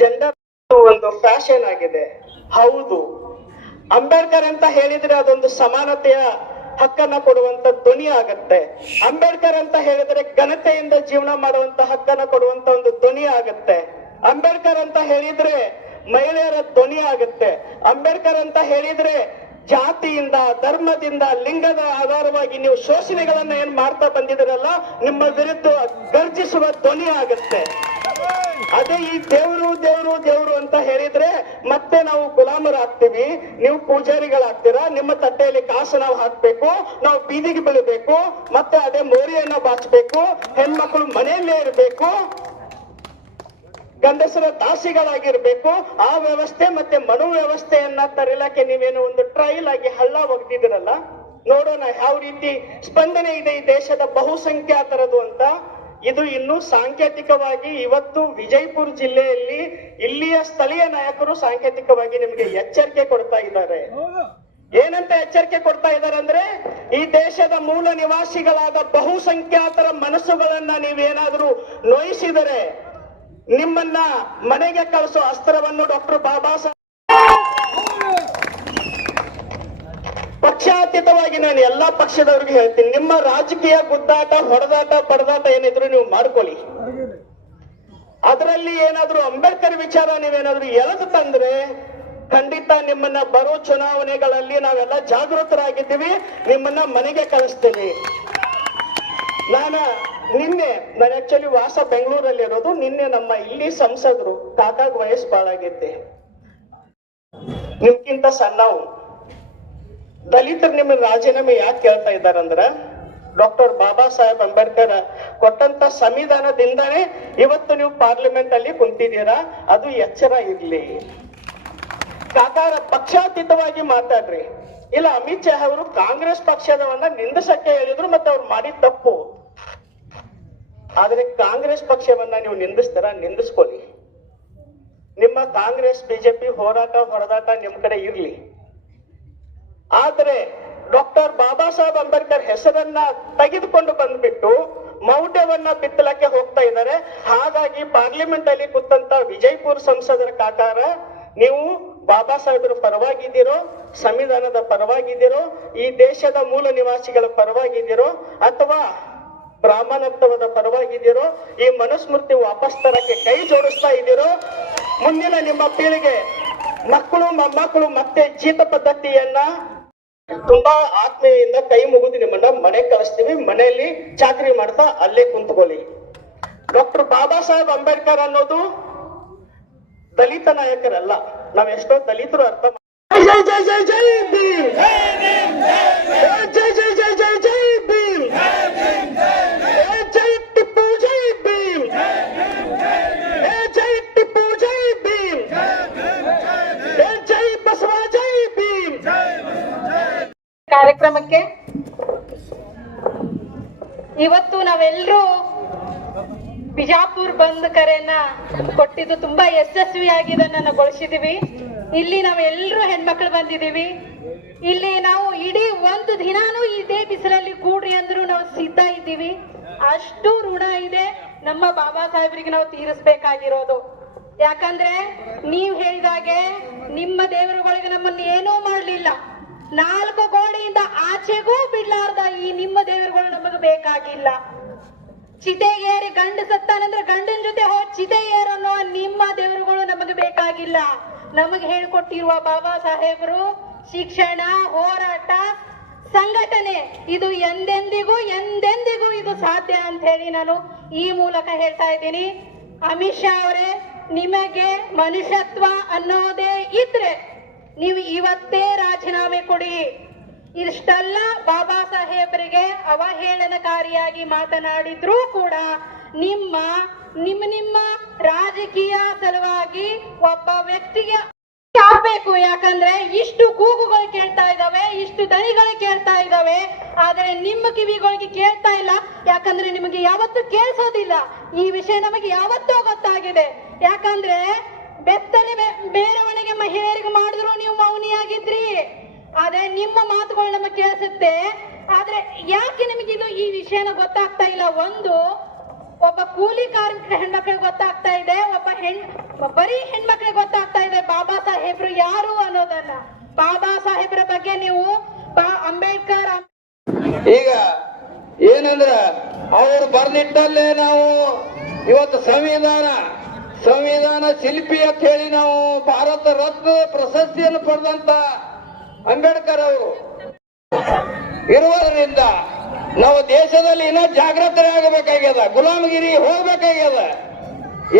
ಜೆಂಡರ್ ಒಂದು ಫ್ಯಾಷನ್ ಆಗಿದೆ. ಹೌದು, ಅಂಬೇಡ್ಕರ್ ಅಂತ ಹೇಳಿದ್ರೆ ಅದೊಂದು ಸಮಾನತೆಯ ಹಕ್ಕನ್ನ ಕೊಡುವಂತ ಧ್ವನಿ ಆಗತ್ತೆ. ಅಂಬೇಡ್ಕರ್ ಅಂತ ಹೇಳಿದ್ರೆ ಘನತೆಯಿಂದ ಜೀವನ ಮಾಡುವಂತ ಹಕ್ಕನ್ನ ಕೊಡುವಂತ ಒಂದು ಧ್ವನಿ ಆಗತ್ತೆ. ಅಂಬೇಡ್ಕರ್ ಅಂತ ಹೇಳಿದ್ರೆ ಮಹಿಳೆಯರ ಧ್ವನಿ ಆಗತ್ತೆ. ಅಂಬೇಡ್ಕರ್ ಅಂತ ಹೇಳಿದ್ರೆ ಜಾತಿಯಿಂದ, ಧರ್ಮದಿಂದ, ಲಿಂಗದ ಆಧಾರವಾಗಿ ನೀವು ಶೋಷಣೆಗಳನ್ನ ಏನ್ ಮಾಡ್ತಾ ಬಂದಿದ್ದೀರಲ್ಲ, ನಿಮ್ಮ ವಿರುದ್ಧ ಗರ್ಜಿಸುವ ಧ್ವನಿ ಆಗತ್ತೆ. ಅದೇ ಈ ದೇವರು ದೇವರು ದೇವರು ಅಂತ ಹೇಳಿದ್ರೆ ಮತ್ತೆ ನಾವು ಗುಲಾಮರಾಗ್ತೀವಿ, ನೀವು ಪೂಜಾರಿಗಳಾಗ್ತೀರಾ, ನಿಮ್ಮ ತಟ್ಟೆಯಲ್ಲಿ ಕಾಸು ನಾವು ಹಾಕ್ಬೇಕು, ನಾವು ಬೀದಿಗೆ ಬೀಳಬೇಕು, ಮತ್ತೆ ಅದೇ ಮೋರಿಯನ್ನ ಬಾಚಬೇಕು, ಹೆಣ್ಮಕ್ಳು ಮನೆಯಲ್ಲೇ ಇರಬೇಕು, ಗಂಡಸರ ದಾಸಿಗಳಾಗಿರ್ಬೇಕು. ಆ ವ್ಯವಸ್ಥೆ ಮತ್ತೆ ಮನು ವ್ಯವಸ್ಥೆಯನ್ನ ತರಲಿಕ್ಕೆ ನೀವೇನು ಒಂದು ಟ್ರಯಲ್ ಆಗಿ ಹಳ್ಳ ಒಗ್ದಿದಿರಲ್ಲ, ನೋಡೋಣ ಯಾವ ರೀತಿ ಸ್ಪಂದನೆ ಇದೆ ಈ ದೇಶದ ಬಹುಸಂಖ್ಯಾತರದು ಅಂತ. ಇದು ಇನ್ನು ಸಾಂಕೇತಿಕವಾಗಿ ಇವತ್ತು ವಿಜಯಪುರ ಜಿಲ್ಲೆಯಲ್ಲಿ ಇಲ್ಲಿಯ ಸ್ಥಳೀಯ ನಾಯಕರು ಸಾಂಕೇತಿಕವಾಗಿ ನಿಮಗೆ ಎಚ್ಚರಿಕೆ ಕೊಡ್ತಾ ಇದ್ದಾರೆ. ಏನಂತ ಎಚ್ಚರಿಕೆ ಕೊಡ್ತಾ ಇದ್ದಾರೆ ಅಂದ್ರೆ, ಈ ದೇಶದ ಮೂಲ ನಿವಾಸಿಗಳಾದ ಬಹುಸಂಖ್ಯಾತರ ಮನಸ್ಸುಗಳನ್ನ ನೀವೇನಾದ್ರೂ ನೋಯಿಸಿದರೆ ನಿಮ್ಮನ್ನ ಮನೆಗೆ ಕಳಿಸೋ ಅಸ್ತ್ರವನ್ನು ಡಾಕ್ಟರ್ ಬಾಬಾ ಸಾಹೇಬ್ ಪಕ್ಷಾತೀತವಾಗಿ ನಾನು ಎಲ್ಲಾ ಪಕ್ಷದವ್ರಿಗೆ ಹೇಳ್ತೀನಿ, ನಿಮ್ಮ ರಾಜಕೀಯ ಗುದ್ದಾಟ, ಹೊಡೆದಾಟ, ಬಡದಾಟ ಏನಿದ್ರು ನೀವು ಮಾಡ್ಕೊಳ್ಳಿ. ಅದರಲ್ಲಿ ಏನಾದ್ರೂ ಅಂಬೇಡ್ಕರ್ ವಿಚಾರ ನೀವೇನಾದ್ರೂ ಎಳೆದು ತಂದ್ರೆ ಖಂಡಿತ ನಿಮ್ಮನ್ನ ಬರೋ ಚುನಾವಣೆಗಳಲ್ಲಿ ನಾವೆಲ್ಲ ಜಾಗೃತರಾಗಿದ್ದೀವಿ, ನಿಮ್ಮನ್ನ ಮನೆಗೆ ಕಳಿಸ್ತೀವಿ. ನಾನು ಆಕ್ಚುಲಿ ವಾಸ ಬೆಂಗಳೂರಲ್ಲಿ ಇರೋದು. ನಿನ್ನೆ ನಮ್ಮ ಇಲ್ಲಿ ಸಂಸದರು ಕಾಕಾಗ ವಯಸ್ಸು ಬಾಳಾಗೈತೆ, ನಿಮ್ಗಿಂತ ಸಣ್ಣವು ದಲಿತರು ನಿಮ್ಮ ರಾಜೀನಾಮೆ ಯಾಕೆ ಕೇಳ್ತಾ ಇದ್ದಾರಂದ್ರ, ಡಾಕ್ಟರ್ ಬಾಬಾ ಸಾಹೇಬ್ ಅಂಬೇಡ್ಕರ್ ಕೊಟ್ಟಂತ ಸಂವಿಧಾನದಿಂದಾನೇ ಇವತ್ತು ನೀವು ಪಾರ್ಲಿಮೆಂಟ್ ಅಲ್ಲಿ ಕುಂತಿದ್ದೀರಾ. ಅದು ಎಚ್ಚರ ಇರ್ಲಿ. ಕಾಕಾರ ಪಕ್ಷಾತೀತವಾಗಿ ಮಾತಾಡ್ರಿ. ಇಲ್ಲ, ಅಮಿತ್ ಶಾ ಅವರು ಕಾಂಗ್ರೆಸ್ ಪಕ್ಷದವನ್ನ ನಿಂದಿಸಕ್ಕೆ ಹೇಳಿದ್ರು, ಮತ್ತೆ ಅವ್ರು ಮಾಡಿದ ತಪ್ಪು. ಆದ್ರೆ ಕಾಂಗ್ರೆಸ್ ಪಕ್ಷವನ್ನ ನೀವು ನಿಂದಿಸ್ತಾರ, ನಿಂದಿಸ್ಕೊಳ್ಳಿ. ನಿಮ್ಮ ಕಾಂಗ್ರೆಸ್ ಬಿಜೆಪಿ ಹೋರಾಟ ಹೊಡೆದಾಟ ನಿಮ್ ಕಡೆ ಇರ್ಲಿ. ಆದ್ರೆ ಡಾಕ್ಟರ್ ಬಾಬಾ ಸಾಹೇಬ್ ಅಂಬೇಡ್ಕರ್ ಹೆಸರನ್ನ ತೆಗೆದುಕೊಂಡು ಬಂದ್ಬಿಟ್ಟು ಮೌಢ್ಯವನ್ನ ಬಿತ್ತಲಕ್ಕೆ ಹೋಗ್ತಾ ಇದ್ದಾರೆ. ಹಾಗಾಗಿ ಪಾರ್ಲಿಮೆಂಟ್ ಅಲ್ಲಿ ಕೂತಂತ ವಿಜಯಪುರ ಸಂಸದರ ಕಾಕಾರ, ನೀವು ಬಾಬಾ ಸಾಹೇಬರ ಪರವಾಗಿದ್ದೀರೋ, ಸಂವಿಧಾನದ ಪರವಾಗಿದ್ದೀರೋ, ಈ ದೇಶದ ಮೂಲ ನಿವಾಸಿಗಳ ಪರವಾಗಿದ್ದೀರೋ, ಅಥವಾ ಬ್ರಾಹ್ಮಣತ್ವದ ಪರವಾಗಿದ್ದೀರೋ, ಈ ಮನುಸ್ಮೃತಿ ವಾಪಸ್ ತರಕ್ಕೆ ಕೈ ಜೋಡಿಸ್ತಾ ಇದ್ದೀರೋ, ಮುಂದಿನ ನಿಮ್ಮ ಪೀಳಿಗೆ ಮಕ್ಕಳು ಮೊಮ್ಮಕ್ಕಳು ಮತ್ತೆ ಜೀತ ಪದ್ಧತಿಯನ್ನ ತುಂಬಾ ಆತ್ಮೀಯದಿಂದ ಕೈ ಮುಗಿದು ನಿಮ್ಮನ್ನ ಮನೆ ಕಳಿಸ್ತೀವಿ. ಮನೆಯಲ್ಲಿ ಚಾಕರಿ ಮಾಡ್ತಾ ಅಲ್ಲೇ ಕುಂತ್ಕೊಳ್ಳಿ. ಡಾಕ್ಟರ್ ಬಾಬಾ ಸಾಹೇಬ್ ಅಂಬೇಡ್ಕರ್ ಅನ್ನೋದು ದಲಿತ ನಾಯಕರಲ್ಲ. ನಾವೆಷ್ಟೋ ದಲಿತರು ಅರ್ಥ ಜೈ ಜೈ ಜೈ ಜೈ ಭೀಮ್, ಜೈ ಜೈ ಜೈ ಜೈ ಜೈ ಭೀಮ್, ಜೈ ಟಿಪ್ಪು ಜೈ ಭೀಮ್, ಜೈ ಟಿಪ್ಪು ಜೈ ಭೀಮ್, ಜೈ ಬಸವ ಜೈ ಭೀಮ್. ಕಾರ್ಯಕ್ರಮಕ್ಕೆ ಇವತ್ತು ನಾವೆಲ್ಲರೂ ಬಿಜಾಪುರ್ ಬಂದ್ ಕರೆಯನ್ನ ಕೊಟ್ಟಿದ್ದು ತುಂಬಾ ಯಶಸ್ವಿಯಾಗಿ ಇದನ್ನ ಗೊಳಿಸಿದೀವಿ. ಇಲ್ಲಿ ನಾವೆಲ್ಲರೂ ಹೆಣ್ಮಕ್ಳು ಬಂದಿದೀವಿ. ಇಲ್ಲಿ ನಾವು ಇಡೀ ಒಂದು ದಿನಾನು ಇದೇ ಬಿಸಿಲಲ್ಲಿ ಕೂಡ್ರಿ ಅಂದ್ರೂ ನಾವು ಸಿದ್ಧ ಇದ್ದೀವಿ. ಅಷ್ಟು ಋಣ ಇದೆ ನಮ್ಮ ಬಾಬಾ ಸಾಹೇಬ್ರಿಗೆ ನಾವು ತೀರಿಸ್ಬೇಕಾಗಿರೋದು. ಯಾಕಂದ್ರೆ ನೀವ್ ಹೇಳಿದಾಗೆ ನಿಮ್ಮ ದೇವರುಗಳಿಗೆ ನಮ್ಮನ್ನ ಏನೂ ಮಾಡ್ಲಿಲ್ಲ. 4 ಗೋಡೆಯಿಂದ ಆಚೆಗೂ ಬಿಡ್ಲಾರ್ದ ಈ ನಿಮ್ಮ ದೇವರುಗಳು ನಮಗೆ ಬೇಕಾಗಿಲ್ಲ. ಚಿತೆಗೇರಿ ಗಂಡ ಸತ್ತಾನಂದ್ರೆ ಗಂಡನ ಜೊತೆ ಹೋಗಿ ಚಿತೆ ಏರನ್ನೋ ನಿಮ್ಮ ದೇವರುಗಳು ನಮಗೆ ಬೇಕಾಗಿಲ್ಲ. ನಮಗೆ ಹೇಳ್ಕೊಟ್ಟಿರುವ ಬಾಬಾ ಸಾಹೇಬರು ಶಿಕ್ಷಣ, ಹೋರಾಟ, ಸಂಘಟನೆ ಇದು ಎಂದೆಂದಿಗೂ ಇದು ಸಾಧ್ಯ ಅಂತ ಹೇಳಿ ನಾನು ಈ ಮೂಲಕ ಹೇಳ್ತಾ ಇದ್ದೀನಿ. ಅಮಿತ್ ಶಾ ಅವರೇ, ನಿಮಗೆ ಮನುಷ್ಯತ್ವ ಅನ್ನೋದೇ ಇದ್ರೆ ನೀವು ಇವತ್ತೇ ರಾಜೀನಾಮೆ ಕೊಡಿ. ಇಷ್ಟೆಲ್ಲ ಬಾಬಾ ಸಾಹೇಬರಿಗೆ ಅವಹೇಳನಕಾರಿಯಾಗಿ ಮಾತನಾಡಿದ್ರೂ ಕೂಡ ನಿಮ್ಮ ರಾಜಕೀಯ ಸಲುವಾಗಿ ಒಬ್ಬ ವ್ಯಕ್ತಿಗೆ ಆಗ್ಬೇಕು. ಯಾಕಂದ್ರೆ ಇಷ್ಟು ಕೂಗುಗಳು ಕೇಳ್ತಾ ಇದಾವೆ, ಇಷ್ಟು ದನಿಗಳು ಕೇಳ್ತಾ ಇದಾವೆ, ಆದ್ರೆ ನಿಮ್ಮ ಕಿವಿಗಳಿಗೆ ಕೇಳ್ತಾ ಇಲ್ಲ. ಯಾಕಂದ್ರೆ ನಿಮಗೆ ಯಾವತ್ತೂ ಕೇಳಿಸೋದಿಲ್ಲ. ಈ ವಿಷಯ ನಮಗೆ ಯಾವತ್ತೂ ಗೊತ್ತಾಗಿದೆ. ಯಾಕಂದ್ರೆ ಬೆತ್ತಲೆ ಬೇರೆಯವನಿಗೆ ಮಹಿಳೆಯರಿಗೆ ಮಾಡಿದ್ರು ನೀವು ಮೌನಿಯಾಗಿದ್ರಿ, ಆದ್ರೆ ನಿಮ್ಮ ಮಾತುಗಳು ನಮಗೆ ಕೇಳಿಸುತ್ತೆ. ಆದ್ರೆ ಯಾಕೆ ನಿಮಗಿದು ಈ ವಿಷಯನ ಗೊತ್ತಾಗ್ತಾ ಇಲ್ಲ? ಒಬ್ಬ ಕೂಲಿ ಕಾರ್ಮಿಕ ಹೆಣ್ಮಕ್ಳಿಗೆ ಗೊತ್ತಾಗ್ತಾ ಇದೆ, ಬರೀ ಹೆಣ್ಮಕ್ಳಿಗೆ ಗೊತ್ತಾಗ್ತಾ ಇದೆ ಬಾಬಾ ಸಾಹೇಬ್ರು ಯಾರು ಅನ್ನೋದನ್ನ. ಬಾಬಾ ಸಾಹೇಬ್ರ ಬಗ್ಗೆ ನೀವು ಅಂಬೇಡ್ಕರ್ ಈಗ ಏನಂದ್ರ ಅವರು ಬರ್ದಿಟ್ಟಲ್ಲೇ ನಾವು ಇವತ್ತು ಸಂವಿಧಾನ ಶಿಲ್ಪಿ ಅಂತ ಹೇಳಿ ನಾವು ಭಾರತ ರತ್ನ ಪ್ರಶಸ್ತಿಯನ್ನು ಪಡೆದಂತ ಅಂಬೇಡ್ಕರ್ ಅವರು ಇರುವುದರಿಂದ ನಾವು ದೇಶದಲ್ಲಿ ಇನ್ನೂ ಜಾಗೃತರಾಗಬೇಕಾಗ್ಯದ, ಗುಲಾಮಗಿರಿ ಹೋಗ್ಬೇಕಾಗ್ಯದ.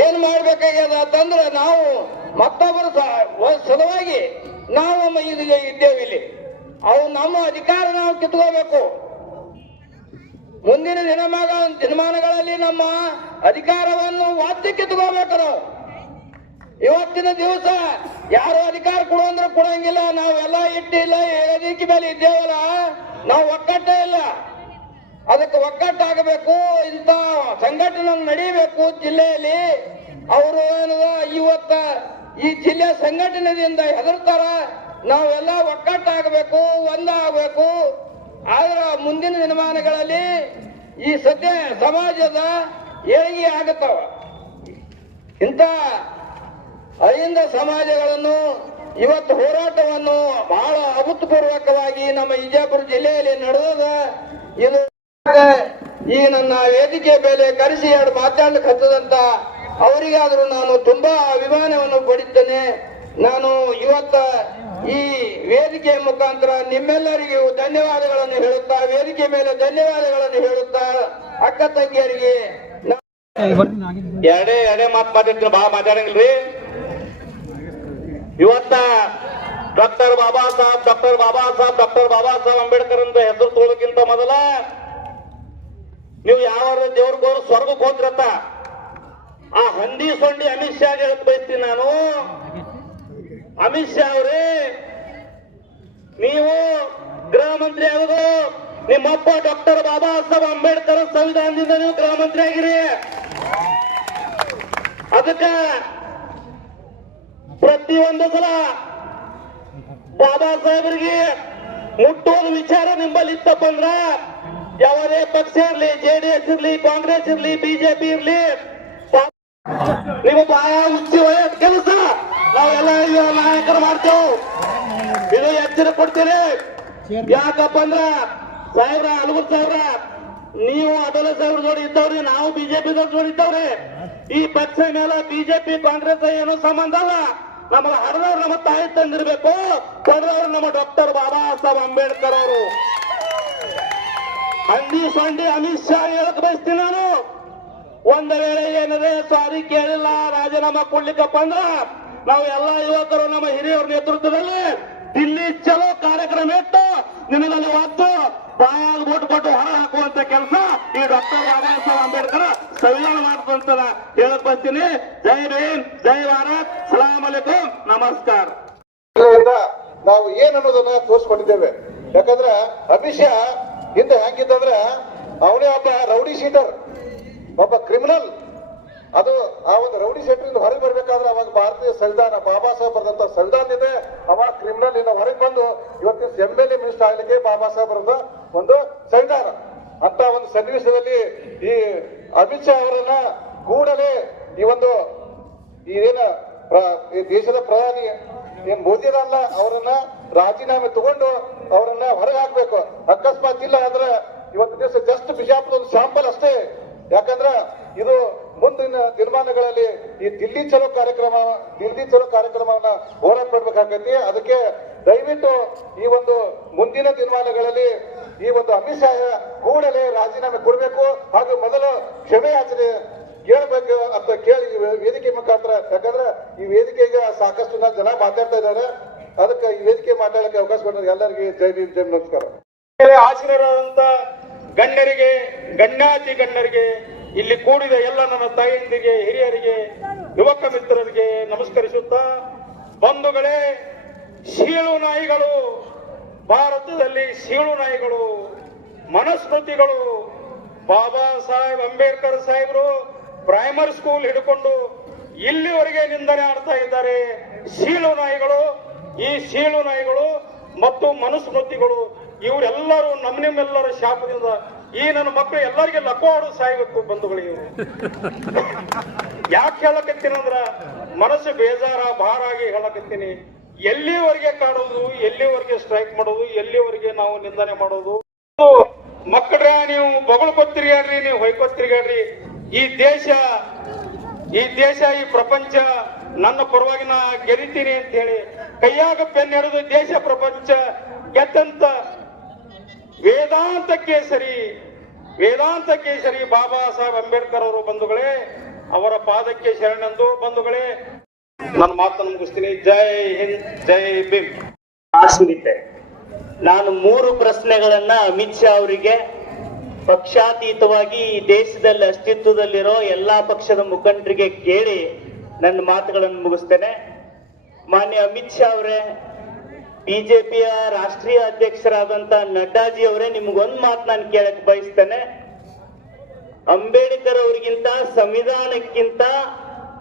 ಏನ್ ಮಾಡ್ಬೇಕಾಗ್ಯದ ಅಂತಂದ್ರೆ ನಾವು ಮತ್ತೊಬ್ಬರ ಸಲುವಾಗಿ ನಾವು ಇದ್ದೇವೆ ಇಲ್ಲಿ. ಅವು ನಮ್ಮ ಅಧಿಕಾರ ನಾವು ಕಿತ್ಕೋಬೇಕು. ಮುಂದಿನ ದಿನಮಾನಗಳಲ್ಲಿ ನಮ್ಮ ಅಧಿಕಾರವನ್ನು ವಾದ್ಯ ಕಿತ್ಕೋಬೇಕು ನಾವು. ಇವತ್ತಿನ ದಿವಸ ಯಾರು ಅಧಿಕಾರ ಕೊಡುವಂದ್ರೆ ಕೊಡಂಗಿಲ್ಲ. ನಾವೆಲ್ಲ ಇಟ್ಟಿಲ್ಲ, ವೇದಿಕೆ ಮೇಲೆ ಇದ್ದೇವಲ್ಲ, ನಾವು ಒಕ್ಕಟ್ಟೇ ಇಲ್ಲ. ಅದಕ್ಕೆ ಒಗ್ಗಟ್ಟಾಗಬೇಕು. ಇಂಥ ಸಂಘಟನೆ ನಡೀಬೇಕು ಜಿಲ್ಲೆಯಲ್ಲಿ. ಅವರು ಇವತ್ತ ಈ ಜಿಲ್ಲೆ ಸಂಘಟನೆಯಿಂದ ಹೆದರ್ತಾರ. ನಾವೆಲ್ಲ ಒಗ್ಗಟ್ಟಾಗಬೇಕು, ಒಂದಾಗಬೇಕು. ಆದ್ರೆ ಮುಂದಿನ ದಿನಮಾನಗಳಲ್ಲಿ ಈ ಸದ್ಯ ಸಮಾಜದ ಏಳಿಗೆ ಆಗುತ್ತವ. ಇಂಥ ಅಹಿಂದ ಸಮಾಜಗಳನ್ನು ಇವತ್ತು ಹೋರಾಟವನ್ನು ಬಹಳ ಅಭೂತಪೂರ್ವಕವಾಗಿ ನಮ್ಮ ವಿಜಯಪುರ ಜಿಲ್ಲೆಯಲ್ಲಿ ನಡೆದ. ಇದು ಈ ನನ್ನ ವೇದಿಕೆ ಮೇಲೆ ಕರೆಸಿ ಎರಡು ಮಾತಾಡ್ಲಿಕ್ಕೆ ಹತ್ತದಂತ ಅವರಿಗಾದರೂ ನಾನು ತುಂಬಾ ಅಭಿಮಾನವನ್ನು ಪಡಿದ್ದೇನೆ. ನಾನು ಇವತ್ತ ಈ ವೇದಿಕೆ ಮುಖಾಂತರ ನಿಮ್ಮೆಲ್ಲರಿಗೂ ಧನ್ಯವಾದಗಳನ್ನು ಹೇಳುತ್ತಾ, ವೇದಿಕೆ ಮೇಲೆ ಧನ್ಯವಾದಗಳನ್ನು ಹೇಳುತ್ತಾ, ಅಕ್ಕ ತಂಗಿಯರಿಗೆ ಎರಡೇ ಮಾತು ಮಾತಾಡ್ತೀನಿ, ಬಹಳ ಮಾತಾಡಂಗಿಲ್ರಿ. ಇವತ್ತ ಡಾಕ್ಟರ್ ಬಾಬಾ ಸಾಹೇಬ್ ಅಂಬೇಡ್ಕರ್ ಅಂತ ಹೆಸರು ತೋಳಕ್ಕಿಂತ ಮೊದಲ ನೀವು ಯಾವ ದೇವ್ರಿಗೂ ಸ್ವರ್ಗಕ್ಕೆ ಹೋದ್ರತ್ತ ಆ ಹಂದಿ ಸೊಂಡಿ ಅಮಿತ್ ಶಾ ಹೇಳಕ್ ಬಯಸ್ತೀನಿ ನಾನು. ಅಮಿತ್ ಶಾ ಅವರೇ, ನೀವು ಗೃಹ ಮಂತ್ರಿ ಆಗೋದು ನಿಮ್ಮಪ್ಪ ಡಾಕ್ಟರ್ ಬಾಬಾ ಸಾಹೇಬ್ ಅಂಬೇಡ್ಕರ್ ಸಂವಿಧಾನದಿಂದ ನೀವು ಗೃಹ ಮಂತ್ರಿ ಆಗಿರಿ. ಅದಕ್ಕ ಪ್ರತಿಯೊಂದು ಸಲ ಬಾಬಾ ಸಾಹೇಬರಿಗೆ ಮುಟ್ಟೋದು ವಿಚಾರ ನಿಮ್ಮಲ್ಲಿ ಇತ್ತಪ್ಪ ಅಂದ್ರ ಯಾವುದೇ ಪಕ್ಷ ಇರ್ಲಿ, ಜೆಡಿಎಸ್ ಇರ್ಲಿ, ಕಾಂಗ್ರೆಸ್ ಇರ್ಲಿ, ಬಿಜೆಪಿ ಇರ್ಲಿ, ನಿಮ್ಮ ಬಾಯ ಉಚ್ಚಿ ಒಯ್ಯದ ಕೆಲಸ ನಾವೆಲ್ಲ ನಾಯಕರು ಮಾಡ್ತೇವೆ. ಇದು ಎಚ್ಚರ ಕೊಡ್ತೀರಿ. ಯಾಕಪ್ಪ ಅಂದ್ರ ಸಾಹೇಬ್ರ ಅಲ್ಗುರ್ ಸಾಹೇಬ್ರ, ನೀವು ಅಟಲ ಸಾಹೇಬ್ರ ಜೋಡಿ ಇದ್ದವ್ರಿ, ನಾವು ಬಿಜೆಪಿ ಜೋಡಿ ಇದ್ದವ್ರಿ. ಈ ಪಕ್ಷ ಮೇಲೆ ಬಿಜೆಪಿ ಕಾಂಗ್ರೆಸ್ ಏನು ಸಂಬಂಧ ಅಲ್ಲ. ನಮಗ ಹರಿದವ್ರು ನಮ್ಮ ತಾಯಿ ತಂದಿರ್ಬೇಕು, ಪಡೆದವ್ರು ನಮ್ಮ ಡಾಕ್ಟರ್ ಬಾಬಾ ಸಾಹೇಬ್ ಅಂಬೇಡ್ಕರ್ ಅವರು. ಹಂದಿ ಸೊಂಡಿ ಅಮಿತ್ ಶಾ ಹೇಳಕ್ ಬಯಸ್ತೀನಿ ನಾನು. ಒಂದ ವೇಳೆ ಏನಿದೆ ಸಾರಿ ಕೇಳಿಲ್ಲ, ರಾಜೀನಾಮಾ ಕೊಡ್ಲಿಕ್ಕಪ್ಪ ಅಂದ್ರ ನಾವು ಎಲ್ಲ ಯುವಕರು ನಮ್ಮ ಹಿರಿಯರ ನೇತೃತ್ವದಲ್ಲಿ ದಿಲ್ಲಿ ಚಲೋ ಕಾರ್ಯಕ್ರಮ ಇಟ್ಟು ನಿನ್ನಲ್ಲಿ ಒತ್ತು ಬಾಯಾಗ ಬೋಟ್ ಕೊಟ್ಟು ಹೊರ ಹಾಕುವಂತ ಕೆಲಸ ಈ ಡಾಕ್ಟರ್ ಬಾಬಾ ಸಾಹೇಬ್ ಅಂಬೇಡ್ಕರ್ ಸಂವಿಧಾನ ಮಾಡ್ತಂತ ಹೇಳಕ್ ಬರ್ತೀನಿ. ಜೈ ಭೀಮ್, ಜೈ ಭಾರತ್, ಸಲಾಂ ಅಲೈಕುಂ, ನಮಸ್ಕಾರ. ನಾವು ಏನನ್ನೋದನ್ನ ತೋರಿಸ್ಕೊಂಡಿದ್ದೇವೆ. ಯಾಕಂದ್ರೆ ಅಮಿತ್ ಶಾ ಹಿಂದೆ ಹೆಂಗಿದ್ದಂದ್ರೆ ಅವನೇ ಒಬ್ಬ ರೌಡಿ ಶೀಟರ್, ಒಬ್ಬ ಕ್ರಿಮಿನಲ್. ಅದು ಆ ಒಂದು ರೌಡಿ ಶೀಟರ್ ಹೊರಗೆ ಬರ್ಬೇಕಾದ್ರೆ ಅವಾಗ ಭಾರತೀಯ ಸಂವಿಧಾನ, ಬಾಬಾ ಸಾಹೇಬ್ ಬರೆದಂತ ಸಂವಿಧಾನದಿಂದ ಅವ ಕ್ರಿಮಿನಲ್ ಇಂದ ಹೊರಗೆ ಬಂದು ಇವತ್ತಿನ MLA ಮಿನಿಸ್ಟರ್ ಆಗ್ಲಿಕ್ಕೆ ಬಾಬಾ ಸಾಹೇಬ್ ಬರೆದ ಒಂದು ಸಂವಿಧಾನ. ಅಂತ ಒಂದು ಸನ್ನಿವೇಶದಲ್ಲಿ ಈ ಅಮಿತ್ ಶಾ ಅವರನ್ನ ಕೂಡಲೇ ಈ ಒಂದು ಈ ದೇಶದ ಪ್ರಧಾನಿ ಏನ್ ಮೋದಿರಲ್ಲ ಅವರನ್ನ ರಾಜೀನಾಮೆ ತಗೊಂಡು ಅವರನ್ನ ಹೊರಗೆ ಹಾಕ್ಬೇಕು. ಅಕಸ್ಮಾತ್ ಇಲ್ಲ ಅಂದ್ರೆ ಇವತ್ತು ದಿವಸ ಜಸ್ಟ್ ಬಿಜಾಪುರ ಒಂದು ಶಾಂಪಲ್ ಅಷ್ಟೇ. ಯಾಕಂದ್ರ ಇದು ಮುಂದಿನ ದಿನಮಾನಗಳಲ್ಲಿ ಈ ದಿಲ್ಲಿ ಚಲೋ ಕಾರ್ಯಕ್ರಮವನ್ನ ಹೋರಾಟ ಮಾಡ್ಬೇಕಾಗೈತಿ. ಅದಕ್ಕೆ ದಯವಿಟ್ಟು ಈ ಒಂದು ಮುಂದಿನ ದಿನಮಾನಗಳಲ್ಲಿ ಈ ಒಂದು ಅಮಿತ್ ಶಾ ಕೂಡಲೇ ರಾಜೀನಾಮೆ ಕೊಡಬೇಕು ಹಾಗೂ ಮೊದಲು ಕ್ಷಮೆ ಯಾಚನೆ ಹೇಳ್ಬೇಕು ಅಂತ ಕೇಳಿ ವೇದಿಕೆ ಮುಖಾಂತರ, ಯಾಕಂದ್ರೆ ಈ ವೇದಿಕೆಗೆ ಸಾಕಷ್ಟು ಜನ ಮಾತಾಡ್ತಾ ಇದ್ದಾರೆ, ಅದಕ್ಕೆ ಈ ವೇದಿಕೆ ಮಾತಾಡಕ್ಕೆ ಅವಕಾಶ ಕೊಟ್ಟರೆ ಎಲ್ಲರಿಗೆ ಜೈ ಭೀಮ್, ಜೈ ನಮಸ್ಕಾರ. ಆಶೀರ್ವಾದಂತ ಗಣ್ಯರಿಗೆ, ಗಣ್ಯಾತಿ ಗಣ್ಯರಿಗೆ, ಇಲ್ಲಿ ಕೂಡಿದ ಎಲ್ಲ ನನ್ನ ತಾಯಿಯಂದಿಗೆ, ಹಿರಿಯರಿಗೆ, ಯುವಕ ಮಿತ್ರರಿಗೆ ನಮಸ್ಕರಿಸುತ್ತಾ, ಬಂಧುಗಳೇ, ಸೀಳು ನಾಯಿಗಳು, ಭಾರತದಲ್ಲಿ ಸೀಳು ನಾಯಿಗಳು, ಮನಸ್ಮೃತಿಗಳು, ಬಾಬಾ ಸಾಹೇಬ್ ಅಂಬೇಡ್ಕರ್ ಸಾಹೇಬರು ಪ್ರೈಮರಿ ಸ್ಕೂಲ್ ಹಿಡ್ಕೊಂಡು ಇಲ್ಲಿವರೆಗೆ ನಿಂದನೆ ಆಡ್ತಾ ಇದ್ದಾರೆ. ಸೀಳು ನಾಯಿಗಳು, ಈ ಸೀಳು ನಾಯಿಗಳು ಮತ್ತು ಮನುಸ್ಮೃತಿಗಳು ಇವರೆಲ್ಲರೂ ನಿಮ್ಮೆಲ್ಲರ ಶಾಪದಿಂದ ಈ ನನ್ನ ಮಕ್ಕಳು ಎಲ್ಲರಿಗೆ ಲಕೋಡು ಸಾಯ್ಬೇಕು ಬಂಧುಗಳಿಗೆ. ಯಾಕೆ ಹೇಳಕತ್ತೀನಂದ್ರ ಮನಸ್ಸು ಬೇಜಾರ ಭಾರಾಗಿ ಹೇಳಕತ್ತೀನಿ. ಎಲ್ಲಿವರೆಗೆ ಕಾಡೋದು, ಎಲ್ಲಿವರೆಗೆ ಸ್ಟ್ರೈಕ್ ಮಾಡೋದು, ಎಲ್ಲಿವರೆಗೆ ನಾವು ನಿಂದನೆ ಮಾಡೋದು? ಮಕ್ಕಳ್ರ ನೀವು ಬೊಗಳ್ಕೊತ್ತಿರಿಗಾಡ್ರಿ, ನೀವು ಹೊಯ್ಕೊತ್ತಿರಿಗಾಡ್ರಿ. ಈ ದೇಶ, ಈ ಪ್ರಪಂಚ ನನ್ನ ಪರವಾಗಿ ನಾ ಗೆರಿತೀನಿ ಅಂತ ಹೇಳಿ ಕೈಯಾಗ ಪೆನ್ ಹಿಡಿದು ದೇಶ ಪ್ರಪಂಚ ಗೆದ್ದಂತ ವೇದಾಂತ ಕೇಸರಿ ಬಾಬಾ ಸಾಹೇಬ್ ಅಂಬೇಡ್ಕರ್ ಅವರು ಬಂಧುಗಳೇ, ಅವರ ಪಾದಕ್ಕೆ ಶರಣೆಂದು ಬಂಧುಗಳೇ ನನ್ನ ಮಾತನ್ನು ಮುಗಿಸ್ತೀನಿ. ಜೈ ಹಿಂದ್, ಜೈ ಭೀಮ್. ಆಸ್ಮಿತೆ, ನಾನು 3 ಪ್ರಶ್ನೆಗಳನ್ನ ಅಮಿತ್ ಶಾ ಅವರಿಗೆ ಪಕ್ಷಾತೀತವಾಗಿ ಈ ದೇಶದಲ್ಲಿ ಅಸ್ತಿತ್ವದಲ್ಲಿರೋ ಎಲ್ಲಾ ಪಕ್ಷದ ಮುಖಂಡರಿಗೆ ಕೇಳಿ ನನ್ನ ಮಾತುಗಳನ್ನು ಮುಗಿಸ್ತೇನೆ. ಮಾನ್ಯ ಅಮಿತ್ ಶಾ ಅವರೇ, ಬಿಜೆಪಿಯ ರಾಷ್ಟ್ರೀಯ ಅಧ್ಯಕ್ಷರಾದಂತ ನಡ್ಡಾಜಿ ಅವರೇ, ನಿಮ್ಗೊಂದು ಮಾತು ನಾನು ಕೇಳಕ್ ಬಯಸ್ತೇನೆ. ಅಂಬೇಡ್ಕರ್ ಅವರಿಗಿಂತ, ಸಂವಿಧಾನಕ್ಕಿಂತ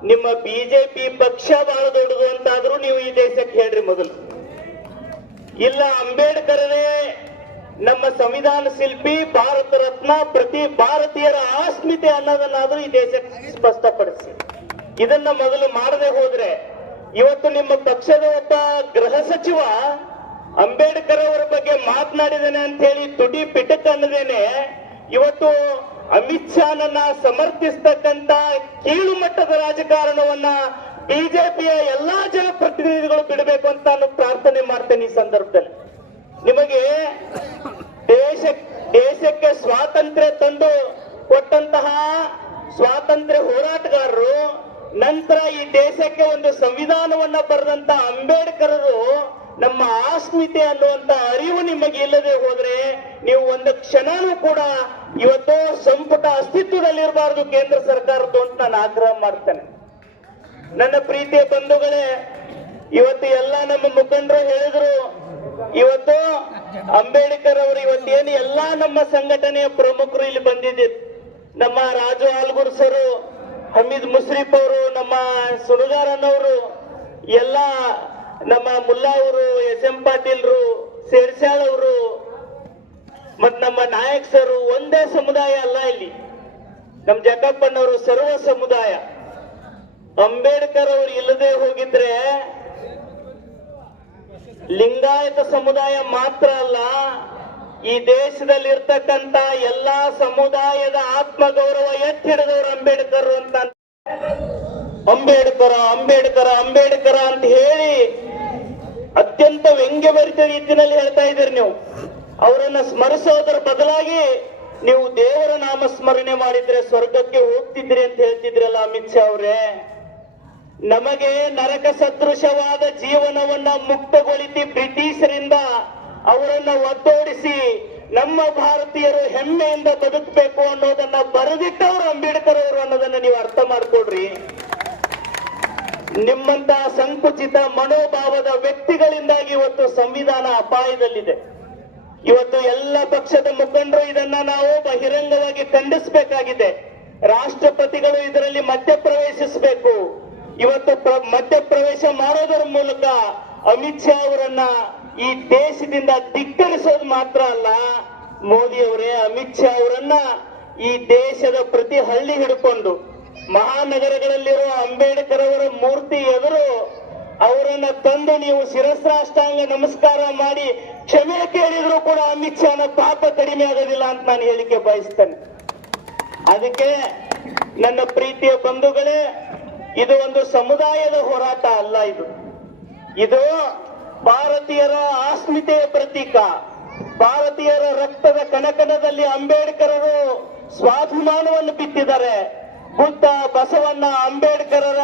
ನಿಮ್ಮ ಬಿಜೆಪಿ ಪಕ್ಷ ಬಹಳ ದೊಡ್ಡದು ಅಂತಾದ್ರೂ ನೀವು ಈ ದೇಶಕ್ಕೆ ಹೇಳ್ರಿ ಮೊದಲು. ಇಲ್ಲ, ಅಂಬೇಡ್ಕರೇ ನಮ್ಮ ಸಂವಿಧಾನ ಶಿಲ್ಪಿ, ಭಾರತ ರತ್ನ, ಪ್ರತಿ ಭಾರತೀಯರ ಆಸ್ಮಿತೆ ಅನ್ನೋದನ್ನಾದ್ರೂ ಈ ದೇಶಕ್ಕೆ ಸ್ಪಷ್ಟಪಡಿಸಿ. ಇದನ್ನ ಮೊದಲು ಮಾಡದೆ ಹೋದ್ರೆ ಇವತ್ತು ನಿಮ್ಮ ಪಕ್ಷದ ಒಬ್ಬ ಗೃಹ ಸಚಿವ ಅಂಬೇಡ್ಕರ್ ಅವರ ಬಗ್ಗೆ ಮಾತನಾಡಿದ್ದೇನೆ ಅಂತ ಹೇಳಿ ತುಟಿ ಪಿಟಕ್ ಅನ್ನದೇನೆ ಇವತ್ತು ಅಮಿತ್ ಶಾನನ್ನ ಸಮರ್ಥಿಸ್ತಕ್ಕಂತ ಕೀಳು ಮಟ್ಟದ ರಾಜಕಾರಣವನ್ನ ಬಿಜೆಪಿಯ ಎಲ್ಲಾ ಜನಪ್ರತಿನಿಧಿಗಳು ಬಿಡಬೇಕು ಅಂತ ನಾನು ಪ್ರಾರ್ಥನೆ ಮಾಡ್ತೇನೆ. ಈ ಸಂದರ್ಭದಲ್ಲಿ ನಿಮಗೆ ದೇಶಕ್ಕೆ ಸ್ವಾತಂತ್ರ್ಯ ತಂದು ಕೊಟ್ಟಂತಹ ಸ್ವಾತಂತ್ರ್ಯ ಹೋರಾಟಗಾರರು, ನಂತರ ಈ ದೇಶಕ್ಕೆ ಒಂದು ಸಂವಿಧಾನವನ್ನ ಬರೆದಂತ ಅಂಬೇಡ್ಕರರು ನಮ್ಮ ಆಸ್ಮಿತೆ ಅನ್ನುವಂತ ಅರಿವು ನಿಮಗೆ ಇಲ್ಲದೆ ಹೋದ್ರೆ ನೀವು ಒಂದು ಕ್ಷಣನೂ ಕೂಡ ಇವತ್ತು ಸಂಪುಟ ಅಸ್ತಿತ್ವದಲ್ಲಿರಬಾರದು ಕೇಂದ್ರ ಸರ್ಕಾರದ್ದು ಅಂತ ನಾನು ಆಗ್ರಹ ಮಾಡ್ತೇನೆ. ನನ್ನ ಪ್ರೀತಿಯ ಬಂಧುಗಳೇ, ಇವತ್ತು ಎಲ್ಲ ನಮ್ಮ ಮುಖಂಡರು ಹೇಳಿದ್ರು, ಇವತ್ತು ಅಂಬೇಡ್ಕರ್ ಅವರು ಇವತ್ತೇನು ಎಲ್ಲಾ ನಮ್ಮ ಸಂಘಟನೆಯ ಪ್ರಮುಖರು ಇಲ್ಲಿ ಬಂದಿದ್ದೀರಿ. ನಮ್ಮ ರಾಜು ಆಲ್ಗೂರ್ ಸರ್, ಹಮೀದ್ ಮುಶ್ರೀಫ್ ಅವರು, ನಮ್ಮ ಸುಣಗಾರನವರು, ಎಲ್ಲ ನಮ್ಮ ಮುಲ್ಲಾ ಅವರು, ಎಸ್.ಎಂ. ಪಾಟೀಲ್ರು, ಸೇರ್ಸಾಳ್ ಅವರು, ಮತ್ ನಮ್ಮ ನಾಯಕ್ ಸರ್, ಒಂದೇ ಸಮುದಾಯ ಅಲ್ಲ ಇಲ್ಲಿ, ನಮ್ ಜಗಪ್ಪಣ್ಣವರು ಸರ್ವ ಸಮುದಾಯ. ಅಂಬೇಡ್ಕರ್ ಅವರು ಇಲ್ಲದೆ ಹೋಗಿದ್ರೆ ಲಿಂಗಾಯತ ಸಮುದಾಯ ಮಾತ್ರ ಅಲ್ಲ, ಈ ದೇಶದಲ್ಲಿ ಇರ್ತಕ್ಕಂತ ಎಲ್ಲಾ ಸಮುದಾಯದ ಆತ್ಮಗೌರವ ಎತ್ತಿ ಹಿಡಿದವರು ಅಂಬೇಡ್ಕರ್ ಅಂತ. ಅಂಬೇಡ್ಕರ ಅಂತ ಹೇಳಿ ಅತ್ಯಂತ ವ್ಯಂಗ್ಯಭರಿತ ರೀತಿಯಲ್ಲಿ ಹೇಳ್ತಾ ಇದ್ದೀರಿ ನೀವು. ಅವರನ್ನ ಸ್ಮರಿಸೋದರ ಬದಲಾಗಿ ನೀವು ದೇವರ ನಾಮ ಸ್ಮರಣೆ ಮಾಡಿದ್ರೆ ಸ್ವರ್ಗಕ್ಕೆ ಹೋಗ್ತಿದ್ರಿ ಅಂತ ಹೇಳ್ತಿದ್ರಲ್ಲ ಅಮಿತ್ ಶಾ ಅವರೇ. ನಮಗೆ ನರಕ ಸದೃಶವಾದ ಜೀವನವನ್ನ ಮುಕ್ತಗೊಳಿಸಿ ಬ್ರಿಟಿಷರಿಂದ ಅವರನ್ನ ಒತ್ತೋಡಿಸಿ ನಮ್ಮ ಭಾರತೀಯರು ಹೆಮ್ಮೆಯಿಂದ ಬದುಕಬೇಕು ಅನ್ನೋದನ್ನ ಬರೆದಿಟ್ಟವರು ಅಂಬೇಡ್ಕರ್ ಅವರು ಅನ್ನೋದನ್ನ ನೀವು ಅರ್ಥ ಮಾಡ್ಕೊಡ್ರಿ. ನಿಮ್ಮಂತ ಸಂಕುಚಿತ ಮನೋಭಾವದ ವ್ಯಕ್ತಿಗಳಿಂದಾಗಿ ಇವತ್ತು ಸಂವಿಧಾನ ಅಪಾಯದಲ್ಲಿದೆ. ಇವತ್ತು ಎಲ್ಲ ಪಕ್ಷದ ಮುಖಂಡರು ಇದನ್ನ ನಾವು ಬಹಿರಂಗವಾಗಿ ಖಂಡಿಸಬೇಕಾಗಿದೆ. ರಾಷ್ಟ್ರಪತಿಗಳು ಇದರಲ್ಲಿ ಮಧ್ಯಪ್ರವೇಶಿಸಬೇಕು. ಇವತ್ತು ಮಧ್ಯಪ್ರವೇಶ ಮಾಡೋದರ ಮೂಲಕ ಅಮಿತ್ ಶಾ ಅವರನ್ನ ಈ ದೇಶದಿಂದ ಧಿಕ್ಕರಿಸೋದು ಮಾತ್ರ ಅಲ್ಲ, ಮೋದಿ ಅವರೇ, ಅಮಿತ್ ಶಾ ಅವರನ್ನ ಈ ದೇಶದ ಪ್ರತಿ ಹಳ್ಳಿ ಹಿಡ್ಕೊಂಡು ಮಹಾನಗರಗಳಲ್ಲಿರುವ ಅಂಬೇಡ್ಕರ್ ಅವರ ಮೂರ್ತಿ ಎದುರು ಅವರನ್ನ ತಂದು ನೀವು ಶಿರಸ್ರಾಷ್ಟಾಂಗ ನಮಸ್ಕಾರ ಮಾಡಿ ಕ್ಷಮೆ ಕೇಳಿದ್ರು ಕೂಡ ಅಮಿತ್ ಶಾನ ಪಾಪ ಕಡಿಮೆ ಆಗೋದಿಲ್ಲ ಅಂತ ನಾನು ಹೇಳಿಕೆ ಬಯಸ್ತೇನೆ. ಅದಕ್ಕೆ ನನ್ನ ಪ್ರೀತಿಯ ಬಂಧುಗಳೇ, ಇದು ಒಂದು ಸಮುದಾಯದ ಹೋರಾಟ ಅಲ್ಲ, ಇದು ಭಾರತೀಯರ ಅಸ್ಮಿತೆಯ ಪ್ರತೀಕ, ಭಾರತೀಯರ ರಕ್ತದ ಕಣಕಣದಲ್ಲಿ ಅಂಬೇಡ್ಕರರು ಸ್ವಾಭಿಮಾನವನ್ನು ಬಿತ್ತಿದ್ದಾರೆ. ಬುದ್ಧ, ಬಸವಣ್ಣ, ಅಂಬೇಡ್ಕರರ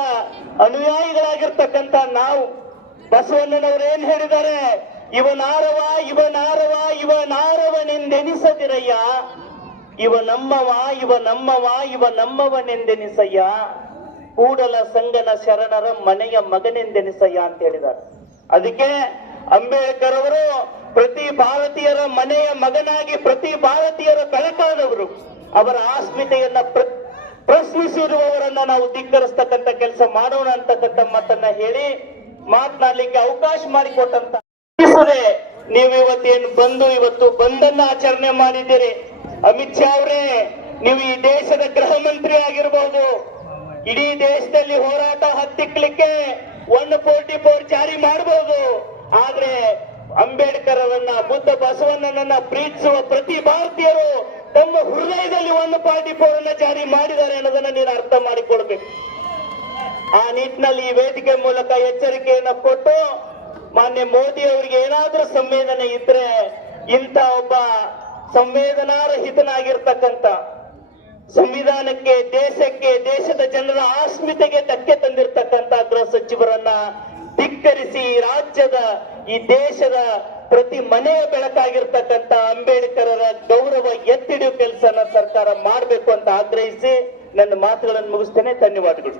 ಅನುಯಾಯಿಗಳಾಗಿರ್ತಕ್ಕಂಥ ನಾವು ಬಸವಣ್ಣನವರು ಏನ್ ಹೇಳಿದ್ದಾರೆ? ಇವನಾರವ ಇವನಾರವ ಇವನಾರವನೆಂದೆನಿಸದಿರಯ್ಯ, ಇವ ನಮ್ಮವ ಇವ ನಮ್ಮವ ಇವ ನಮ್ಮವನೆಂದೆನಿಸಯ್ಯ, ಕೂಡಲ ಸಂಗನ ಶರಣರ ಮನೆಯ ಮಗನೆಂದೆನಿಸಯ್ಯ ಅಂತ ಹೇಳಿದ್ದಾರೆ. ಅದಕ್ಕೆ ಅಂಬೇಡ್ಕರ್ ಅವರು ಪ್ರತಿ ಭಾರತೀಯರ ಮನೆಯ ಮಗನಾಗಿ ಪ್ರತಿ ಭಾರತೀಯರ ಕಳಕಳದವರು, ಅವರ ಅಸ್ಮಿತೆಯನ್ನ ಪ್ರಶ್ನಿಸಿರುವವರನ್ನ ನಾವು ಧಿಕ್ಕರಿಸ್ತಕ್ಕಂಥ ಕೆಲಸ ಮಾಡೋಣ ಅಂತಕ್ಕಂಥ ಮಾತನ್ನ ಹೇಳಿ ಮಾತನಾಡ್ಲಿಕ್ಕೆ ಅವಕಾಶ ಮಾಡಿಕೊಟ್ಟಂತ ನೀವು ಇವತ್ತೇನು ಬಂದು ಇವತ್ತು ಬಂದನ್ನ ಆಚರಣೆ ಮಾಡಿದ್ದೀರಿ. ಅಮಿತ್ ಶಾ ಅವರೇ, ನೀವು ಈ ದೇಶದ ಗೃಹ ಮಂತ್ರಿ ಆಗಿರಬಹುದು, ಇಡೀ ದೇಶದಲ್ಲಿ ಹೋರಾಟ ಹತ್ತಿಕ್ಲಿಕ್ಕೆ 144 ಜಾರಿ ಮಾಡಬಹುದು. ಆದ್ರೆ ಅಂಬೇಡ್ಕರ್ ಅವರನ್ನ, ಬುದ್ಧ ಬಸವಣ್ಣನನ್ನ ಪ್ರೀತಿಸುವ ಪ್ರತಿ ಭಾರತೀಯರು ತಮ್ಮ ಹೃದಯದಲ್ಲಿ 144 ಜಾರಿ ಮಾಡಿದ್ದಾರೆ ಅನ್ನೋದನ್ನ ನೀನು ಅರ್ಥ ಮಾಡಿಕೊಳ್ಬೇಕು. ಆ ನಿಟ್ಟಿನಲ್ಲಿ ಈ ವೇದಿಕೆ ಮೂಲಕ ಎಚ್ಚರಿಕೆಯನ್ನ ಕೊಟ್ಟು ಮಾನ್ಯ ಮೋದಿ ಅವರಿಗೆ ಏನಾದ್ರೂ ಸಂವೇದನೆ ಇದ್ರೆ, ಇಂಥ ಒಬ್ಬ ಸಂವೇದನಾರಹಿತನಾಗಿರ್ತಕ್ಕಂಥ, ಸಂವಿಧಾನಕ್ಕೆ, ದೇಶಕ್ಕೆ, ದೇಶದ ಜನರ ಅಸ್ಮಿತೆಗೆ ಧಕ್ಕೆ ತಂದಿರತಕ್ಕಂಥ ಗೃಹ ಸಚಿವರನ್ನ ಧಿಕ್ಕರಿಸಿ ರಾಜ್ಯದ, ಈ ದೇಶದ ಪ್ರತಿ ಮನೆಯ ಬೆಳಕಾಗಿರ್ತಕ್ಕಂಥ ಅಂಬೇಡ್ಕರರ ಗೌರವ ಎತ್ತಿಡುವ ಕೆಲಸನ ಸರ್ಕಾರ ಮಾಡಬೇಕು ಅಂತ ಆಗ್ರಹಿಸಿ ನನ್ನ ಮಾತುಗಳನ್ನು ಮುಗಿಸ್ತೇನೆ. ಧನ್ಯವಾದಗಳು.